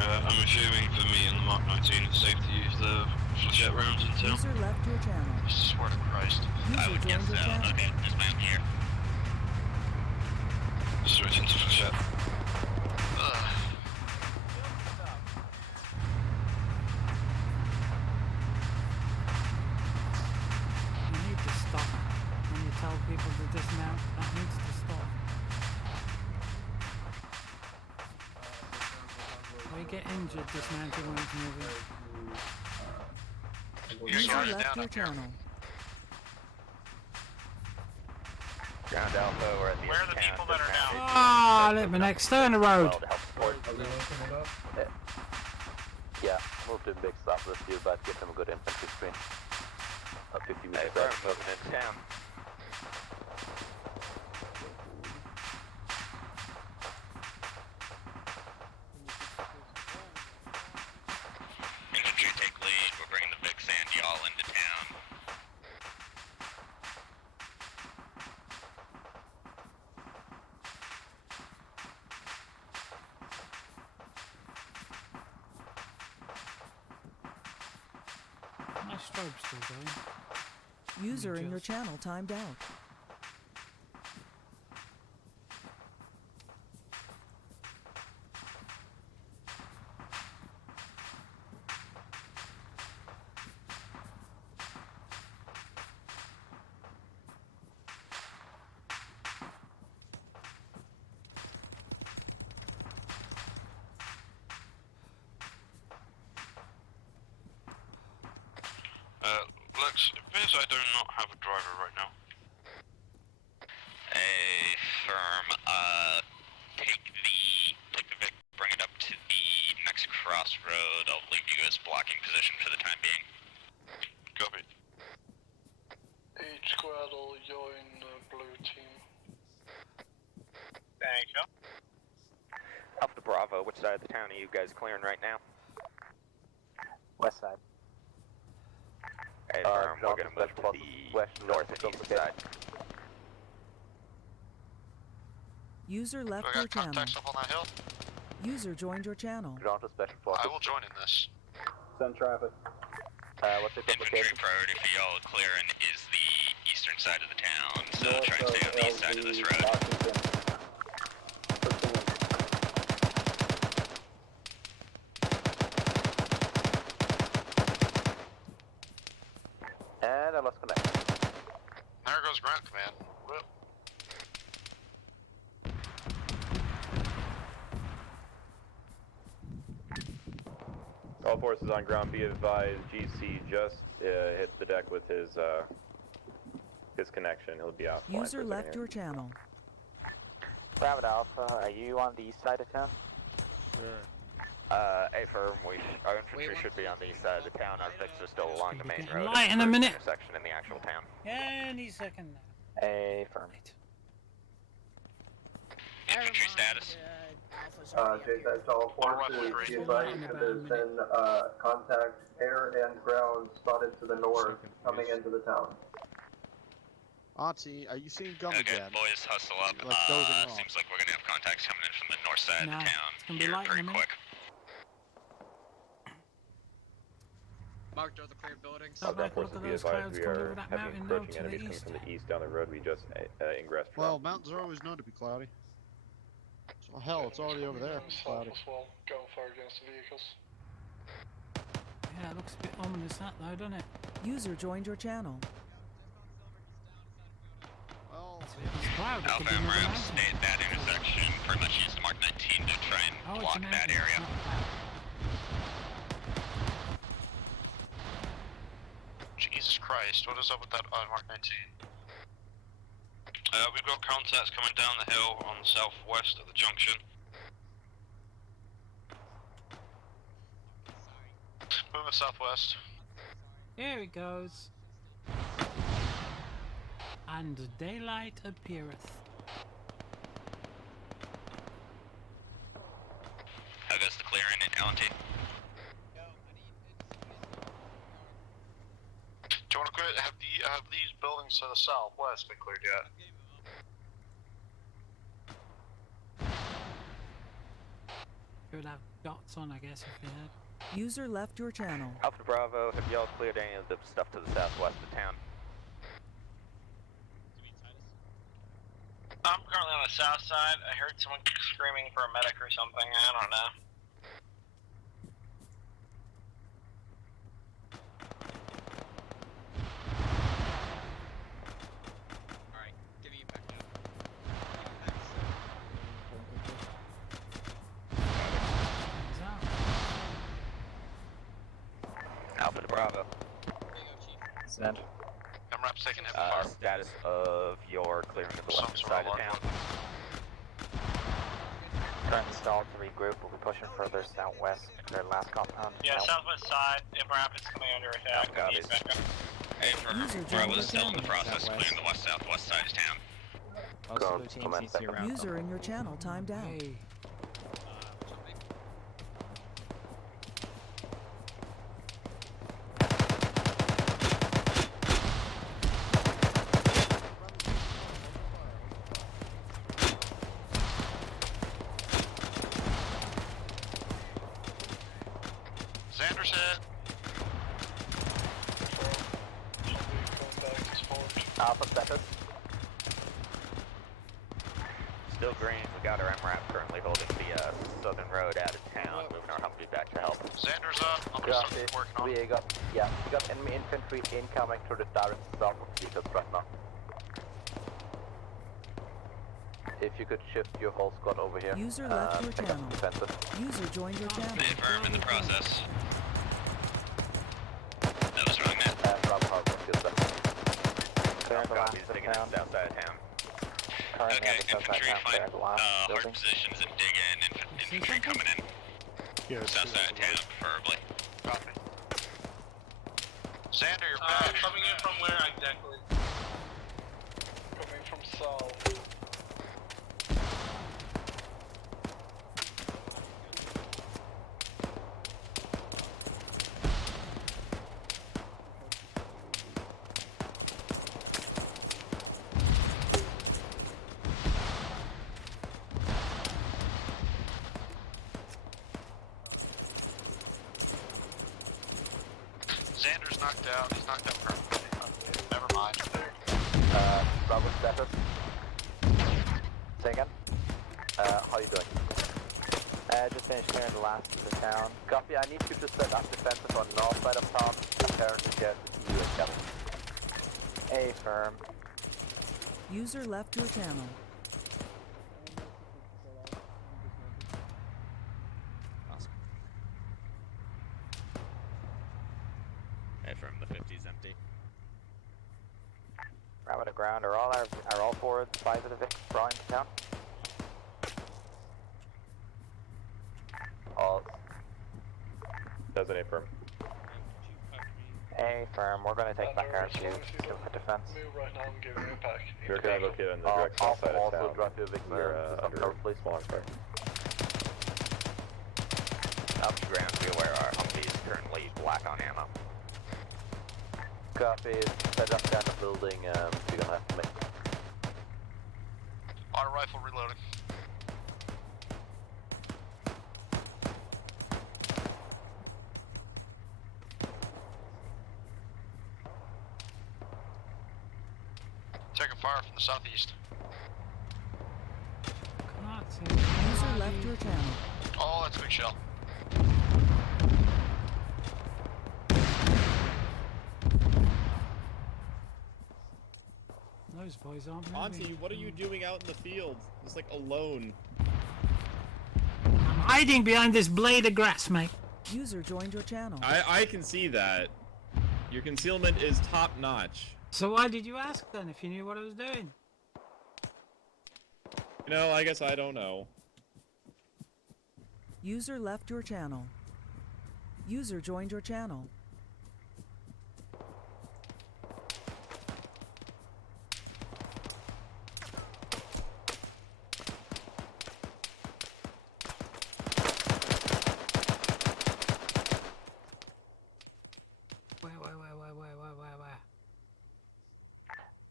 I'm assuming for me and the Mark 19 it's safe to use the flechette rounds in town. User left your channel. I swear to Christ. I would guess so. Okay, dismount here. Switch into flechette. You need to stop when you tell people to dismount. That needs to stop. We get injured dismounting when it's moving. User left your channel. Ground Alpha, we're at the Where are the people that are now? Ah, let my neck. Stay on the road. Yeah, move to big stop. Let's do but get them a good infantry screen. 50 meters We're back. moving into town. Infantry take lead. We're bringing the Vicks and y'all into town. My strobe's still going. User in your channel timed out. Flex, it appears I do not have a driver right now. Affirm, take the Vic, bring it up to the next crossroad. I'll leave you as blocking position for the time being. Copy. Each squad will join blue team. Thank you. Up to Bravo, which side of the town are you guys clearing right now? West side. Affirm, we're gonna move to the north and east side. User left We your got channel. contacts up on that hill. User joined your channel. Ground to special forces. I will join in this. Send traffic. What's the Infantry complication? priority for y'all clearing is the eastern side of the town, so try and stay on the east side of this road. And I lost connect. There goes ground command. Rip. All forces on ground, be advised, GC just hit the deck with his connection. He'll be offline. User left your channel. Private Alpha, are you on the east side of town? Affirm, our infantry should be on the east side of the town. Our Vics are still along the main road. Light in a minute. Intersection in the actual town. Any second now. Affirm. Infantry status. JTAG to all forces, be advised that there's been contact air and ground spotted to the north coming into the town. Auntie, are you seeing gum Okay, again? boys, hustle up. Like dozing off. Seems like we're gonna have contacts coming in from the north side of Nah, the town it's gonna be here light in a pretty minute. quick. Marked all the cleared buildings. All back, forces, look at be those advised, clouds we coming are over that heavy mountain now encroaching to the enemies coming east. from the east down the road we just ingressed from. Well, mountains are always known to be cloudy. So hell, it's already over there. It's cloudy. Go far against the vehicles. Yeah, it looks a bit ominous that though, doesn't it? User joined your channel. Well, It's cloud. It could Alpha be another MRAP, mountain. stay at that intersection. Pretty much use Mark 19 to try and Oh, it's block a that mountain. area. It's not cloud. Jesus Christ, what is up with that Mark 19? We've got contacts coming down the hill on the southwest of the junction. Moving southwest. Here it goes. And daylight appeareth. How goes the clearing in LNT? Do you want to quit? Have these buildings to the southwest been cleared yet? Could have dots on, I guess, if they had. User left your channel. Alpha Bravo, have y'all cleared any of the stuff to the southwest of town? I'm currently on the south side. I heard someone screaming for a medic or something. I don't know. Alright, giving you back now. Alpha to Bravo. Send. MRAP's taking hit Status of your clearing of the Some western sort of side of alarm. town. Current stalled to regroup. We'll be pushing further southwest to their last compound. Yeah, Now, southwest side. MRAP is coming under attack. Got Needs it. backup. Hey, for Bravo's still in the process of clearing the southwest side of town. go commence second. User in your channel timed out. Hey. Xander's hit. Alpha status. Still green, we got our MRAP currently holding the southern road out of town, moving our Humvee back to help. Xander's up. I'm gonna start working on it. We got enemy infantry incoming through the direct south of vehicles right now. If you could shift your whole squad over here. User left your pick up channel. defensive. User joined your channel. Affirm in the process. That was wrong, man. Bravo Harbor. the last Copy, of taking town. it outside of town. Currently Okay, on the south side infantry, town, find clear the last hard building. positions and dig in. Infantry coming in. South side of town, preferably. Copy. Xander, you're Coming in from where exactly? Coming from south. Xander's knocked out. He's knocked out permanently. Never mind. Bravo status. Say again. How you doing? Just finished clearing the last of the town. Copy, I need you to set up defenses on north side of town. Apparently there's a US cavalry. Affirm. User left your channel. From the 50's empty. Bravo to ground. Are all 4 of the 5 of the Vics brought into town? All. Doesn't affirm. Affirm. We're going to take back our two for defense. Right now, I'm giving you back. We're kind of located on the direct south side of town. Drop your Vic We're under please. Swan Square. Up to ground, be aware our Humvee is currently black on ammo. Copy. Set up down the building. You're gonna have to make. Auto rifle reloading. Taking fire from the southeast. User left your channel. Oh, that's a big shell. Those boys aren't moving. Auntie, what are you doing out in the field? Just like alone. I'm hiding behind this blade of grass, mate. User joined your channel. I can see that. Your concealment is top notch. So why did you ask then if you knew what I was doing? You know, I guess I don't know. User left your channel. User joined your channel. Where?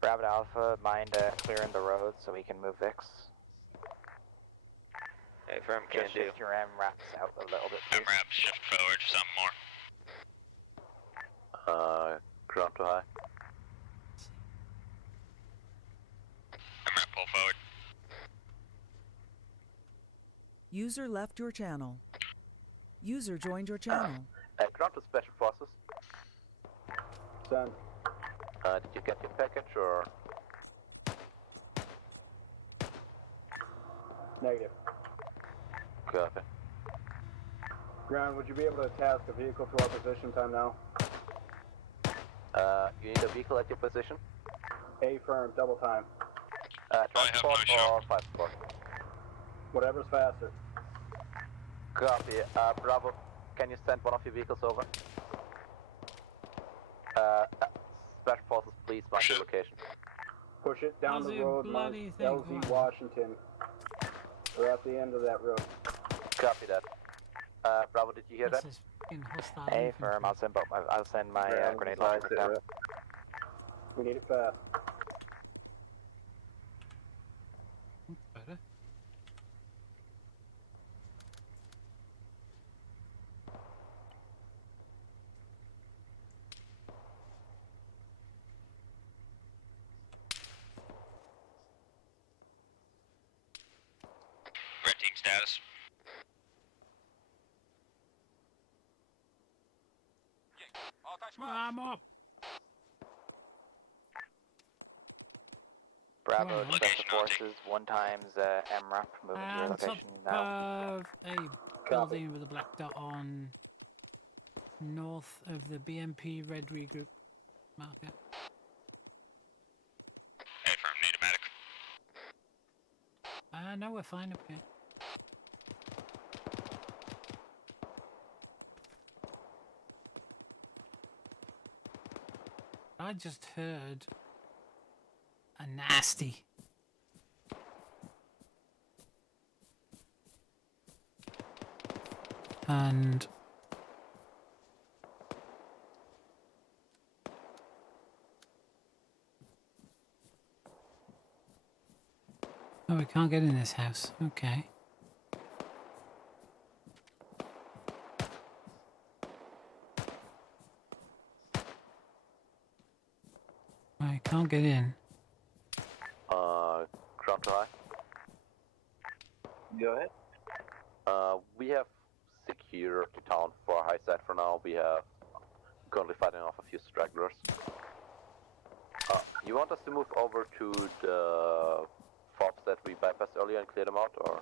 Bravo Alpha, mind clearing the road so we can move Vix. Affirm, can Just do. shift your MRAPs out a little bit, please. MRAP, shift forward, something more. Ground to high. MRAP, pull forward. User left your channel. User joined your channel. Ground to Special Forces. Send. Did you get your package or? Negative. Copy. Ground, would you be able to task a vehicle to our position time now? You need a vehicle at your position? Affirm, double time. Transport or 5-4? Whatever's faster. Copy. Bravo, can you send one of your vehicles over? Special Forces, please mark the location. Push it down How's the your road, mark bloody thing LZ going? Washington. We're at the end of that road. Copy that. Bravo, did you hear This that? is fucking hostile. Hey, firm. I'll send my grenade launcher down. We need it fast. Better. Red team status. I'm up. Bravo, Right. Special Forces, 1 times MRAP, moving to your On top location now. of a building with a black dot on north of the BMP Red Regroup marker. no, we're fine up here. I just heard a nasty. And oh, we can't get in this house. Okay. I can't get in. Ground to high. Go ahead. We have secured the town for high side for now. We have currently fighting off a few stragglers. You want us to move over to the fobs that we bypassed earlier and clear them out, or?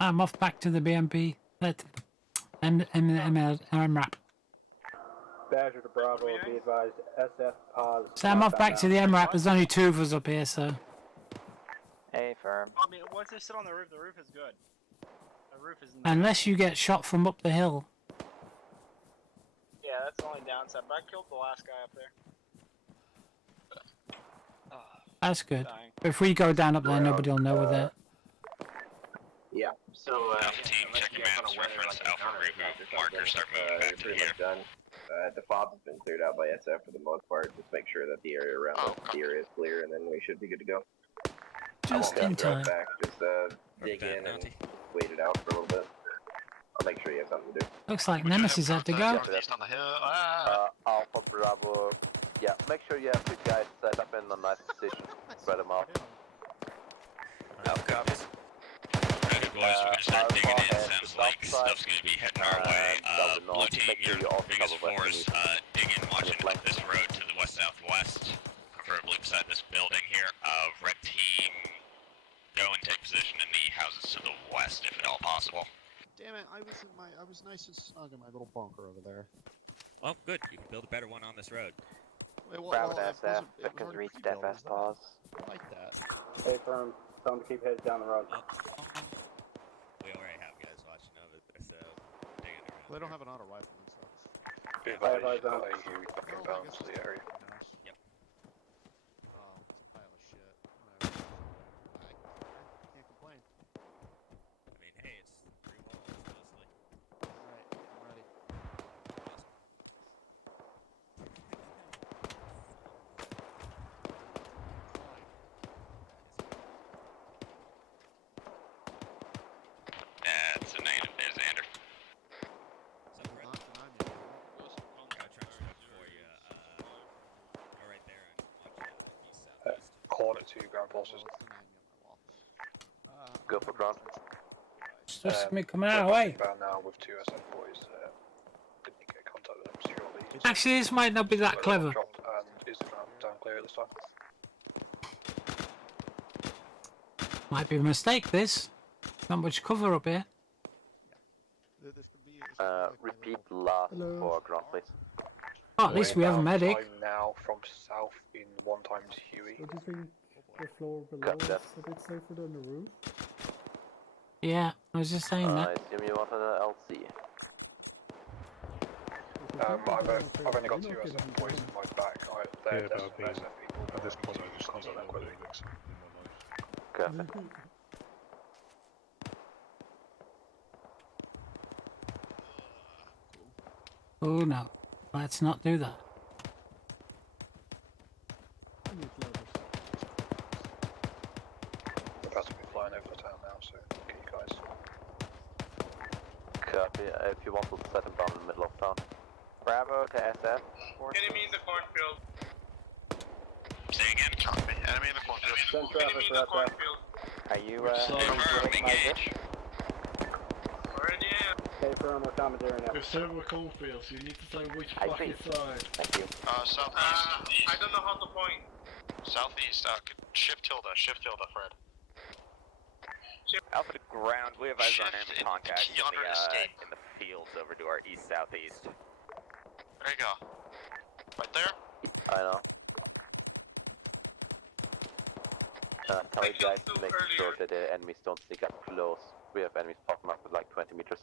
I'm off back to the BMP. MRAP. Badger to Bravo, be advised, SF pause. So I'm off back to the MRAP. There's only two of us up here, so. Hey, firm. I mean, once they sit on the roof is good. The roof is nice. Unless you get shot from up the hill. Yeah, that's the only downside. But I killed the last guy up there. That's good. If we go down up there, nobody will know we're there. Yeah. So, Alpha team, check your maps, reference Alpha route marker, start moving back to here. Done. The fob has been cleared out by SF for the most part. Just make sure that the area around the area is clear, and then we should be good to go. Just in time. Back. Just dig in and wait it out for a little bit. I'll make sure you have something to do. Looks like Nemesis had to go. Alpha Bravo. Yeah, make sure you have the guys set up in a nice position. Spread them out. Alpha copies. Alright boys, we're gonna start digging in. Sounds like stuff's gonna be heading our way. Blue team, your biggest force, digging, watching this road to the west-southwest. Preferably beside this building here. Red team, go and take position in the houses to the west, if at all possible. Damn it, I was nice and snug in my little bunker over there. Well, good. You can build a better one on this road. Wait, Bravo to SF, Victor's reached FS pause. I like that. Hey, firm. Tell them to keep heads down the road. We already have guys watching over there, so digging around. Well, they don't have an auto rifle and stuff. Be advised, Oh, balance the area. Yep. Oh, it's a pile of shit. Whatever. I can't complain. I mean, hey, it's 3 walls, mostly. Alright, I'm ready. That's a negative there, Xander. So, Red, Not denying me. go trench up for you. Go right there and watch east, southeast. Coordinate to ground forces. Go for ground. It's just me coming our way. About now with 2 SF boys. Didn't get contact with them securely. Actually, this might not be that clever. And is the ground down clear at this time? Might be a mistake, this. Not much cover up here. Repeat last for ground, please. Oh, at least we have a medic. I'm now from south in 1 times Huey. So do you think the floor below is a bit safer than the roof? Yeah, I was just saying I that. assume you want an LC. I've only got 2 SF boys in my back. They're SF people. At this point, I just contact them quickly. Okay. Oh no, let's not do that. We're about to be flying over the town now, so get you guys. Copy. If you want to set them down in the middle of town. Bravo to SF. Enemy in the cornfield. Say again? Copy. Enemy in the cornfield. Send traffic for SF. Are you, Confirm, engage. Already am. Hey, Hey, firm, we're commandeering now. We've said we're cornfields, so you need to say which I fucking see. side. Thank you. Southeast. I don't know how to point. Southeast, shift tilde, Fred. Alpha to ground, we have eyes on enemy contacts in the fields over to our east-southeast. There you go. Right there? I know. Tell you guys to make sure that the enemies don't sneak up close. We have enemies popping up with like 20 meters.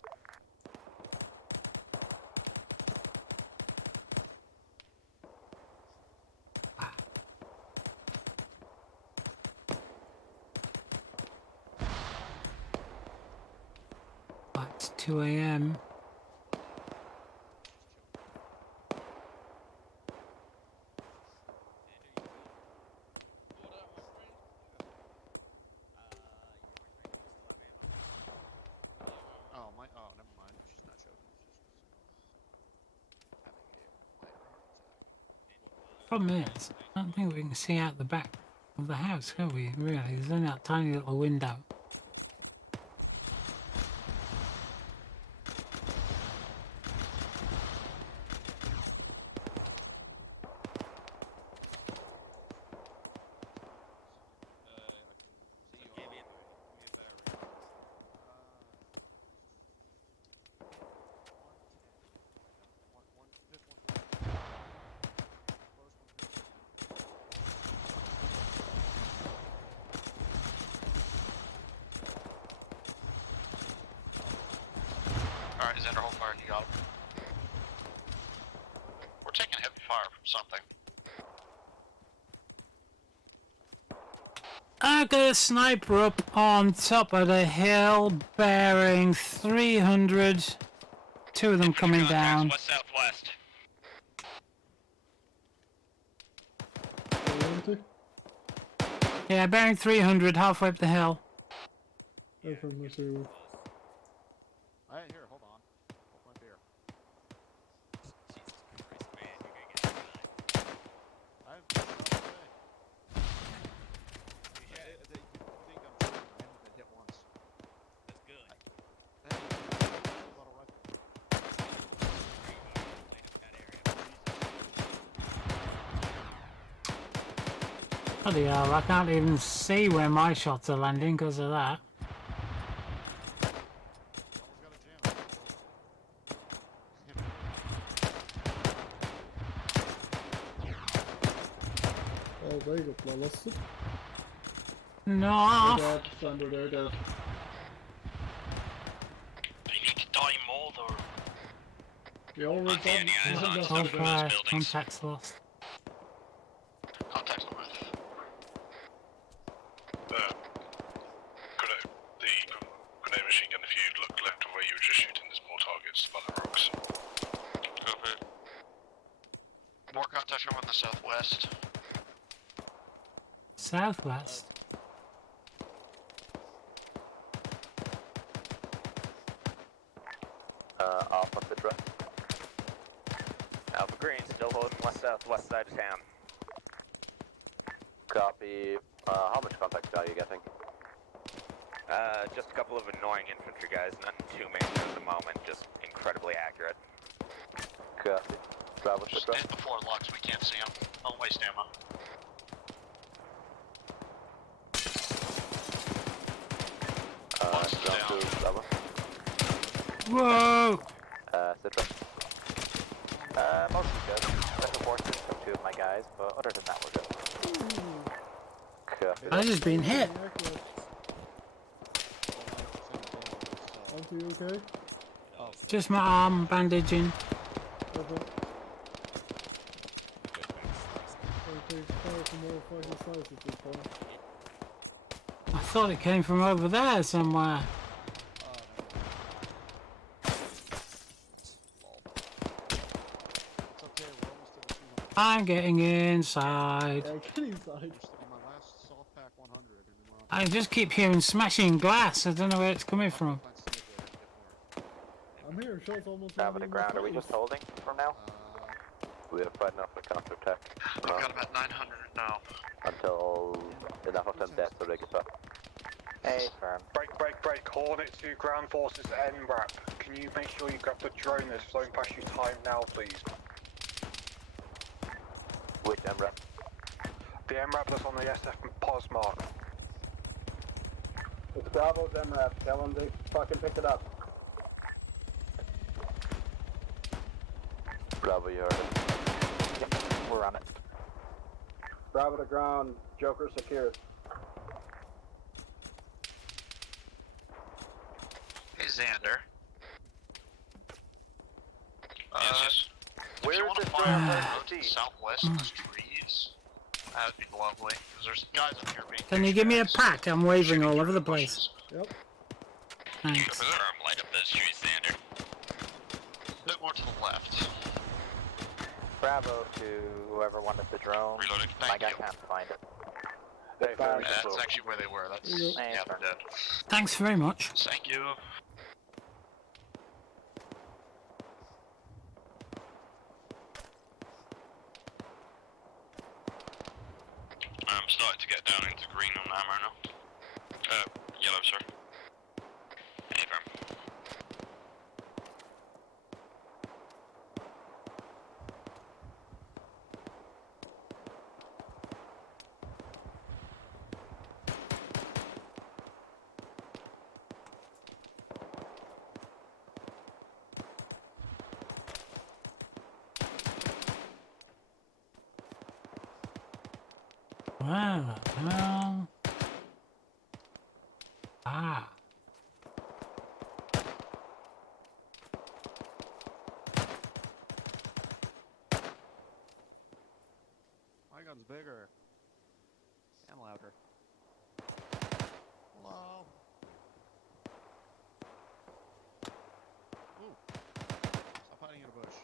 It's 2 AM. Oh, never mind. She's not choking. She's having a minor heart attack. Problem is, I don't think we can see out the back of the house, can we? Really? There's only that tiny little window. Alright, he's under hold fire, you got him. We're taking heavy fire from something. I got a sniper up on top of the hill, bearing 300. Two of them coming down. West-southwest. Yeah, bearing 300, halfway up the hill. Hey, from the seawall. I didn't hear. Hold on. Hold my beer. I've been they think I'm joking. I haven't been hit once. That's good. Hey, a lot of rifle. Bloody hell, I can't even see where my shots are landing because of that. Oh, there you go, flawless. No. They're dead, Thunder, they're dead. They need to die more though. The all red Hold fire, contacts lost. Contacts north. Grenade machine gun, if you look left of where you were just shooting, there's more targets by the rocks. Copy. More contacts from the southwest. Southwest? Alpha Citra. Alpha Green, still holding west-southwest side of town. Copy. How much contact are you getting? Just a couple of annoying infantry guys, nothing too major at the moment, just incredibly accurate. Copy. Bravo Just Citra. hit the floor locks, we can't see them. Don't waste ammo. Down to Bravo. Whoa! Citra. Mostly good. Special forces from two of my guys, but other than that, we're good. Copy. I just been hit. Aren't you okay? Just my arm bandaging. Okay. Take fire from all fucking sides at this point. I thought it came from over there somewhere. I'm getting inside. Yeah, get inside. My last soft pack 100. I just keep hearing smashing glass. I don't know where it's coming from. I'm hearing shots almost Down to the ground, are we just holding from now? We are fighting off the counter-attack. I've got about 900 now. Until enough of them dead so they get up. Hey, firm. Break. Hornet to ground forces and NRAP. can you make sure you grab the drone that's flying past you time now, please? Which MRAP? The MRAP that's on the SF pause mark. It's Bravo's MRAP. Tell him to fucking pick it up. Bravo, you heard it. Yep, we're on it. Bravo to ground. Joker secured. Hey, Xander. Where if you is want to this fire drone from headed the to? southwest in those trees, that'd be lovely. Because there's guys up here being. Can you give me a pack? I'm waving all over the place. Yep. Thanks. Confirm, light up those trees, Xander. A bit more to the left. Bravo to whoever wanted the drone. Reloading. My Thank guy you. can't find it. That's actually where they were. That's yeah, they're dead. Thanks very much. Thank you. I'm starting to get down into green on Arma now. Yellow, sorry. Affirm. Wow. Well. Ah. My gun's bigger. And louder. Hello? Ooh. Stop hiding in a bush.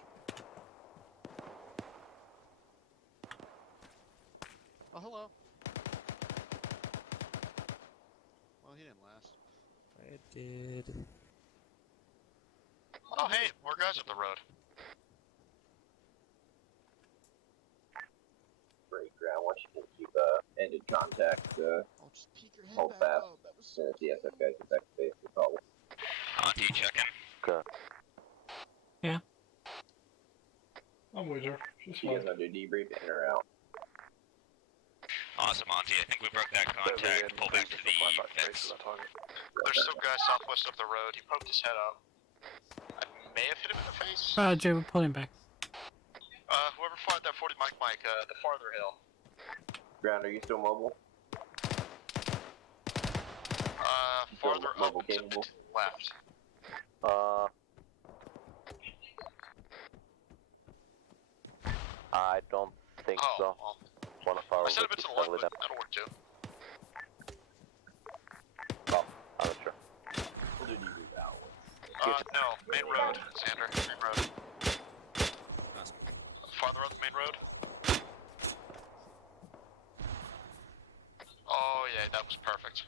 Oh, hello. Well, he didn't last. It did. Oh, hey, more guys up the road. Break ground. Once you can keep ended contact, Oh, just peek your head hold back fast. up. That was As soon as the SF guys get back to base, we'll call it. Auntie, check in. Good. Yeah. I'm with her. She's You fine. guys want to do debrief in or out? Awesome, Auntie. I think we broke that contact. Pull back to the fix. There's still guys southwest of the road. He poked his head up. I may have hit him in the face. Roger, we're pulling back. Whoever fired that 40 Mike, the farther hill. Ground, are you still mobile? Farther up mobile and to capable? the left. I don't think so. Well, One of our I said a bit to the left, probably but that'll work too. Oh, I'm not sure. We'll do debrief out. No, main road, Xander, main road. Farther up the main road. Oh yeah, that was perfect.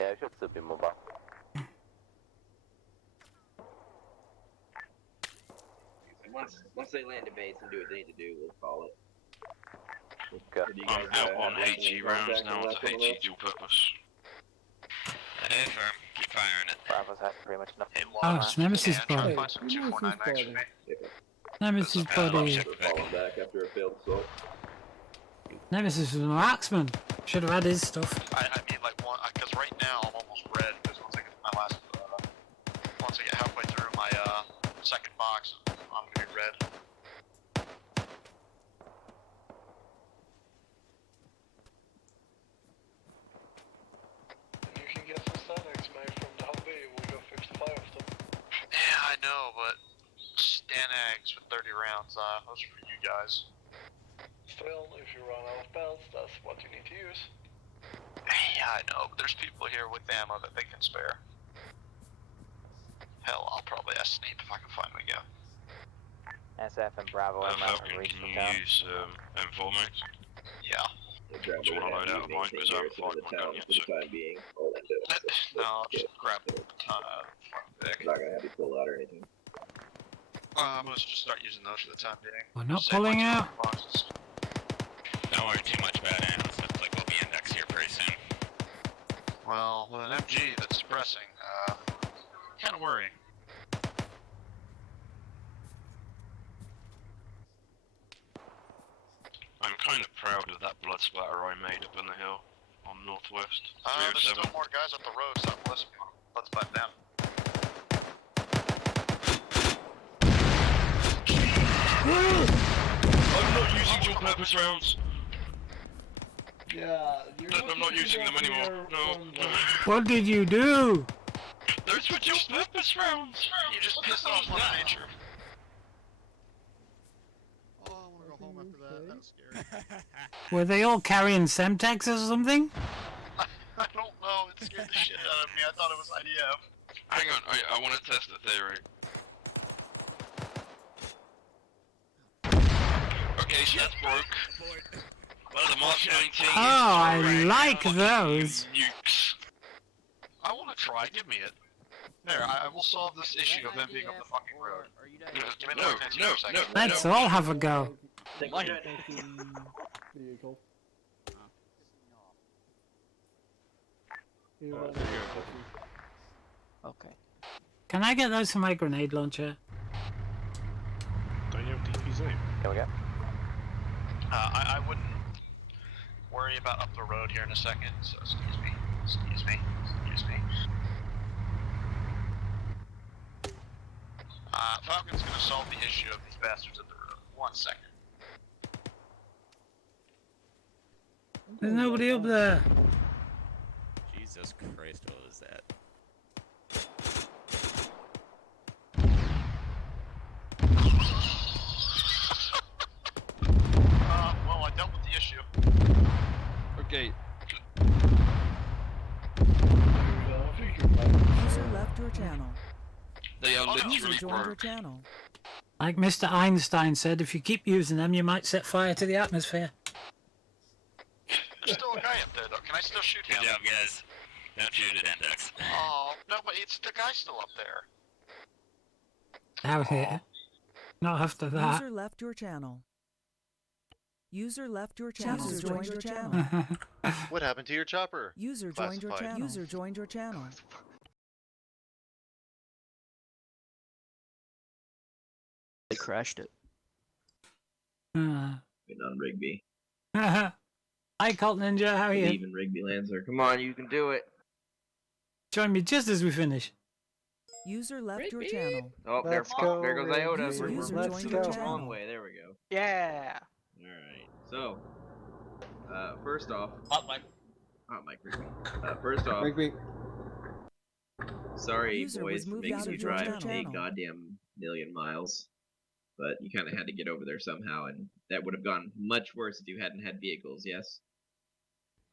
Yeah, I should still be mobile. Once they land a base and do what they need to do, we'll call it. Okay. I'm out on HE rounds now with the HE dual purpose. Affirm. Keep firing it. Bravo's has pretty much nothing. Oh, it's Nemesis body. Find some 249 max for me. Nemesis body. Falling back after a failed assault. Nemesis was a marksman. Should have had his stuff. I mean, like, because right now I'm almost red, because once I get to my last, once I get halfway through my, second box, I'm gonna be red. You can get some Stanex made from the Humvee. We got 55 of them. Yeah, I know, but Stanegs with 30 rounds, those are for you guys. Still, if you run out of belts, that's what you need to use. Yeah, I know, but there's people here with ammo that they can spare. Hell, I'll probably ask Sneap if I can find them again. SF and Bravo are How not can reaching you town. use M4 max? Yeah. Just want to load out of mine because I haven't fired one gun yet, For the time being. No, just grab a ton of I'm not gonna have you pull out or anything. I'm gonna just start using those for the time being. We're not Save pulling my out. boxes. Don't worry too much about it. Looks like we'll be index here pretty soon. Well, with an MG that's suppressing, kind of worrying. of that blood splatter I made up on the hill on northwest. There's still more guys up the road southwest. Let's back down. I'm not using dual purpose rounds. Yeah, I'm not using them anymore. No. What did you do? Those were dual purpose rounds. You just pissed off Mother Nature. Oh, I want to go home after that. That was scary. Were they all carrying Semtex or something? I don't know. It scared the shit out of me. I thought it was IDF. Hang on, I want to test the theory. Okay, so that's broke. Well, the March 19 Oh, I like those. Nukes. I want to try. Give me it. There, I will solve this issue of them being up the fucking road. Give me the for a second. Let's all have a go. Vehicle. Okay. Can I get those for my grenade launcher? Don't you have DPZ? Can we go? I wouldn't worry about up the road here in a second, so excuse me. Excuse me. Excuse me. Falcon's gonna solve the issue of these bastards up the road. 1 second. There's nobody up there. Jesus Christ, what was that? Well, I dealt with the issue. Okay. User left your channel. They are User literally joined your broke. channel. Like Mr. Einstein said, if you keep using them, you might set fire to the atmosphere. There's still a guy up there, though. Can I still shoot him? Good job, guys. Don't shoot at Index. Oh, no, but it's the guy still up there. Out here. Not after that. User left your channel. User left your channel. User joined your channel. What happened to your chopper? User joined your Classified. channel. User joined your channel. They crashed it. Good on Rigby. Hi, Colt Ninja, how are you? Even Rigby Lancer. Come on, you can do it. Join me just as we finish. User left your channel. Oh, there goes Iota. User We're joined the your wrong channel. way. There we go. Yeah. Alright. So, first off. Hot mic. Hot mic, Rigby. First off. Rigby. Sorry, User boys, was for moved making out you of your drive a channel. goddamn million miles. But you kind of had to get over there somehow, and that would have gone much worse if you hadn't had vehicles, yes?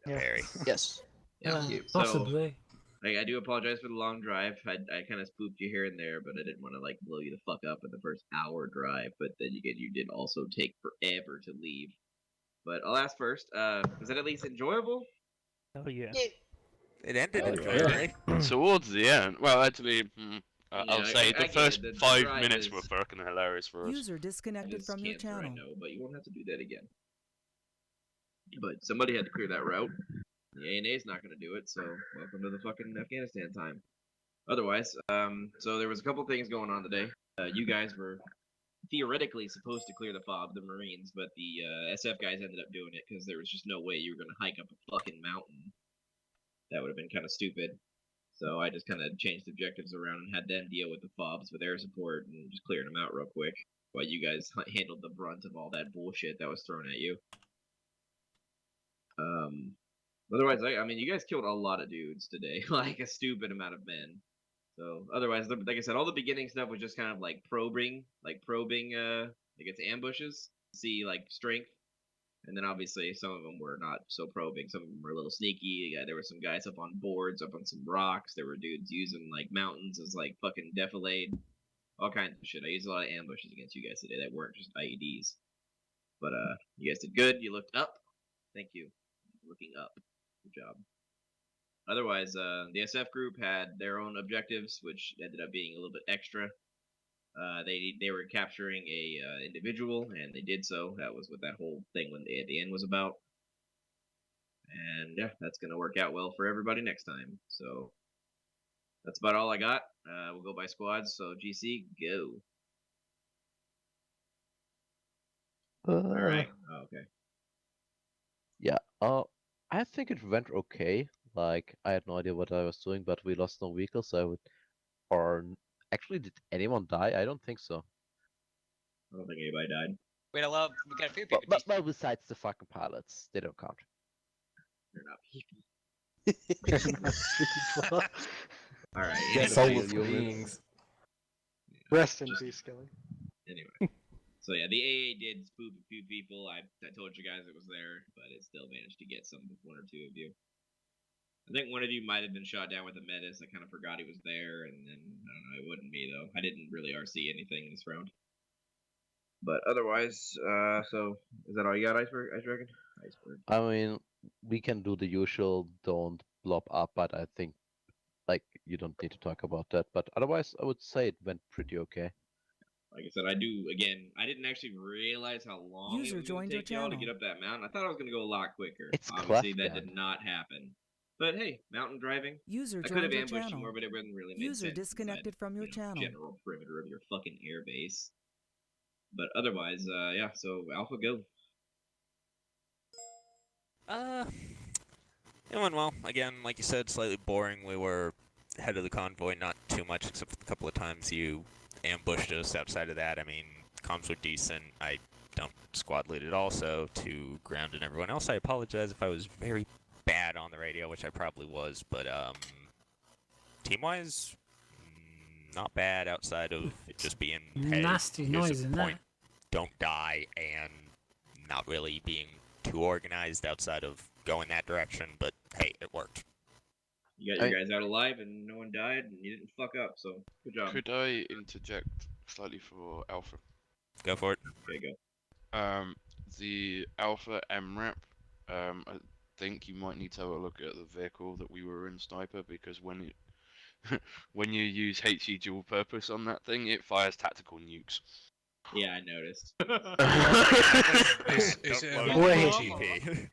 Very. Yes. Yeah, so, Possibly. I do apologize for the long drive. I kind of spooked you here and there, but I didn't want to like blow you the fuck up in the first hour drive. But then you did also take forever to leave. But I'll ask first. Was that at least enjoyable? Oh yeah. It ended enjoyably. Towards the end. Well, actually, I'll say I the get first it. The 5 drive minutes is- were fucking hilarious for us. User disconnected from your Cancer, I channel. know, but you won't have to do that again. But somebody had to clear that route. The ANA's not going to do it, so welcome to the fucking Afghanistan time. Otherwise, so there was a couple things going on today. You guys were theoretically supposed to clear the fob, the Marines, but the SF guys ended up doing it because there was just no way you were going to hike up a fucking mountain. That would have been kind of stupid. So I just kind of changed objectives around and had them deal with the fobs with air support and just cleared them out real quick, while you guys handled the brunt of all that bullshit that was thrown at you. Otherwise, I mean, you guys killed a lot of dudes today, like a stupid amount of men. So otherwise, like I said, all the beginning stuff was just kind of like probing, against ambushes, see like strength. And then obviously some of them were not so probing. Some of them were a little sneaky. Yeah, there were some guys up on boards, up on some rocks. There were dudes using like mountains as like fucking defilade. All kinds of shit. I used a lot of ambushes against you guys today that weren't just IEDs. But you guys did good. You looked up. Thank you. Looking up. Good job. Otherwise, the SF group had their own objectives, which ended up being a little bit extra. They were capturing a individual, and they did so. That was what that whole thing at the end was about. And yeah, that's gonna work out well for everybody next time. So that's about all I got. We'll go by squads. So GC, go. All right. Oh, okay. I think it went okay. Like, I had no idea what I was doing, but we lost no vehicles, so I would. Actually, did anyone die? I don't think so. I don't think anybody died. Wait, I love. We got a few Well, people. well, besides the fucking pilots, they don't count. They're not people. People. Alright, They're anyways. soulless beings. Rest in peace, Kelly. Anyway. So yeah, the AA did spook a few people. I told you guys it was there, but it still managed to get some with one or two of you. I think one of you might have been shot down with a metis. I kind of forgot he was there, and then I don't know. It wasn't me though. I didn't really RC anything this round. But otherwise, so is that all you got, Iceberg? Iceberg? I mean, we can do the usual don't blob up, but I think, like, you don't need to talk about that. But otherwise, I would say it went pretty okay. Like I said, I didn't actually realize how long User it was going joined to your take y'all to channel. get up that mountain. I thought I was going to go a lot quicker. It's Obviously, that Clefland. did not happen. But hey, mountain driving. User I could have joined your ambushed you channel. more, but it wouldn't really make User sense. disconnected from your channel. General perimeter of your fucking air base. But otherwise, yeah. So Alpha, go. It went well. Again, like you said, slightly boring. We were head of the convoy, not too much, except for the couple of times you ambushed us. Outside of that, I mean, comms were decent. I don't squad lead at all, so to Ground and everyone else, I apologize if I was very bad on the radio, which I probably was, but team-wise, not bad outside of it just being, hey, Nasty here's noise a in point, that. don't die, and not really being too organized outside of going that direction, but hey, it worked. You got your guys out alive, and no one died, and you didn't fuck up. So good job. Could I interject slightly for Alpha? Go for it. Okay, go. The Alpha MRAP, I think you might need to have a look at the vehicle that we were in, Sniper, because when it when you use HE dual purpose on that thing, it fires tactical nukes. Yeah, I noticed. Is it a Wait.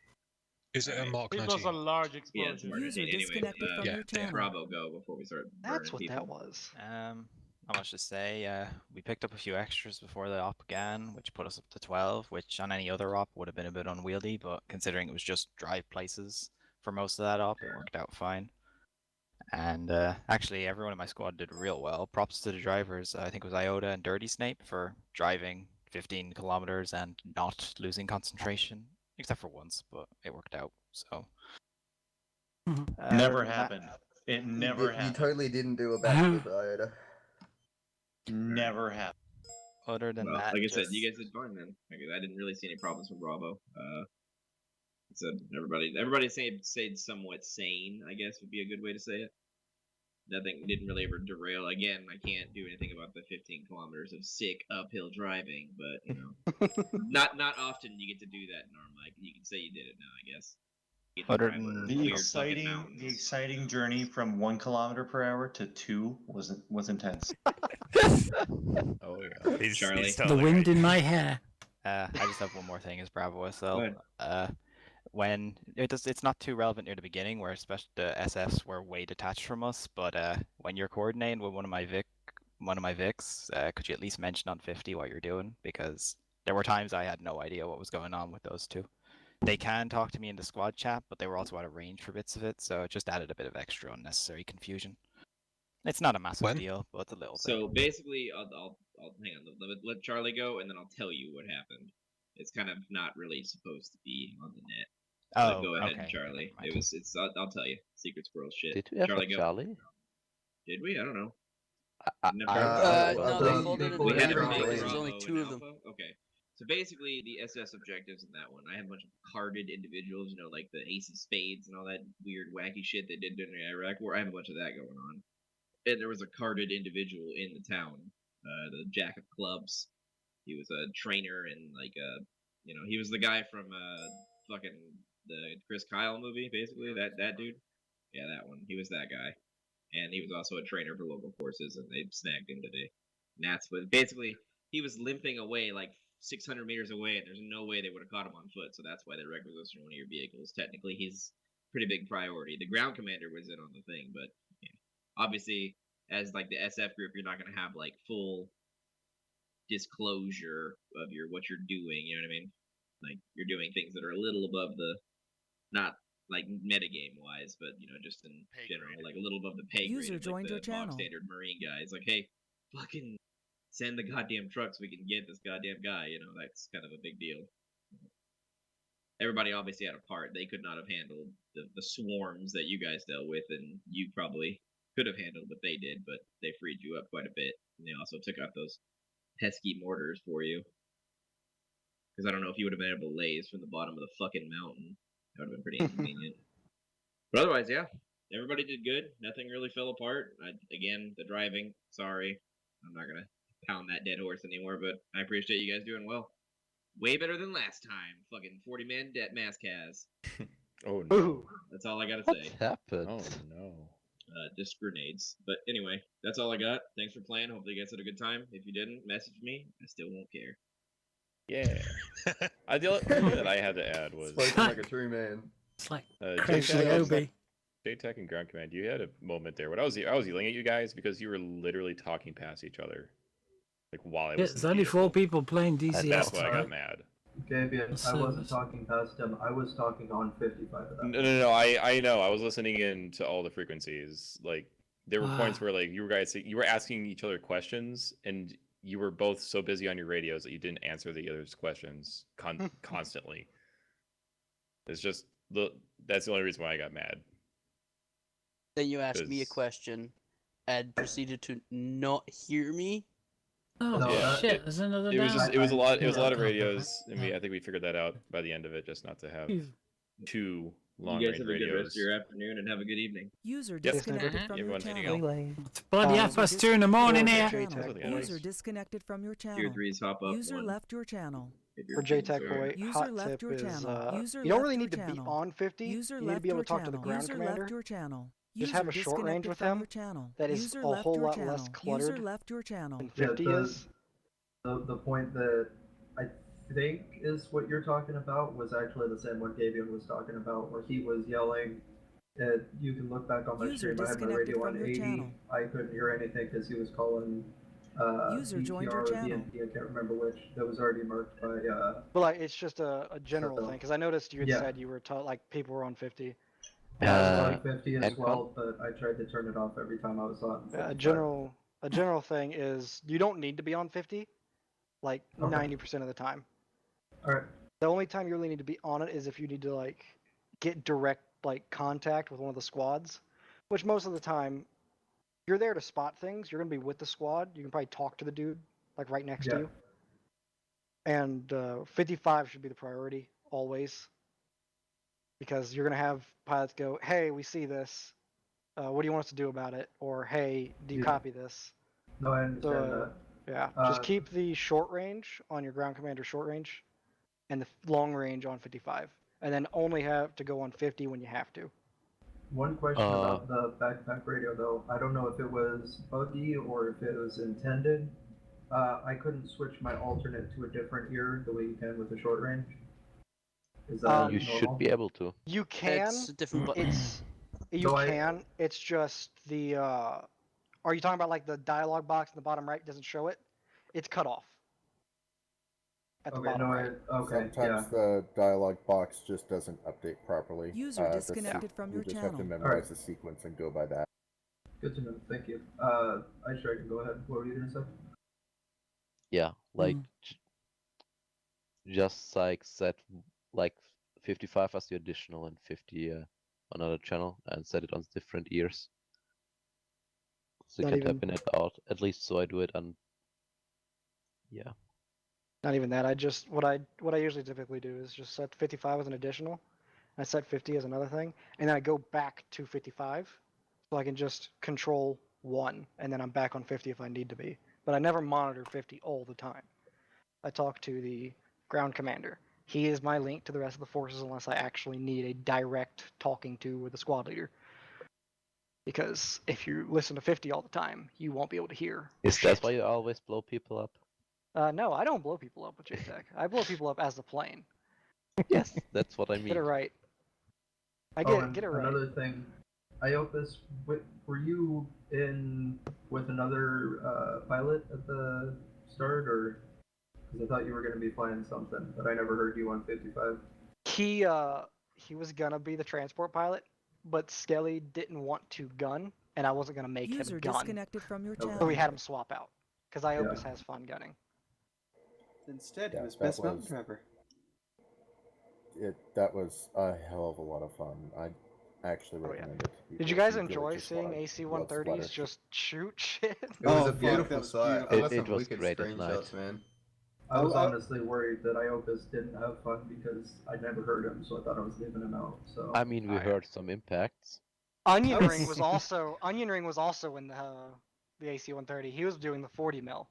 Is it a Mark It 19? was a large Yeah, explosion. it's Mark 19. disconnected from your channel. Bravo, go before we start. That's what people. that was. Not much to say. We picked up a few extras before the op began, which put us up to 12, which on any other op would have been a bit unwieldy, but considering it was just drive places for most of that op, it worked out fine. And actually, everyone in my squad did real well. Props to the drivers. I think it was Iota and Dirty Snape for driving 15 kilometers and not losing concentration, except for once, but it worked out. So Never happened. It never happened. You totally didn't do a backflip, Iota. Never happened. Other than Well, that, like I just... said, you guys did fine, man. I didn't really see any problems with Bravo. So everybody stayed somewhat sane, I guess would be a good way to say it. Nothing didn't really ever derail. Again, I can't do anything about the 15 kilometers of sick uphill driving, but you know, not often you get to do that in Arma. You can say you did it now, I guess. The exciting journey from 1 kilometer per hour to 2 was intense. Oh yeah. Charlie. The wind in my hair. I just have one more thing as Bravo SL. When it's not too relevant near the beginning, where especially the SFs were way detached from us, but when you're coordinating with one of my Vics, could you at least mention on 50 what you're doing? Because there were times I had no idea what was going on with those two. They can talk to me in the squad chat, but they were also out of range for bits of it, so it just added a bit of extra unnecessary confusion. It's not a massive deal, but it's a little thing. So basically, I'll hang on. Let Charlie go, and then I'll tell you what happened. It's kind of not really supposed to be on the net. Oh, go ahead, okay. Charlie. I'll tell you. Secret squirrel shit. Did we have Charlie, a go. Charlie? Did we? I don't know. No, we they folded it had to in make Bravo. Bravo Only two and of them. Alpha? Okay. So basically, the SS objectives in that one, I have a bunch of carded individuals, you know, like the Ace of Spades and all that weird, wacky shit they did during the Iraq War. I have a bunch of that going on. And there was a carded individual in the town, the Jack of Clubs. He was a trainer and, like, you know, he was the guy from fucking the Chris Kyle movie, basically. That dude. Yeah, that one. He was that guy. And he was also a trainer for local forces, and they snagged him today. And that's what, basically, he was limping away like 600 meters away, and there's no way they would have caught him on foot, so that's why they requisitioned one of your vehicles. Technically, he's a pretty big priority. The ground commander was in on the thing, but yeah. Obviously, as like the SF group, you're not going to have like full disclosure of what you're doing, you know what I mean? Like, you're doing things that are a little above the Not like metagame wise, but just in general, like a little above the pay grade User of like joined the your channel. bog standard Marine guy. It's like, hey, fucking send the goddamn truck so we can get this goddamn guy. That's kind of a big deal. Everybody obviously had a part. They could not have handled the swarms that you guys dealt with, and you probably could have handled what they did, but they freed you up quite a bit. And they also took out those pesky mortars for you. Because I don't know if you would have been able to laze from the bottom of the fucking mountain. That would have been pretty inconvenient. But otherwise, yeah, everybody did good. Nothing really fell apart. Again, the driving, sorry. I'm not going to pound that dead horse anymore, but I appreciate you guys doing well. Way better than last time. Fucking 40-man debt mask has. Oh, no. That's all I got to What say. happened? Oh, no. Just grenades. But anyway, that's all I got. Thanks for playing. Hopefully you guys had a good time. If you didn't, message me. I still won't care. Yeah. The only thing that I had to add was Spoken like a true man. It's like JTech and Ground Command, you had a moment there when I was yelling at you guys because you were literally talking past each other, like while I was. There's only 4 people playing DCS. That's why I got mad. Gabian, I wasn't talking past him. I was talking on 55 of that. No. I know. I was listening in to all the frequencies. Like there were points where like you were asking each other questions, and you were both so busy on your radios that you didn't answer the other's questions constantly. It's just that's the only reason why I got mad. Then you asked me a question and proceeded to not hear me. Oh yeah, shit! There's another. It was a lot of radios, and I think we figured that out by the end of it, just not to have 2 long You guys range have a radios. good rest of your afternoon and have a good evening. User disconnected from your channel. It's bloody 2:30 in the morning here. User disconnected from your channel. Tier 3s hop up. User left your channel. For JTech Boy, User hot left tip your is channel. User you don't left really your need to be channel. on 50. User You need to left be able your to talk to the channel. ground User commander. left your channel. Just User have a short range disconnected with from him your channel. that is User a left whole your lot channel. less cluttered User left your channel. than 50 is. The point that I think is what you're talking about was actually the same one Gabian was talking about, where he was yelling. You can look back on my User stream. I had my disconnected radio from on your 80. channel. I couldn't hear anything because he was calling User joined BTR your or channel. BNP. I can't remember which. That was already marked by. But like, it's just a general So, thing because I noticed you had yeah. said you were like people were on 50. Yeah, I was on 50 as well, but I tried to turn it off every time I was on. 55. A general thing is you don't need to be on 50, like 90% of the time. All right. The only time you really need to be on it is if you need to like get direct like contact with one of the squads, which most of the time you're there to spot things. You're gonna be with the squad. You can probably talk to the dude like right next to you. And 55 should be the priority always, because you're gonna have pilots go, "Hey, we see this. What do you want us to do about it?" Or, "Hey, do you copy this?" No, I understand that. Yeah, just keep the short range on your ground commander short range, and the long range on 55, and then only have to go on 50 when you have to. One question about the backpack radio, though. I don't know if it was buggy or if it was intended. I couldn't switch my alternate to a different ear the way you can with the short range. Is that you normal? should be able to. You can. It's a different button. You can. It's just the. Are you talking about like the dialogue box in the bottom right doesn't show it? It's cut off. At the bottom right. Sometimes the dialogue box just doesn't update properly. User disconnected from your You just channel. have to memorize the sequence and go by that. Good to know. Thank you. I can go ahead. What were you gonna say? Yeah, like just like set like 55 as the additional and 50 another channel, and set it on different ears. So you Not can even- tap in it out. At least so I do it, and yeah. Not even that. What I usually typically do is just set 55 as an additional. I set 50 as another thing, and then I go back to 55, so I can just control 1, and then I'm back on 50 if I need to be. But I never monitor 50 all the time. I talk to the ground commander. He is my link to the rest of the forces unless I actually need a direct talking to with the squad leader. Because if you listen to 50 all the time, you won't be able to hear. Is that why you always blow people up? No, I don't blow people up with JTech. I blow people up as the plane. Yes, that's what I mean. Get it right. Get it right. Another thing, Iopus, were you in with another pilot at the start, or because I thought you were going to be flying something, but I never heard you on 55. he was gonna be the transport pilot, but Skelly didn't want to gun, and I wasn't gonna make User him gun. disconnected from your channel. So we had him swap out, because Iopus has fun gunning. Instead, Yeah, he was that best mountain was- driver. That was a hell of a lot of fun. I actually Oh, yeah. recommend it. to people Did you if guys really enjoy just seeing wanna blood AC-130s splatter. just shoot shit? It was Oh, a fuck, beautiful that was sight. I beautiful. got some It was wicked great at night. screenshots, man. I was Oh, honestly worried that Iopus didn't have fun because I never heard him, so I thought I was leaving him out. So I mean, we heard some impacts. Onion I was- Ring was also in the AC-130. He was doing the 40 mil.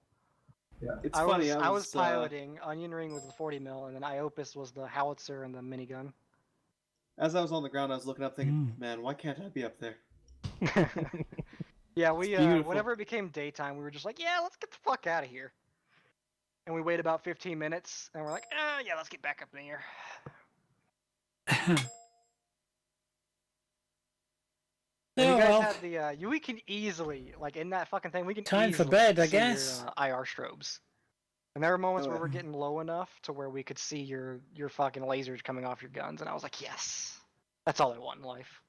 yeah, It's I funny. was piloting. Onion Ring was the 40 mil, and then Iopus was the howitzer and the minigun. As I was on the ground, I was looking up, thinking, "Man, why can't I be up there?" Yeah, It's beautiful. whenever it became daytime, we were just like, yeah, let's get the fuck out of here. And we wait about 15 minutes, and we're like, yeah, let's get back up in here. And you guys had the we can easily, like, in that fucking thing, we can Time for easily bed, I see your, guess. IR strobes. And there were moments Oh, where yeah. we're getting low enough to where we could see your fucking lasers coming off your guns, and I was like, yes, that's all I want in life.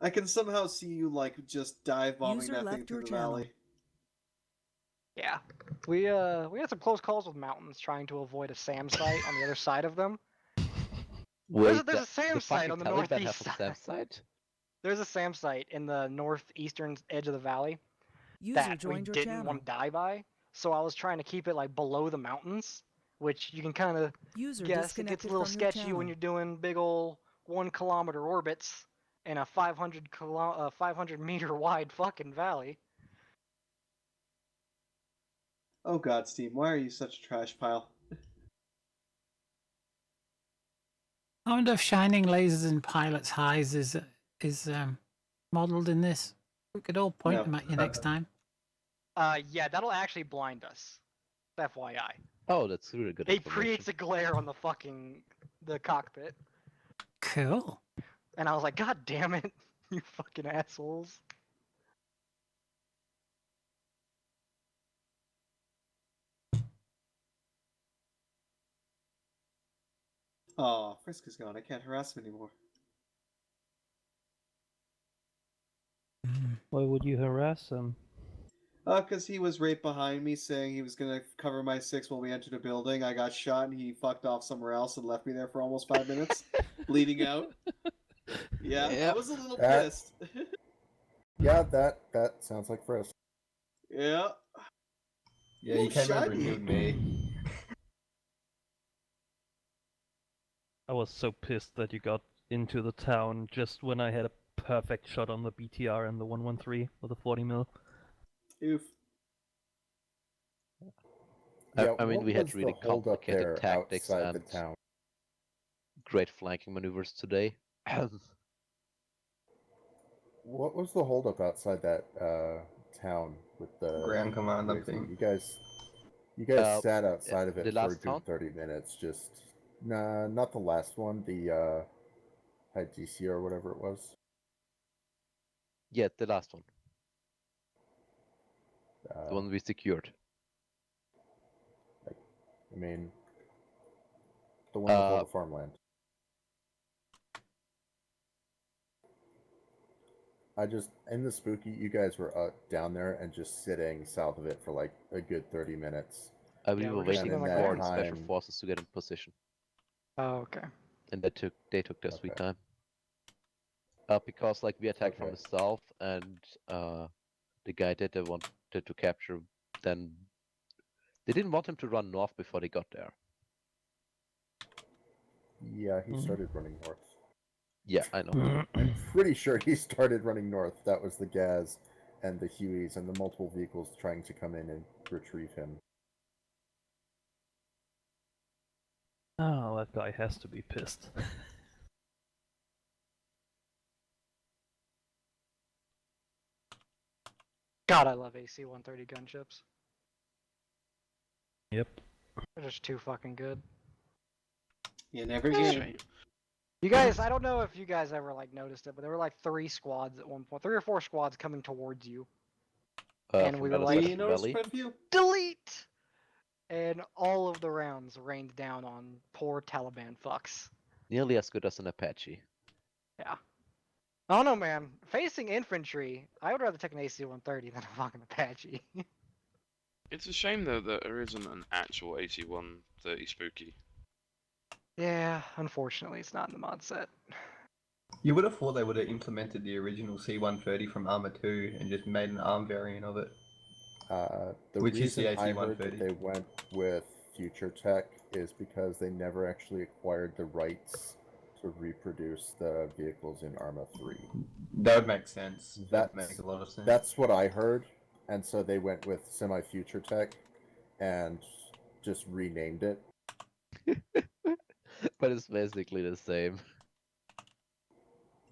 I can somehow see you like just dive bombing User that thing left through your the channel. valley. Yeah, we had some close calls with mountains trying to avoid a SAM site on the other side of them. Wait, there's a SAM the site fucking on the Taliban northeast have a SAM side. site? There's a SAM site in the northeastern edge of the valley User that we joined your didn't channel. want to die by. So I was trying to keep it like below the mountains, which you can kind of User guess it disconnected gets a little from your sketchy channel. when you're doing big ol' 1 kilometer orbits in a 500 meter wide fucking valley. Oh God, Steve, why are you such a trash pile? I wonder if shining lasers in pilots' highs is modelled in this. We could all point No. them at you next time. Yeah, that'll actually blind us. FYI. Oh, that's really good It information. creates a glare on the cockpit. Cool. And I was like, God damn it, you fucking assholes. Oh, Frisk is gone. I can't harass him anymore. Why would you harass him? Because he was right behind me saying he was going to cover my 6 when we entered a building. I got shot and he fucked off somewhere else and left me there for almost 5 minutes, bleeding out. Yeah, I was a little pissed. Yeah, that sounds like Frisk. Yeah. Yeah, you can't remember you and me. I was so pissed that you got into the town just when I had a perfect shot on the BTR and the 113 with a 40 mil. Oof. Yeah, I mean, what we had was the really hold up there complicated tactics outside and the town? great flanking maneuvers today. What was the holdup outside that town with the Grand Command, I with- think. You guys sat outside of it the for a last good town? 30 minutes. Just nah, not the last one. The IGC or whatever it was. Yeah, the last one. Uh, The one we secured. I mean, the one with all Uh, the farmland. In the spooky, you guys were down there and just sitting south of it for like a good 30 minutes. We were waiting in for that the special time- forces to get in position, Oh, okay. and they took their sweet time. Because like we attacked from the south, and the guy that they wanted to capture, then they didn't want him to run north before they got there. Yeah, he started running north. Yeah, I know. I'm pretty sure he started running north. That was the Gaz and the Hueys and the multiple vehicles trying to come in and retrieve him. Oh, that guy has to be pissed. God, I love AC-130 gunships. Yep. They're just too fucking good. You never game. You guys, I don't know if you guys ever like noticed it, but there were like 3 squads at one point, 3 or 4 squads coming towards you. And we were like, You noticed quite a few? delete! and all of the rounds rained down on poor Taliban fucks. Nearly as good as an Apache. Yeah. I don't know, man. Facing infantry, I would rather take an AC-130 than a fucking Apache. It's a shame though that there isn't an actual AC-130 Spooky. Yeah, unfortunately, it's not in the mod set. You would have thought they would have implemented the original C-130 from Arma 2 and just made an ARM variant of it. The Which is the reason I heard that AC-130. they went with Future Tech is because they never actually acquired the rights to reproduce the vehicles in Arma 3. That would make sense. That would That's, make a lot of sense. That's what I heard, and so they went with Semi-Future Tech and just renamed it. But it's basically the same.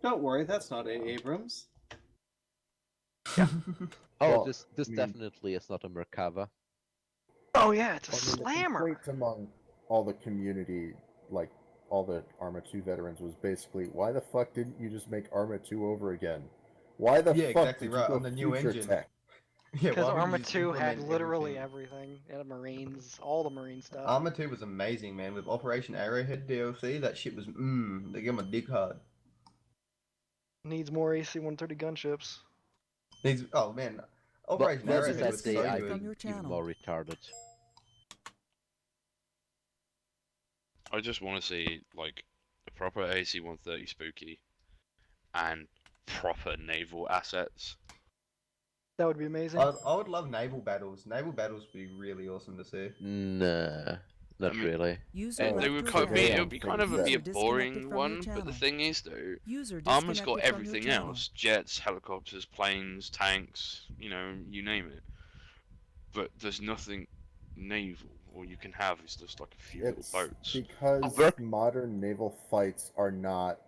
Don't worry, that's not A. Abrams. Yeah. Oh, Well, this I mean- definitely is not a Merkava. Oh yeah, it's a I mean, the slammer. complaint among all the community, like all the Arma 2 veterans, was basically, why the fuck didn't you just make Arma 2 over again? Why the Yeah, fuck exactly did right, you go on the new Future engine. Tech? Yeah, Because why would you Arma just 2 had implement literally everything? everything. It had Marines, all the Marine stuff. Arma 2 was amazing, man. With Operation Arrowhead DLC, that shit was they gave my dick hard. Needs more AC-130 gunships. Oh man, But Operation versus Arrowhead that was day, so I good. think even more retarded. I just want to see like a proper AC-130 Spooky and proper naval assets. That would be amazing. I would love naval battles. Naval battles would be really awesome to see. Nah, not really. User They would kind of be, it would be kind of a boring one, but the thing is though, Arma's got everything else: jets, helicopters, planes, tanks, you know, you name it. But there's nothing naval. All you can have is just like a few little boats. Because modern naval fights are not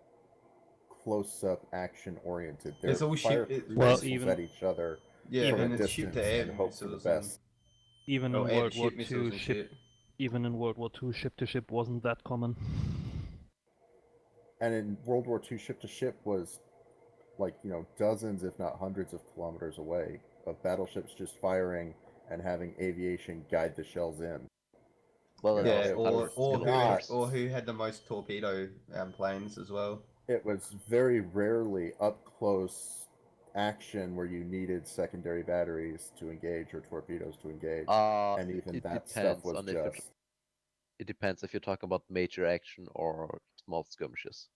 close-up action-oriented. They're It's all fire ship- missiles at each other Yeah, from a and it's ship distance to air and hope for the missiles and- best. Even Oh, in air World to War ship missiles II, and shit. even in World War II, ship to ship wasn't that common. And in World War II, ship-to-ship was like, dozens, if not hundreds of kilometers away of battleships just firing and having aviation guide the shells in. Well, Yeah, it or was who had the most torpedo planes as well. It was very rarely up close action where you needed secondary batteries to engage or torpedoes to engage, and even that stuff was just. It depends if you're talking about major action or small skirmishes.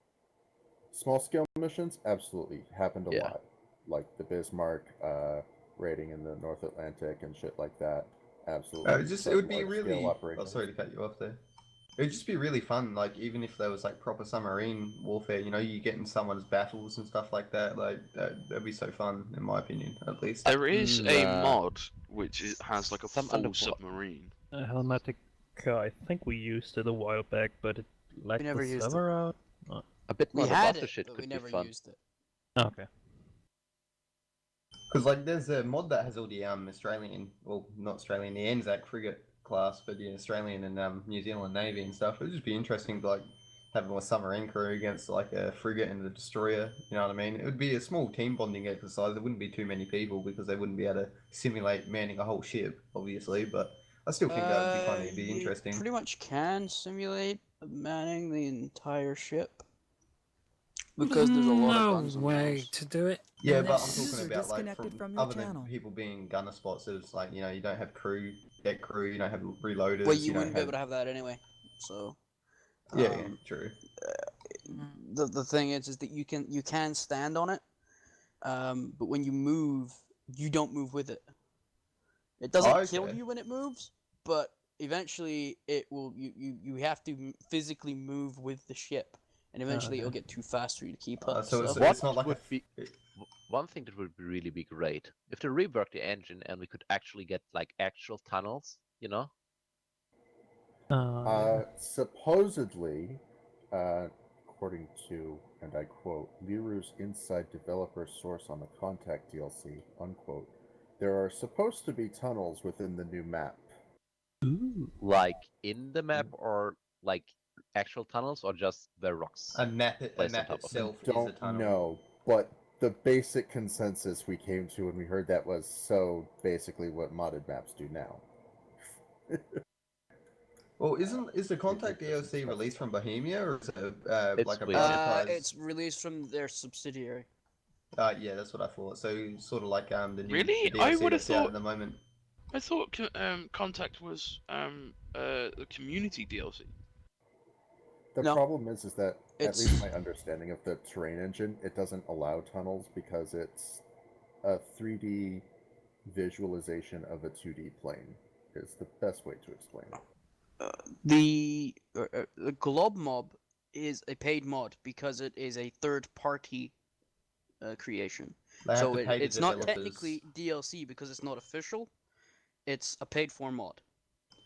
Small scale missions absolutely happened a Yeah. lot, like the Bismarck raiding in the North Atlantic and shit like that. Absolutely. It would be really. Oh, operations. sorry to cut you off there. It would just be really fun, like even if there was like proper submarine warfare, you get in someone's battles and stuff like that. Like that'd be so fun, in my opinion, at least. There is a mod which has like a full submarine. Helmatic, I think we used it a while back, but it lacked never the used it. server out. A bit We more had roboter it, shit but could we be never fun. used it. Okay. Because like there's a mod that has all the Australian, well not Australian, the Anzac frigate class, but the Australian and New Zealand Navy and stuff. It'd just be interesting to like have a submarine crew against like a frigate and a destroyer. You know what I mean? It would be a small team bonding exercise. There wouldn't be too many people because they wouldn't be able to simulate manning a whole ship, obviously. But I still think that would be funny. It'd be You interesting. pretty much can simulate manning the entire ship. Because there's a lot of guns on way those. to do it. Yeah, but I'm User talking about like disconnected from from your other than channel. people being gunner spots. It's like you don't have deck crew, you don't have reloaders. Well, you don't wouldn't be able to have that anyway. So. Yeah, true. The thing is that you can stand on it, but when you move, you don't move with it. It doesn't kill you when it moves, but eventually it will. You have to physically move with the ship, and eventually it'll get too fast for you to keep up. It's not like one thing that would really be great if they reworked the engine and we could actually get like actual tunnels, Supposedly, according to, and I quote, Liru's inside developer source on the Contact DLC, unquote, there are supposed to be tunnels within the new map. Like in the map or like actual tunnels or just the rocks? A map placed on top of it? itself is a Don't tunnel. know, but the basic consensus we came to when we heard that was so basically what modded maps do now. Well, is the Contact DLC released from Bohemia, or is it like a Sweden. privatized? It's released from their subsidiary. Yeah, that's what I thought. So sort of like the new Really? DLC I would have that's out thought. at the moment. I thought Contact was the community DLC. The No. problem is that, at It's- least my understanding of the terrain engine, it doesn't allow tunnels because it's a 3D visualization of a 2D plane, is the best way to explain it. The Glob Mob is a paid mod because it is a third-party creation. They have So to pay the it's not developers. technically DLC because it's not official. It's a paid-for mod.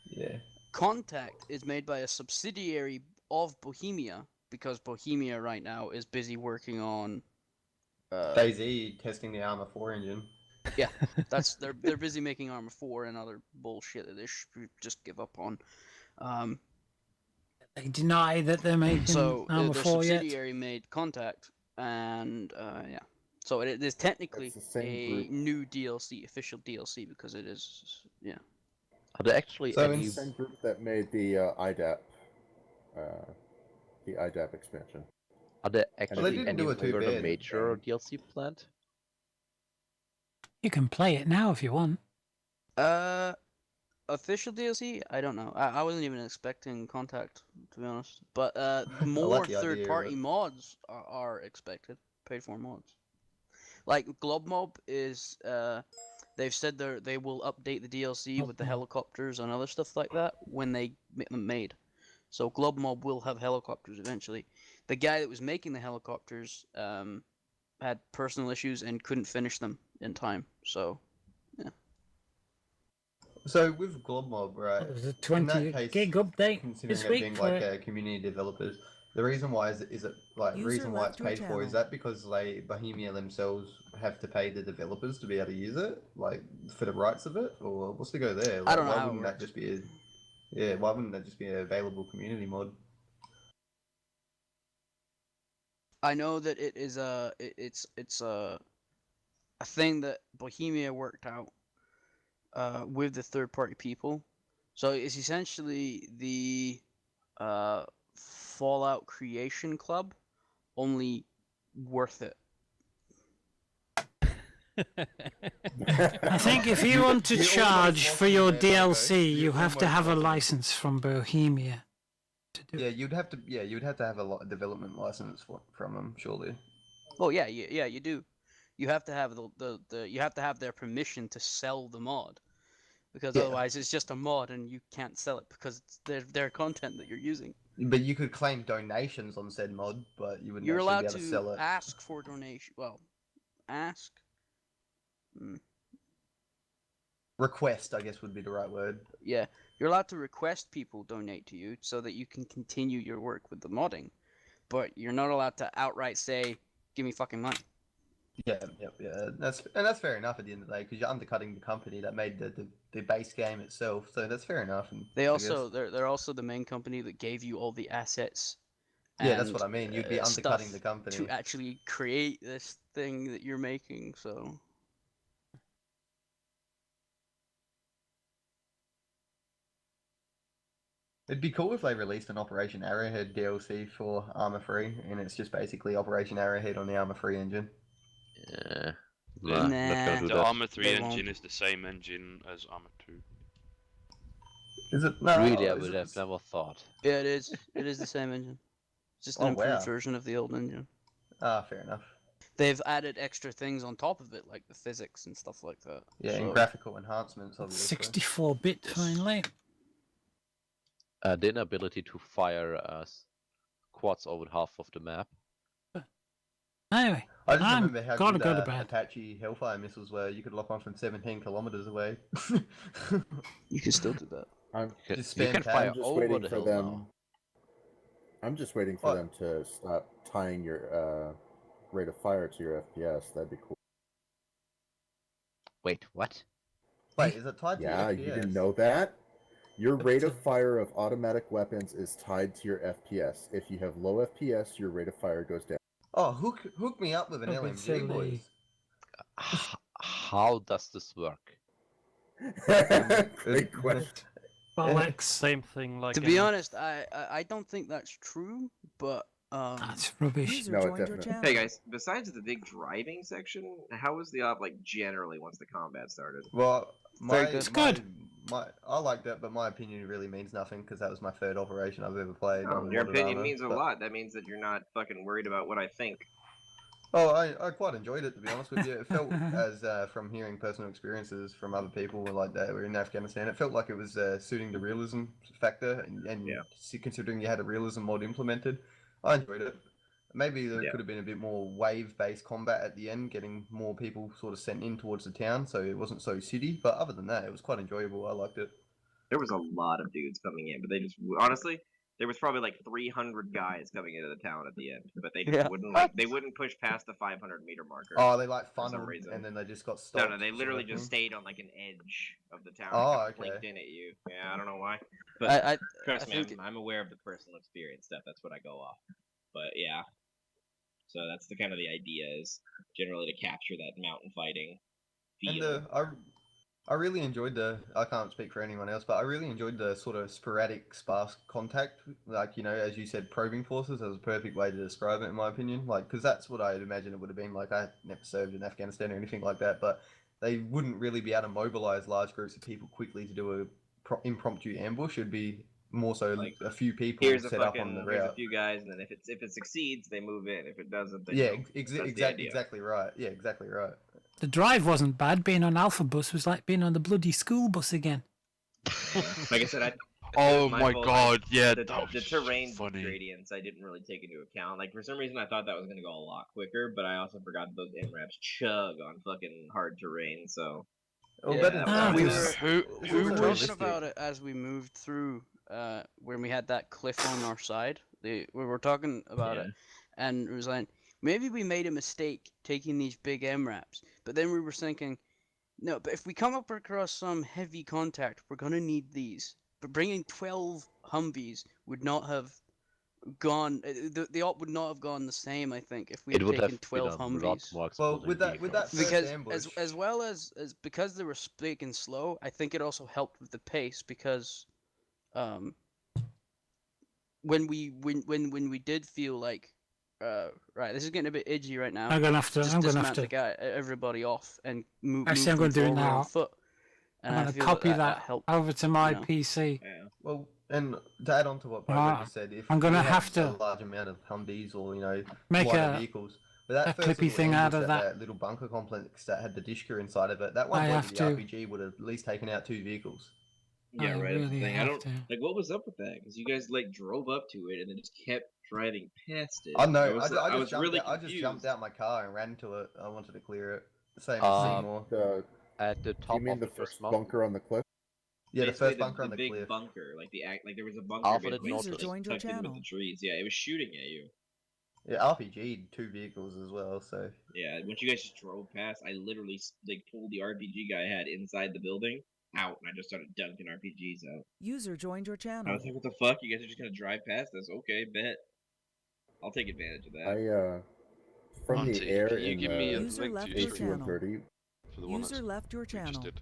Yeah. Contact is made by a subsidiary of Bohemia because Bohemia right now is busy working on DayZ testing the Arma 4 engine. Yeah, they're busy making Arma 4 and other bullshit that they should just give up on. They deny that they're making So Arma their 4 yet. subsidiary made Contact, and yeah, so it is technically It's the same a group. new DLC, official DLC, because it is Are there actually So any? It's the same group that made the IDAP expansion. Are there they actually didn't any do it too further bad. major DLC planned? You can play it now if you want. official DLC. I don't know. I wasn't even expecting Contact, to be honest. But like more the idea of third-party it. mods are expected, paid-for mods. Like Glob Mob is they've said they will update the DLC with the helicopters and other stuff like that when they make them made. So Glob Mob will have helicopters eventually. The guy that was making the helicopters had personal issues and couldn't finish them in time. So yeah. So with Globmob, right? There's a in 20 that case, gig update considering this it week being for like it. community developers, the reason why is it like the User reason why left it's your paid for is channel. that because like Bohemia themselves have to pay the developers to be able to use it, like for the rights of it, or what's the go there? Like, I don't know why how it wouldn't that works. just be why wouldn't that just be an available community mod? I know that it is it's a thing that Bohemia worked out with the third party people. So it's essentially the Fallout Creation Club, only worth it. I think if you want to charge for your DLC, you have to have a license from Bohemia. Yeah, you'd have to have a development license from them, surely. Oh yeah, you do. You have to have you have to have their permission to sell the mod, because Yeah. otherwise it's just a mod and you can't sell it because it's their content that you're using. But you could claim donations on said mod, but you wouldn't You're actually allowed be able to sell it. ask for donation. Well, ask. Request, I guess, would be the right word. Yeah, you're allowed to request people donate to you so that you can continue your work with the modding, but you're not allowed to outright say, "Give me fucking money." Yeah. That's fair enough at the end of the day, because you're undercutting the company that made the base game itself. So that's fair enough. And They I also guess- they're also the main company that gave you all the assets. Yeah, that's and, what I mean. You'd be undercutting the stuff company. to actually create this thing that you're making. So It'd be cool if they released an Operation Arrowhead DLC for Arma 3, and it's just basically Operation Arrowhead on the Arma 3 engine. Yeah. Nah, not gonna do the that. Arma 3 They engine won't. is the same engine as Arma 2. Is it? No, Really, I is would it- have never thought. yeah, it is. It is the same engine. It's just an Oh, improved wow. version of the old engine. Ah, fair enough. They've added extra things on top of it, like the physics and stuff like that. Yeah, and So- graphical enhancements, obviously. 64-bit finally. The inability to fire quads over half of the map. Anyway, I just I'm remember how gotta good go to bed. Apache Hellfire missiles were. You could lock on from 17 kilometers away. You can still do that. I'm Just You spam can tab. fire I'm just over waiting the for hill them. now. I'm just waiting for What? them to stop tying your rate of fire to your FPS. That'd be cool. Wait, what? Wait, is it tied to Yeah, your you FPS? didn't know that? Your rate of fire of automatic weapons is tied to your FPS. If you have low FPS, your rate of fire goes down. Oh, hook me up with an Don't be LMG, silly. boys. How does this work? Great question. Bollocks. Same thing like. To be honest, I don't think that's true, but that's rubbish. No, it definitely. Hey guys, besides the big driving section, how was the op like generally once the combat started? Well, Very good. my, It's my, good. my I liked it, but my opinion really means nothing because that was my third operation I've ever played. Oh, on your modded opinion Arma, means a but- lot. That means that you're not fucking worried about what I think. Oh, I quite enjoyed it, to be honest with you. It felt as from hearing personal experiences from other people like that were in Afghanistan, it felt like it was suiting the realism factor, and considering you had a realism mod implemented, I enjoyed it. Maybe there could have been a bit more wave-based combat at the end, getting more people sort of sent in towards the town, so it wasn't so city. But other than that, it was quite enjoyable. I liked it. There was a lot of dudes coming in, but they just honestly, there was probably like 300 guys coming into the town at the end, but they just wouldn't they wouldn't push past the 500-meter marker. Oh, they like for some funneled, reason. and then they just got stopped. No, they sort literally of just thing. stayed on like an edge of the town. Oh, and okay. blinked in at you. Yeah, I don't know why, but I trust me, think I'm aware of the personal experience stuff. That's what I go off. But yeah, so that's the kind of the idea is generally to capture that mountain fighting feel. And I really enjoyed I can't speak for anyone else, but I really enjoyed the sort of sporadic sparse contact. Like, you know, as you said, probing forces. That was a perfect way to describe it, in my opinion. Like, because that's what I'd imagine it would have been. Like, I never served in Afghanistan or anything like that, but they wouldn't really be able to mobilize large groups of people quickly to do a impromptu ambush. It'd be more so like a few people set up on the Here's a route. few guys, and then if it succeeds, they move in. If it doesn't, they Yeah, don't. That's the idea. exactly right. Yeah, exactly right. The drive wasn't bad. Being on Alpha Bus was like being on the bloody school bus again. Like I said, Oh my my fault, god, yeah, the that was terrain funny. gradients I didn't really take into account. Like for some reason I thought that was gonna go a lot quicker, but I also forgot that those MRAPs chug on fucking hard terrain. So Oh, yeah, that that we was- were talking realistic. about it as we moved through when we had that cliff on our side. We were talking about it, and it was like maybe we made a mistake taking these big MRAPs, but then we were thinking, no, but if we come up across some heavy contact, we're gonna need these. But bringing 12 Humvees would not have gone. The op would not have gone the same. I think if we had taken 12 Humvees. Well, with that first Because ambush, as well as because they were big and slow, I think it also helped with the pace because, when we did feel like, right, this is getting a bit edgy right now. I'm gonna have to. Just I'm gonna dismount have to. the guy, everybody off and move. Actually, I'm move gonna them do it forward on now. foot. And I'm I gonna feel copy that that helped. over to my you know. PC. Well, and to add on to what Bobo Right, just said, if I'm gonna we had have to a large amount of Humvees or make lighter a- vehicles, but that a first clippy little thing out ambush of at that. little bunker complex that had the Dishka inside of it, that one I bloke have with the to. RPG would have at least taken out 2 vehicles. Yeah, I right. That's the really thing. I have don't to. like what was up with that because you guys like drove up to it and then just kept driving past it. I know. I was, I was just really jumped out, I just confused. jumped out my car and ran into it. I wanted to clear it. Same as Seymour. At the top You mean of the the first mountain. bunker on the cliff? Yeah, the Basically first bunker on the big cliff. bunker, like like there was a bunker Alpha basically did just, User like, joined your tucked in with channel. the trees. Yeah, it was shooting at you. Yeah, RPG'd 2 vehicles as well, so. Yeah, once you guys just drove past, I literally like pulled the RPG guy I had inside the building out, and I just started dunking RPGs out. User joined your I channel. was like, "What the fuck? You guys are just gonna drive past us? Okay, bet. I'll take advantage of that." From the Monty, air can you in give me a the User link left to your your stream channel. AC-130, for the one User that's left your we just channel. did?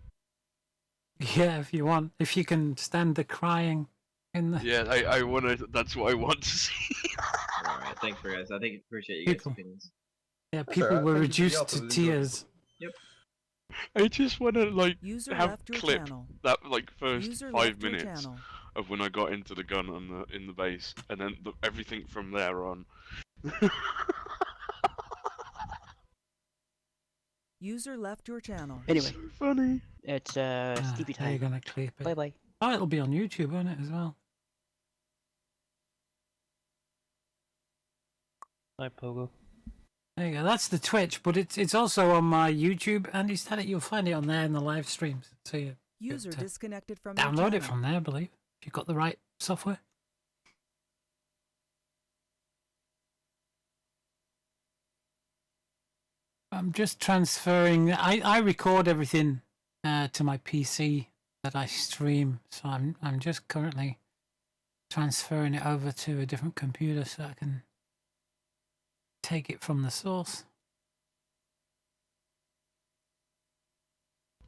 Yeah, if you want, if you can stand the crying in the. Yeah, I want to. That's what I want to see. All right, thanks for guys. I think appreciate you guys' People. opinions. Yeah, That's people alright, were thank you for the reduced offer, to it was enjoyable. tears. Yep. I just want to like User have left your clip channel. that like first User 5 left your minutes channel. of when I got into the gun on in the base, and then everything from there on. User left your channel. Anyway, So funny. it's Ah, sleepy how are you time. gonna clip it? Bye bye. Oh, it'll be on YouTube, won't it, as well? Hi, Pogo. There you go. That's the Twitch, but it's also on my YouTube, and you'll find it on there in the live streams. So you User to disconnected from your download channel. it from there, I believe, if you've got the right software. I'm just transferring. I record everything to my PC that I stream, so I'm just currently transferring it over to a different computer so I can take it from the source.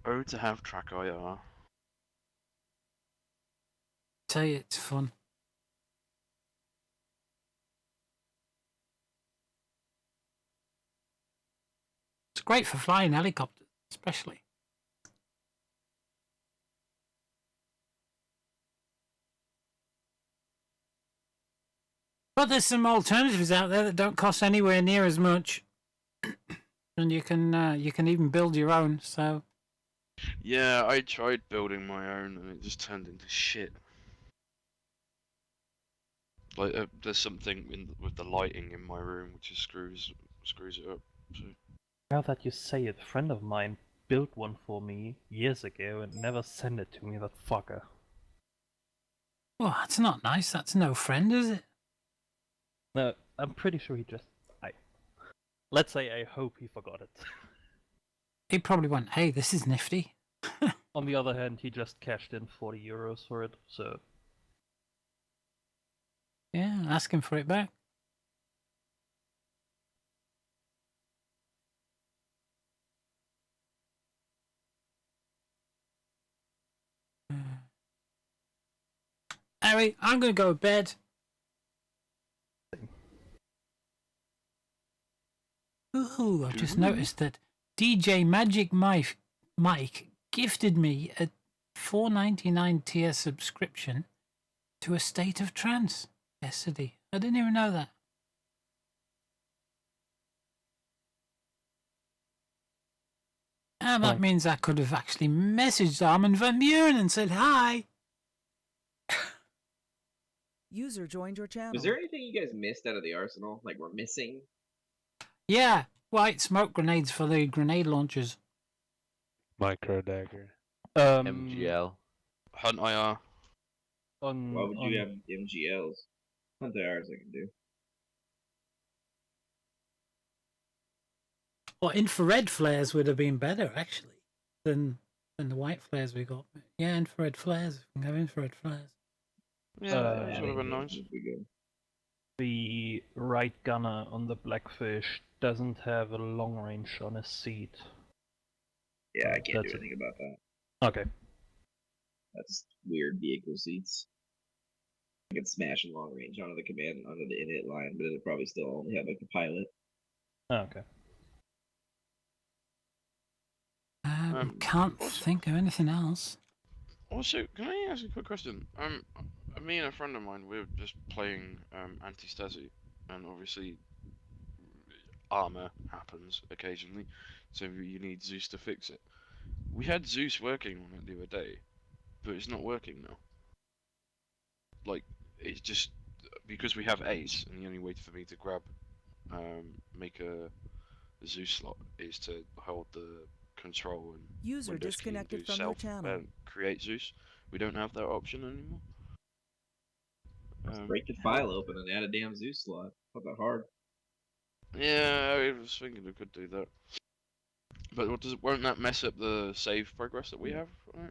Oh, to have track IR. tell you, it's fun. It's great for flying helicopters, especially. But there's some alternatives out there that don't cost anywhere near as much, and you can even build your own. So Yeah, I tried building my own and it just turned into shit. Like there's something with the lighting in my room which just screws it up. So. Now that you say it, a friend of mine built one for me years ago and never sent it to me, that fucker. well, that's not nice. That's no friend, is it? No, I'm pretty sure he just... Let's say I hope he forgot it. He probably went, hey, this is nifty. On the other hand, he just cashed in 40 euros for it, so... Yeah, ask him for it back. Anyway, I'm going to go to bed. Ooh, I've just noticed that DJ Magic Mike gifted me a $4.99 tier subscription to A State of Trance yesterday. I didn't even know that. And that means I could have actually messaged Armin van Buren and said hi. User joined your channel. Was there anything you guys missed out of the arsenal? Like we're missing? Yeah, white smoke grenades for the grenade launchers. Micro dagger. MGL. Hunt IR. Why would you have MGLs? Hunt IRs I can do. Well, infrared flares would have been better, actually, than the white flares we got. Yeah, infrared flares. We can have infrared flares. Yeah, that would have been nice. The right gunner on the Blackfish doesn't have a long range on his seat. Yeah, I can't do anything about that. Okay. That's weird vehicle seats. I can smash a long range onto the init line, but it'll probably still only have like a pilot. Oh, okay. Can't think of anything else. Also, can I ask a quick question? Me and a friend of mine, we're just playing anti-Stasi, and obviously Arma happens occasionally, so you need Zeus to fix it. We had Zeus working on it the other day, but it's not working now. Like, it's just because we have Ace, and the only way for me to make a Zeus slot is to hold the control and User Windows key and disconnected do from your self channel. create Zeus. We don't have that option anymore. Break the file open and add a damn Zeus slot. Not that hard. Yeah, I was thinking we could do that. But won't that mess up the save progress that we have? Right?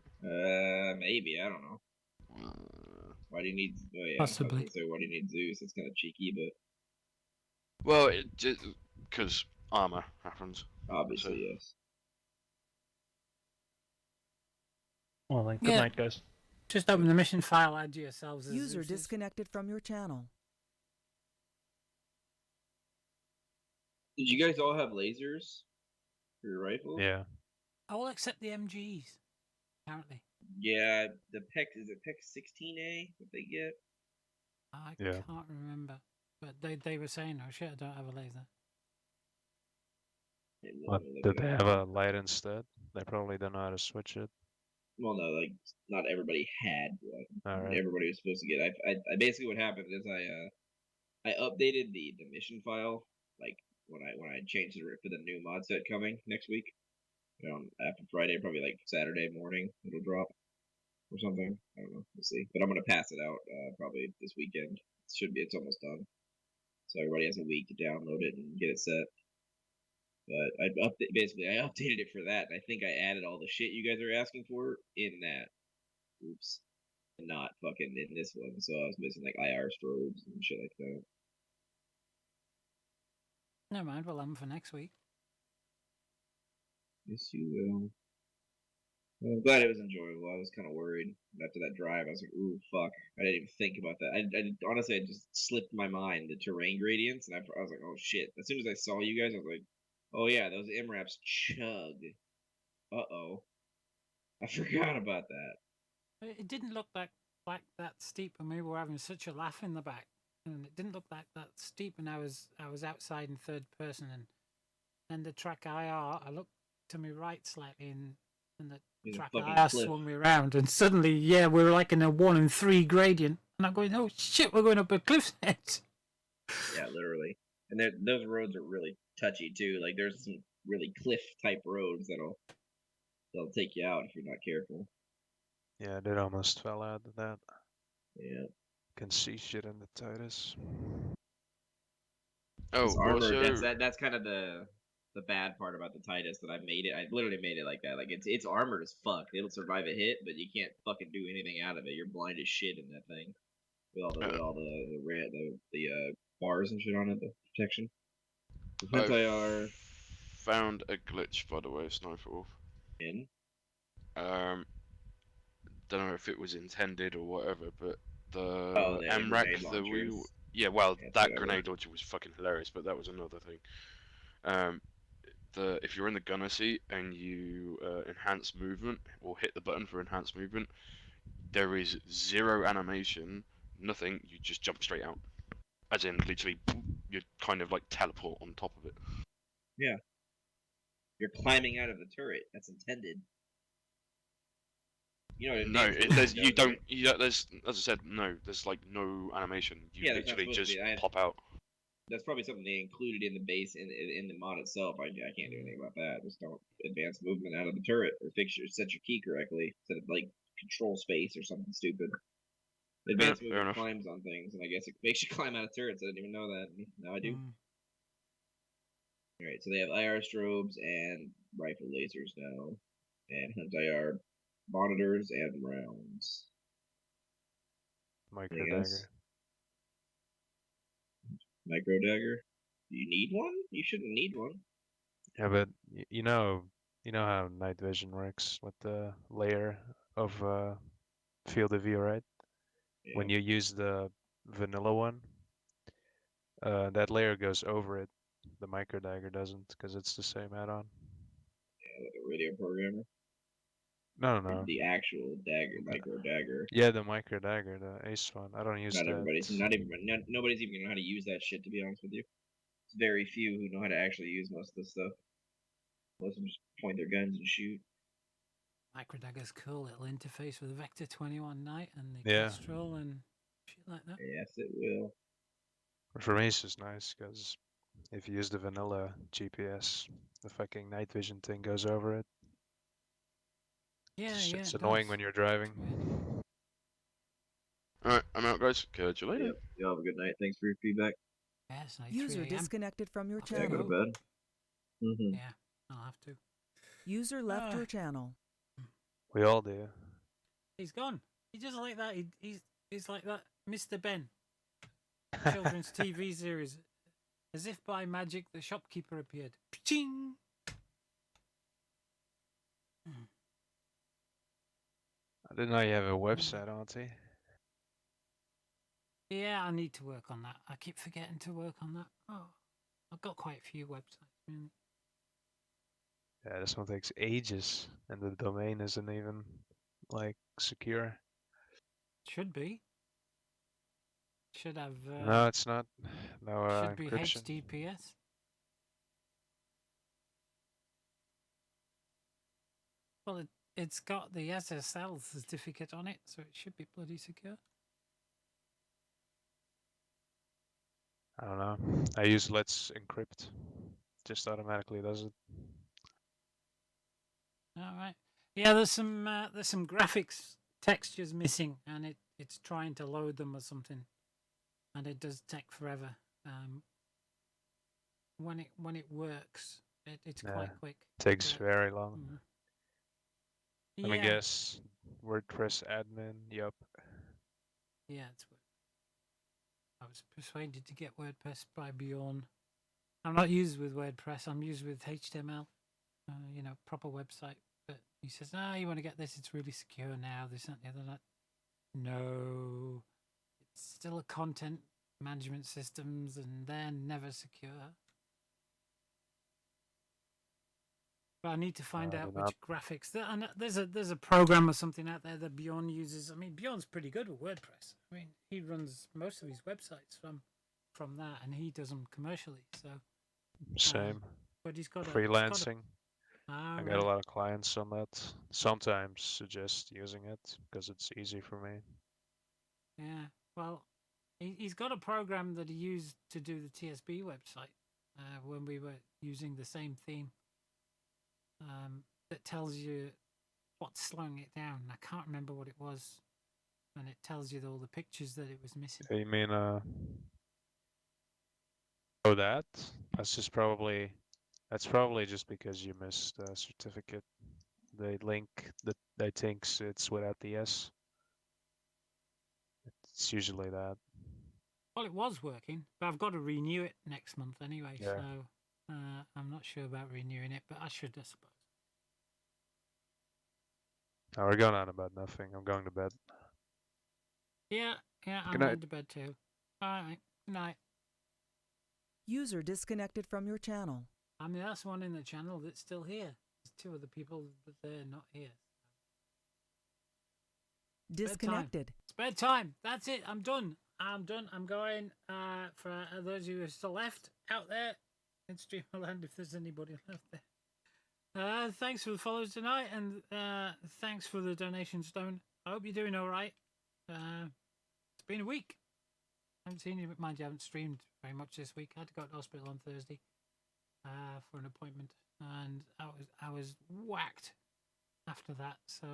Maybe, I don't know. Why do you need? Oh yeah, Possibly. So why do you need Zeus? It's kind of cheeky, but Well, it just because Arma happens. Obviously, yes. Well then, good night, guys. Just open the mission file, add to yourselves as User Zeus's. disconnected from your channel. Did you guys all have lasers for your rifles? Yeah. I will accept the MGs, apparently. Yeah, the PEX, is it PEX 16A that they get? I Yeah. can't remember. But they were saying, oh shit, I don't have a laser. What, did they have a light instead? They probably don't know how to switch it. Well, no, like not everybody had one. Alright. Everybody was supposed to get. I basically what happened is I updated the mission file like when I changed it for the new mod set coming next week. After Friday, probably like Saturday morning, it'll drop or something. I don't know. We'll see. But I'm gonna pass it out probably this weekend. It's almost done. So everybody has a week to download it and get it set. But I updated it for that. And I think I added all the shit you guys are asking for in that. Oops. And not fucking in this one. So I was missing like IR strobes and shit like that. Never mind, we'll have them for next week. Yes, you will. Well, I'm glad it was enjoyable. I was kind of worried after that drive. I was like, "Ooh, fuck!" I didn't even think about that. Honestly, it just slipped my mind the terrain gradients, and I was like, "Oh shit!" As soon as I saw you guys, I was like, "Oh yeah, those MRAPs chug." Uh-oh, I forgot about that. It didn't look like that steep, and we were having such a laugh in the back, and it didn't look like that steep. And I was outside in third person, and then the track IR. I looked to my right slightly, and the track IR swung me around, and suddenly, yeah, we were like in a 1 and 3 gradient, and I'm going, oh shit, we're going up a cliff's edge. Yeah, literally. And those roads are really touchy too. Like there's some really cliff type roads they'll take you out if you're not careful. Yeah, I did almost fell out of that. Yeah. Can see shit in the Titus. This armor, that's kind of the bad part about the Titus that I made it. I literally made it like that. Like it's armored as fuck. It'll survive a hit, but you can't fucking do anything out of it. You're blind as shit in that thing with all the bars and shit on it, the protection. I found a glitch, by the way, Sniperwolf. In? Don't know if it was intended or whatever, but the the MRAC grenade that we... launchers. Yeah, well, Yeah, that whatever. grenade launcher was fucking hilarious, but that was another thing. If you're in the gunner seat and you enhance movement, or hit the button for enhanced movement, there is zero animation, nothing, you just jump straight out. As in, literally, you kind of like teleport on top of it. Yeah. You're climbing out of the turret. That's intended. You know, no, there's you don't. There's, as I said, no. There's like no animation. You literally just pop out. That's probably something they included in the base in the mod itself. I can't do anything about that. Just don't advance movement out of the turret or set your key correctly. Set it like control space or something stupid. Advanced movement climbs on things, and I guess it makes you climb out of turrets. I didn't even know that. Now I do. All right, so they have IR strobes and rifle lasers now, and hunt IR monitors and rounds. Micro dagger. Micro dagger. Do you need one? You shouldn't need one. Yeah, but you know how night vision works with the layer of field of view, right? Yeah. When you use the vanilla one, that layer goes over it. The micro dagger doesn't, because it's the same add-on. Yeah, like a radio programmer. No. The actual dagger, micro dagger. Yeah, the micro dagger, the ace one. I don't use that. Nobody's even gonna know how to use that shit. To be honest with you, it's very few who know how to actually use most of this stuff. Most of them just point their guns and shoot. Microdagger's cool little interface with Vector 21 Night and the Kestrel and shit like that. Yes, it will. For me, it's just nice because if you use the vanilla GPS, the fucking night vision thing goes over it. Yeah, it's annoying when you're driving. Alright, I'm out, guys. Catch you later. Yep. You have a good night. Thanks for your feedback. Yes, User disconnected from your Yeah, go to channel. bed. Mm-hmm. Yeah, I'll have to. User left your channel. We all do. He's gone. He's just like that. He's like that Mr. Ben. Children's TV series. As if by magic, the shopkeeper appeared. Ching! I didn't know you have a website, Auntie. Yeah, I need to work on that. I keep forgetting to work on that. Oh, I've got quite a few websites. Really. Yeah, this one takes ages, and the domain isn't even like secure. Should be. Should have. No, it's not. No should be encryption. HTTPS. Well, it's got the SSL certificate on it, so it should be bloody secure. I don't know. I use Let's Encrypt. Just automatically does it. All right. Yeah, there's some graphics textures missing, and it's trying to load them or something, and it does take forever. When it works, it's quite quick. Takes very long. Yeah. Let me guess. WordPress admin. Yup. Yeah, I was persuaded to get WordPress by Bjorn. I'm not used with WordPress. I'm used with HTML. Proper website. But He says, you want to get this, it's really secure now, this, that, and the other, that. No. It's still a content management systems, and they're never secure. But I need to find out which graphics. And there's a program or something out there that Bjorn uses. I mean, Bjorn's pretty good with WordPress. I mean, he runs most of his websites from that, and he does them commercially. So Same. But he's got freelancing. I got right. a lot of clients on that. Sometimes suggest using it because it's easy for me. Yeah. Well, he's got a program that he used to do the TSB website when we were using the same theme. That tells you what's slowing it down. I can't remember what it was, and it tells you all the pictures that it was missing. You mean that's probably just because you missed a certificate. The link that thinks it's without the S. It's usually that. Well, it was working, but I've got to renew it next month anyway. Yeah. So I'm not sure about renewing it, but I should, I suppose. Now we're going on about nothing. I'm going to bed. Yeah, I'm Good night. going to bed too. All right, good night. User disconnected from your channel. I'm the last one in the channel that's still here. There's two other people, but they're not here. Disconnected. It's bedtime. That's it. I'm done. I'm going. For those of you who are still left out there in Streamerland, if there's anybody left there. Thanks for the follows tonight, and thanks for the donation, Stone. I hope you're doing all right. It's been a week. I haven't seen you, but mind you, I haven't streamed very much this week. I had to go to hospital on Thursday for an appointment, and I was whacked after that. So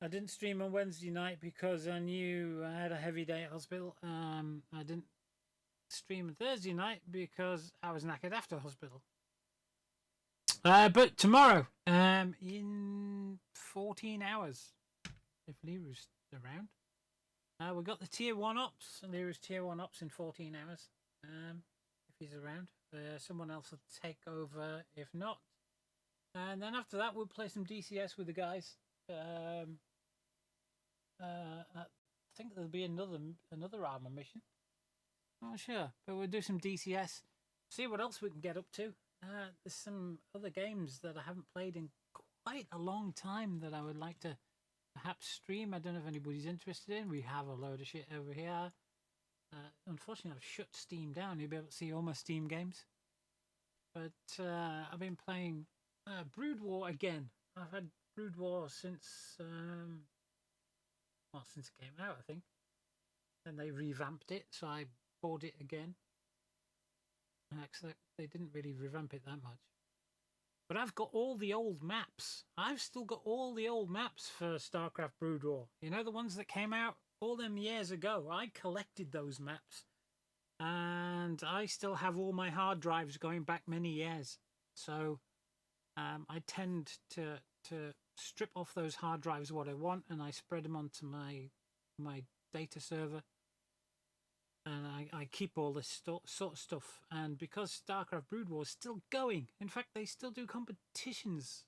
I didn't stream on Wednesday night because I knew I had a heavy day at hospital. I didn't stream on Thursday night because I was knackered after hospital. But tomorrow, in 14 hours, if Leroy's around, we've got the Tier 1 Ops. Leroy's Tier 1 Ops in 14 hours, if he's around. Someone else will take over if not. And then after that, we'll play some DCS with the guys. I think there'll be another Arma mission. Not sure, but we'll do some DCS. See what else we can get up to. There's some other games that I haven't played in quite a long time that I would like to perhaps stream. I don't know if anybody's interested in. We have a load of shit over here. Unfortunately, I've shut Steam down. You'll be able to see all my Steam games. But I've been playing Brood War again. I've had Brood War since since it came out, I think. Then they revamped it, so I bought it again. Except they didn't really revamp it that much. But I've got all the old maps. I've still got all the old maps for StarCraft Brood War. You know, the ones that came out all them years ago. I collected those maps. And I still have all my hard drives going back many years. So I tend to strip off those hard drives what I want, and I spread them onto my data server. And I keep all this sort of stuff. And because StarCraft Brood War is still going, in fact, they still do competitions,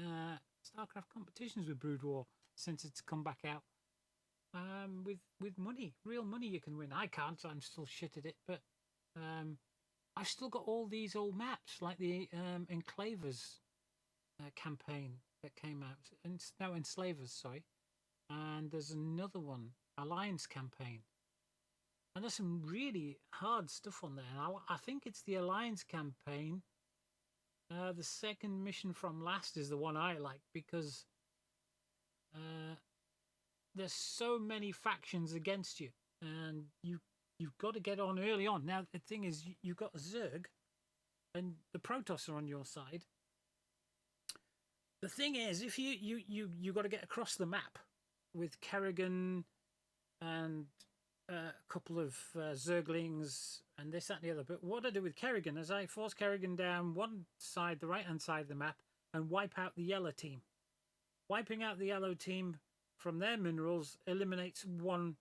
StarCraft competitions with Brood War since it's come back out. With money, real money you can win. I can't, so I'm still shit at it. But I've still got all these old maps, like the Enclavers campaign that came out. No, Enslavers, sorry. And there's another one, Alliance campaign. And there's some really hard stuff on there. And I think it's the Alliance campaign. The second mission from last is the one I like because there's so many factions against you, and you've got to get on early on. Now the thing is, you've got Zerg, and the Protoss are on your side. The thing is, if you got to get across the map with Kerrigan and a couple of Zerglings and this, that, and the other. But what I do with Kerrigan is I force Kerrigan down one side, the right-hand side of the map, and wipe out the yellow team. Wiping out the yellow team from their minerals eliminates one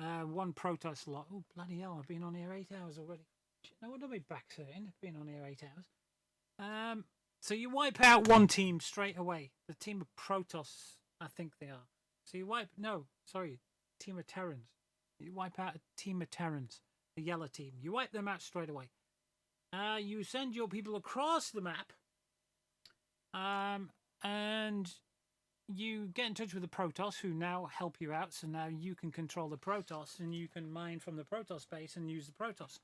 Protoss lot. Oh, bloody hell, I've been on here 8 hours already. No wonder my back's hurting. I've been on here 8 hours. So you wipe out one team straight away. The team of Protoss, I think they are. So you wipe... No, sorry. Team of Terrans. You wipe out a team of Terrans. The yellow team. You wipe them out straight away. You send your people across the map. And you get in touch with the Protoss, who now help you out. So now you can control the Protoss, and you can mine from the Protoss base and use the Protoss.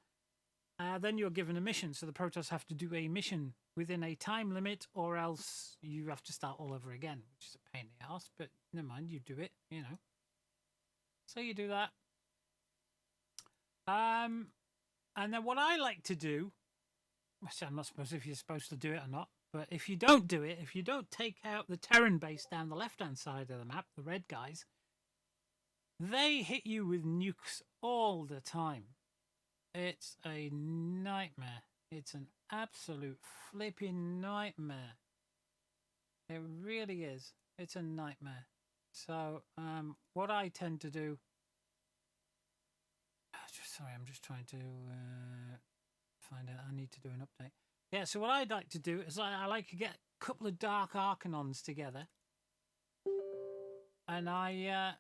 Then you're given a mission. So the Protoss have to do a mission within a time limit, or else you have to start all over again, which is a pain in the ass. But never mind, you do it, you know. So you do that. And then what I like to do, which I'm not supposed if you're supposed to do it or not, but if you don't do it, if you don't take out the Terran base down the left-hand side of the map, the red guys, they hit you with nukes all the time. It's a nightmare. It's an absolute flipping nightmare. It really is. It's a nightmare. So, what I tend to do... Sorry, I'm just trying to find out. I need to do an update. Yeah, so what I'd like to do is I like to get a couple of Dark Arcanons together. And I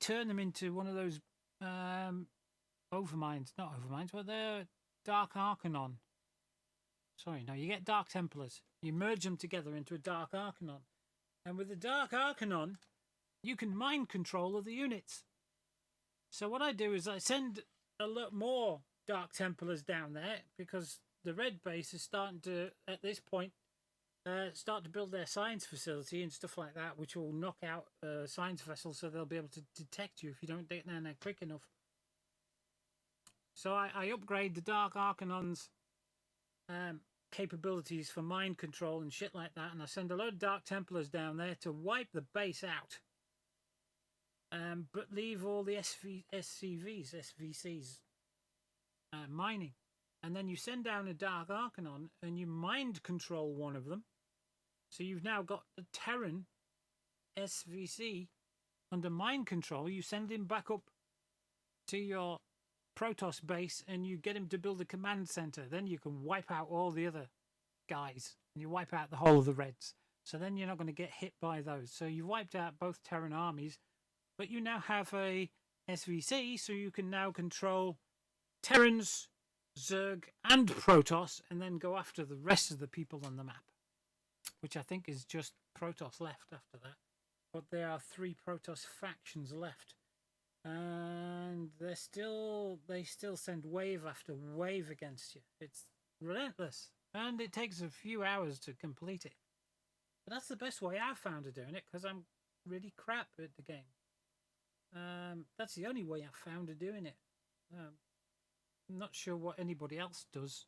turn them into one of those overminds. Not overminds, but they're Dark Arcanon. Sorry, no, you get Dark Templars. You merge them together into a Dark Arcanon. And with the Dark Arcanon, you can mind control of the units. So what I do is I send a lot more Dark Templars down there, because the red base is starting to, at this point, start to build their science facility and stuff like that, which will knock out science vessels, so they'll be able to detect you if you don't get down there quick enough. So I upgrade the Dark Arcanon's capabilities for mind control and shit like that, and I send a load of Dark Templars down there to wipe the base out. But leave all the SVCs mining. And then you send down a Dark Arcanon and you mind control one of them. So you've now got a Terran SVC under mind control. You send him back up to your Protoss base and you get him to build a command center. Then you can wipe out all the other guys. And you wipe out the whole of the Reds. So then you're not going to get hit by those. So you've wiped out both Terran armies. But you now have a SVC, so you can now control Terrans, Zerg, and Protoss, and then go after the rest of the people on the map, which I think is just Protoss left after that. But there are 3 Protoss factions left, and they still send wave after wave against you. It's relentless, and it takes a few hours to complete it. But that's the best way I've found of doing it, because I'm really crap at the game. That's the only way I've found of doing it. I'm not sure what anybody else does.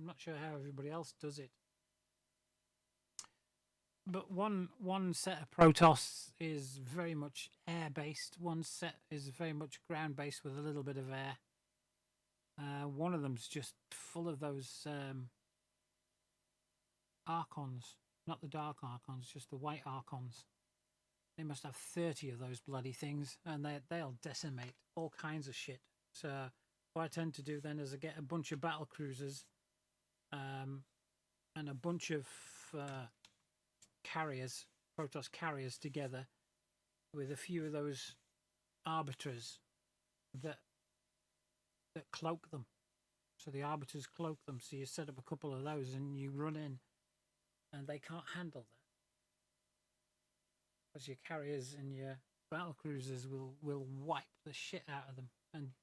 I'm not sure how everybody else does it. But one set of Protoss is very much air-based. One set is very much ground-based with a little bit of air. One of them's just full of those Archons. Not the Dark Archons, just the White Archons. They must have 30 of those bloody things, and they'll decimate all kinds of shit. So what I tend to do then is I get a bunch of battle cruisers and a bunch of carriers, Protoss carriers together, with a few of those arbiters that cloak them. So the arbiters cloak them, so you set up a couple of those and you run in, and they can't handle that. Because your carriers and your battle cruisers will wipe the shit out of them and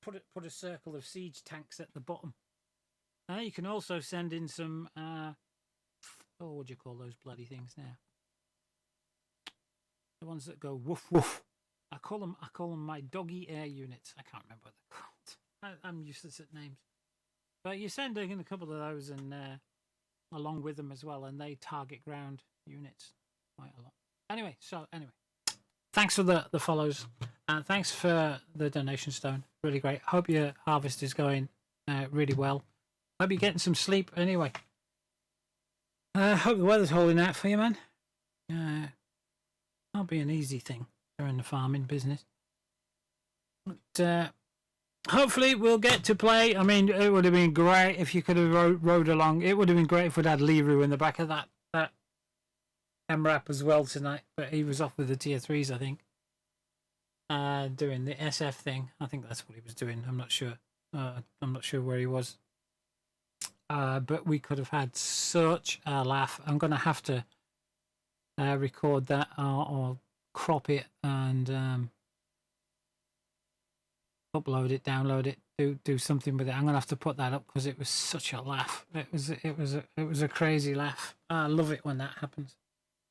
put a circle of siege tanks at the bottom. Now you can also send in some what do you call those bloody things now? The ones that go woof woof. I call them my doggy air units. I can't remember what they're called. I'm useless at names. But you send in a couple of those and along with them as well, and they target ground units quite a lot. Anyway, thanks for the follows, and thanks for the donation, Stone. Really great. Hope your harvest is going really well. Hope you're getting some sleep anyway. Hope the weather's holding out for you, man. Can't be an easy thing during the farming business. But hopefully we'll get to play. I mean, it would have been great if you could have rode along. It would have been great if we'd had Leroy in the back of that MRAP as well tonight, but he was off with the tier 3s, I think. Doing the SF thing. I think that's what he was doing. I'm not sure. I'm not sure where he was. But we could have had such a laugh. I'm going to have to record that or crop it and upload it, download it, do something with it. I'm going to have to put that up because it was such a laugh. It was a crazy laugh. I love it when that happens.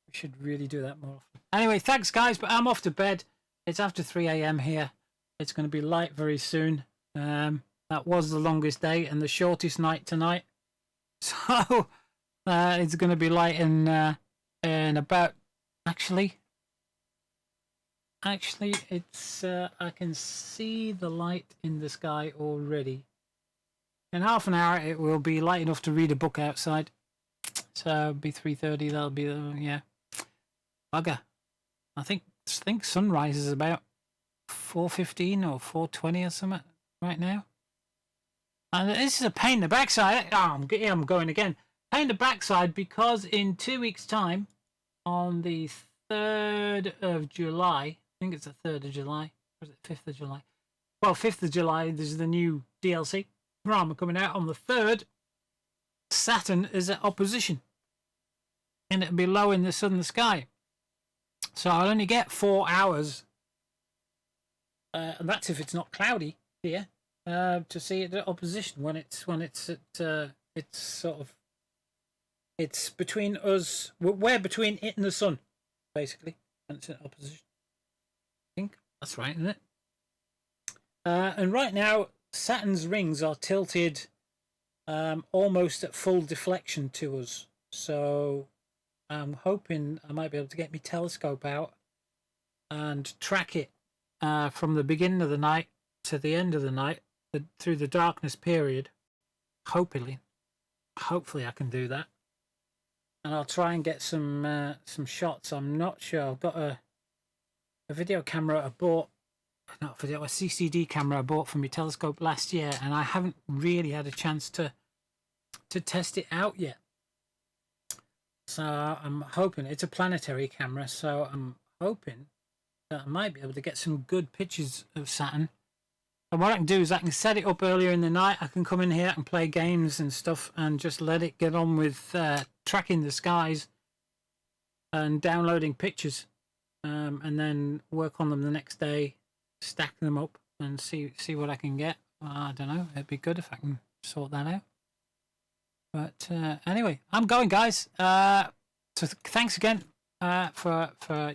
We should really do that more often. Anyway, thanks guys, but I'm off to bed. It's after 3 a.m. here. It's going to be light very soon. That was the longest day and the shortest night tonight. So it's going to be light in about... Actually, it's I can see the light in the sky already. In half an hour, it will be light enough to read a book outside. So it'll be 3:30. That'll be yeah. Bugger. I think sunrise is about 4:15 or 4:20 or something right now. And this is a pain in the backside. Oh, I'm going again. Pain in the backside because in 2 weeks' time, on the 3rd of July, I think it's the 3rd of July, or is it 5th of July? Well, 5th of July, there's the new DLC, Arma, coming out. On the 3rd, Saturn is at opposition. And it'll be low in the southern sky. So I'll only get 4 hours, and that's if it's not cloudy here, to see it at opposition when it's at it's sort of it's between us. We're between it and the sun, basically, when it's at opposition. I think that's right, isn't it? And right now, Saturn's rings are tilted almost at full deflection to us. So I'm hoping I might be able to get my telescope out and track it from the beginning of the night to the end of the night, through the darkness period. Hopefully I can do that, and I'll try and get some shots. I'm not sure. I've got a video camera I bought, not video, a CCD camera I bought for my telescope last year, and I haven't really had a chance to test it out yet. So I'm hoping it's a planetary camera, so I'm hoping that I might be able to get some good pictures of Saturn. And what I can do is I can set it up earlier in the night. I can come in here and play games and stuff and just let it get on with tracking the skies and downloading pictures, and then work on them the next day, stack them up and see what I can get. I don't know. It'd be good if I can sort that out. But anyway, I'm going, guys. So thanks again for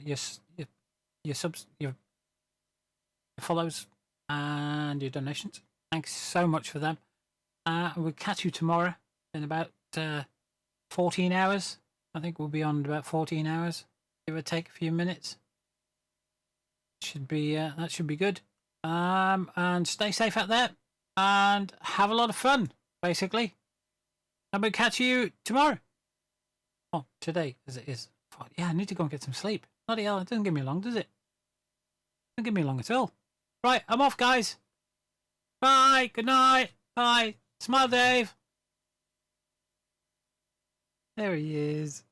your subs, your follows, and your donations. Thanks so much for them. We'll catch you tomorrow in about 14 hours. I think we'll be on about 14 hours. Give or take a few minutes. Should be that should be good. And stay safe out there and have a lot of fun, basically. And we'll catch you tomorrow. Oh, today, as it is. Yeah, I need to go and get some sleep. Bloody hell, it doesn't give me long, does it? Doesn't give me long at all. Right, I'm off, guys. Bye, good night. Bye. Smile, Dave. There he is.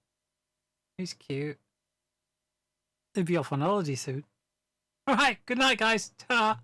He's cute. He'll be off on holiday soon. Alright, good night, guys. Ta-ra.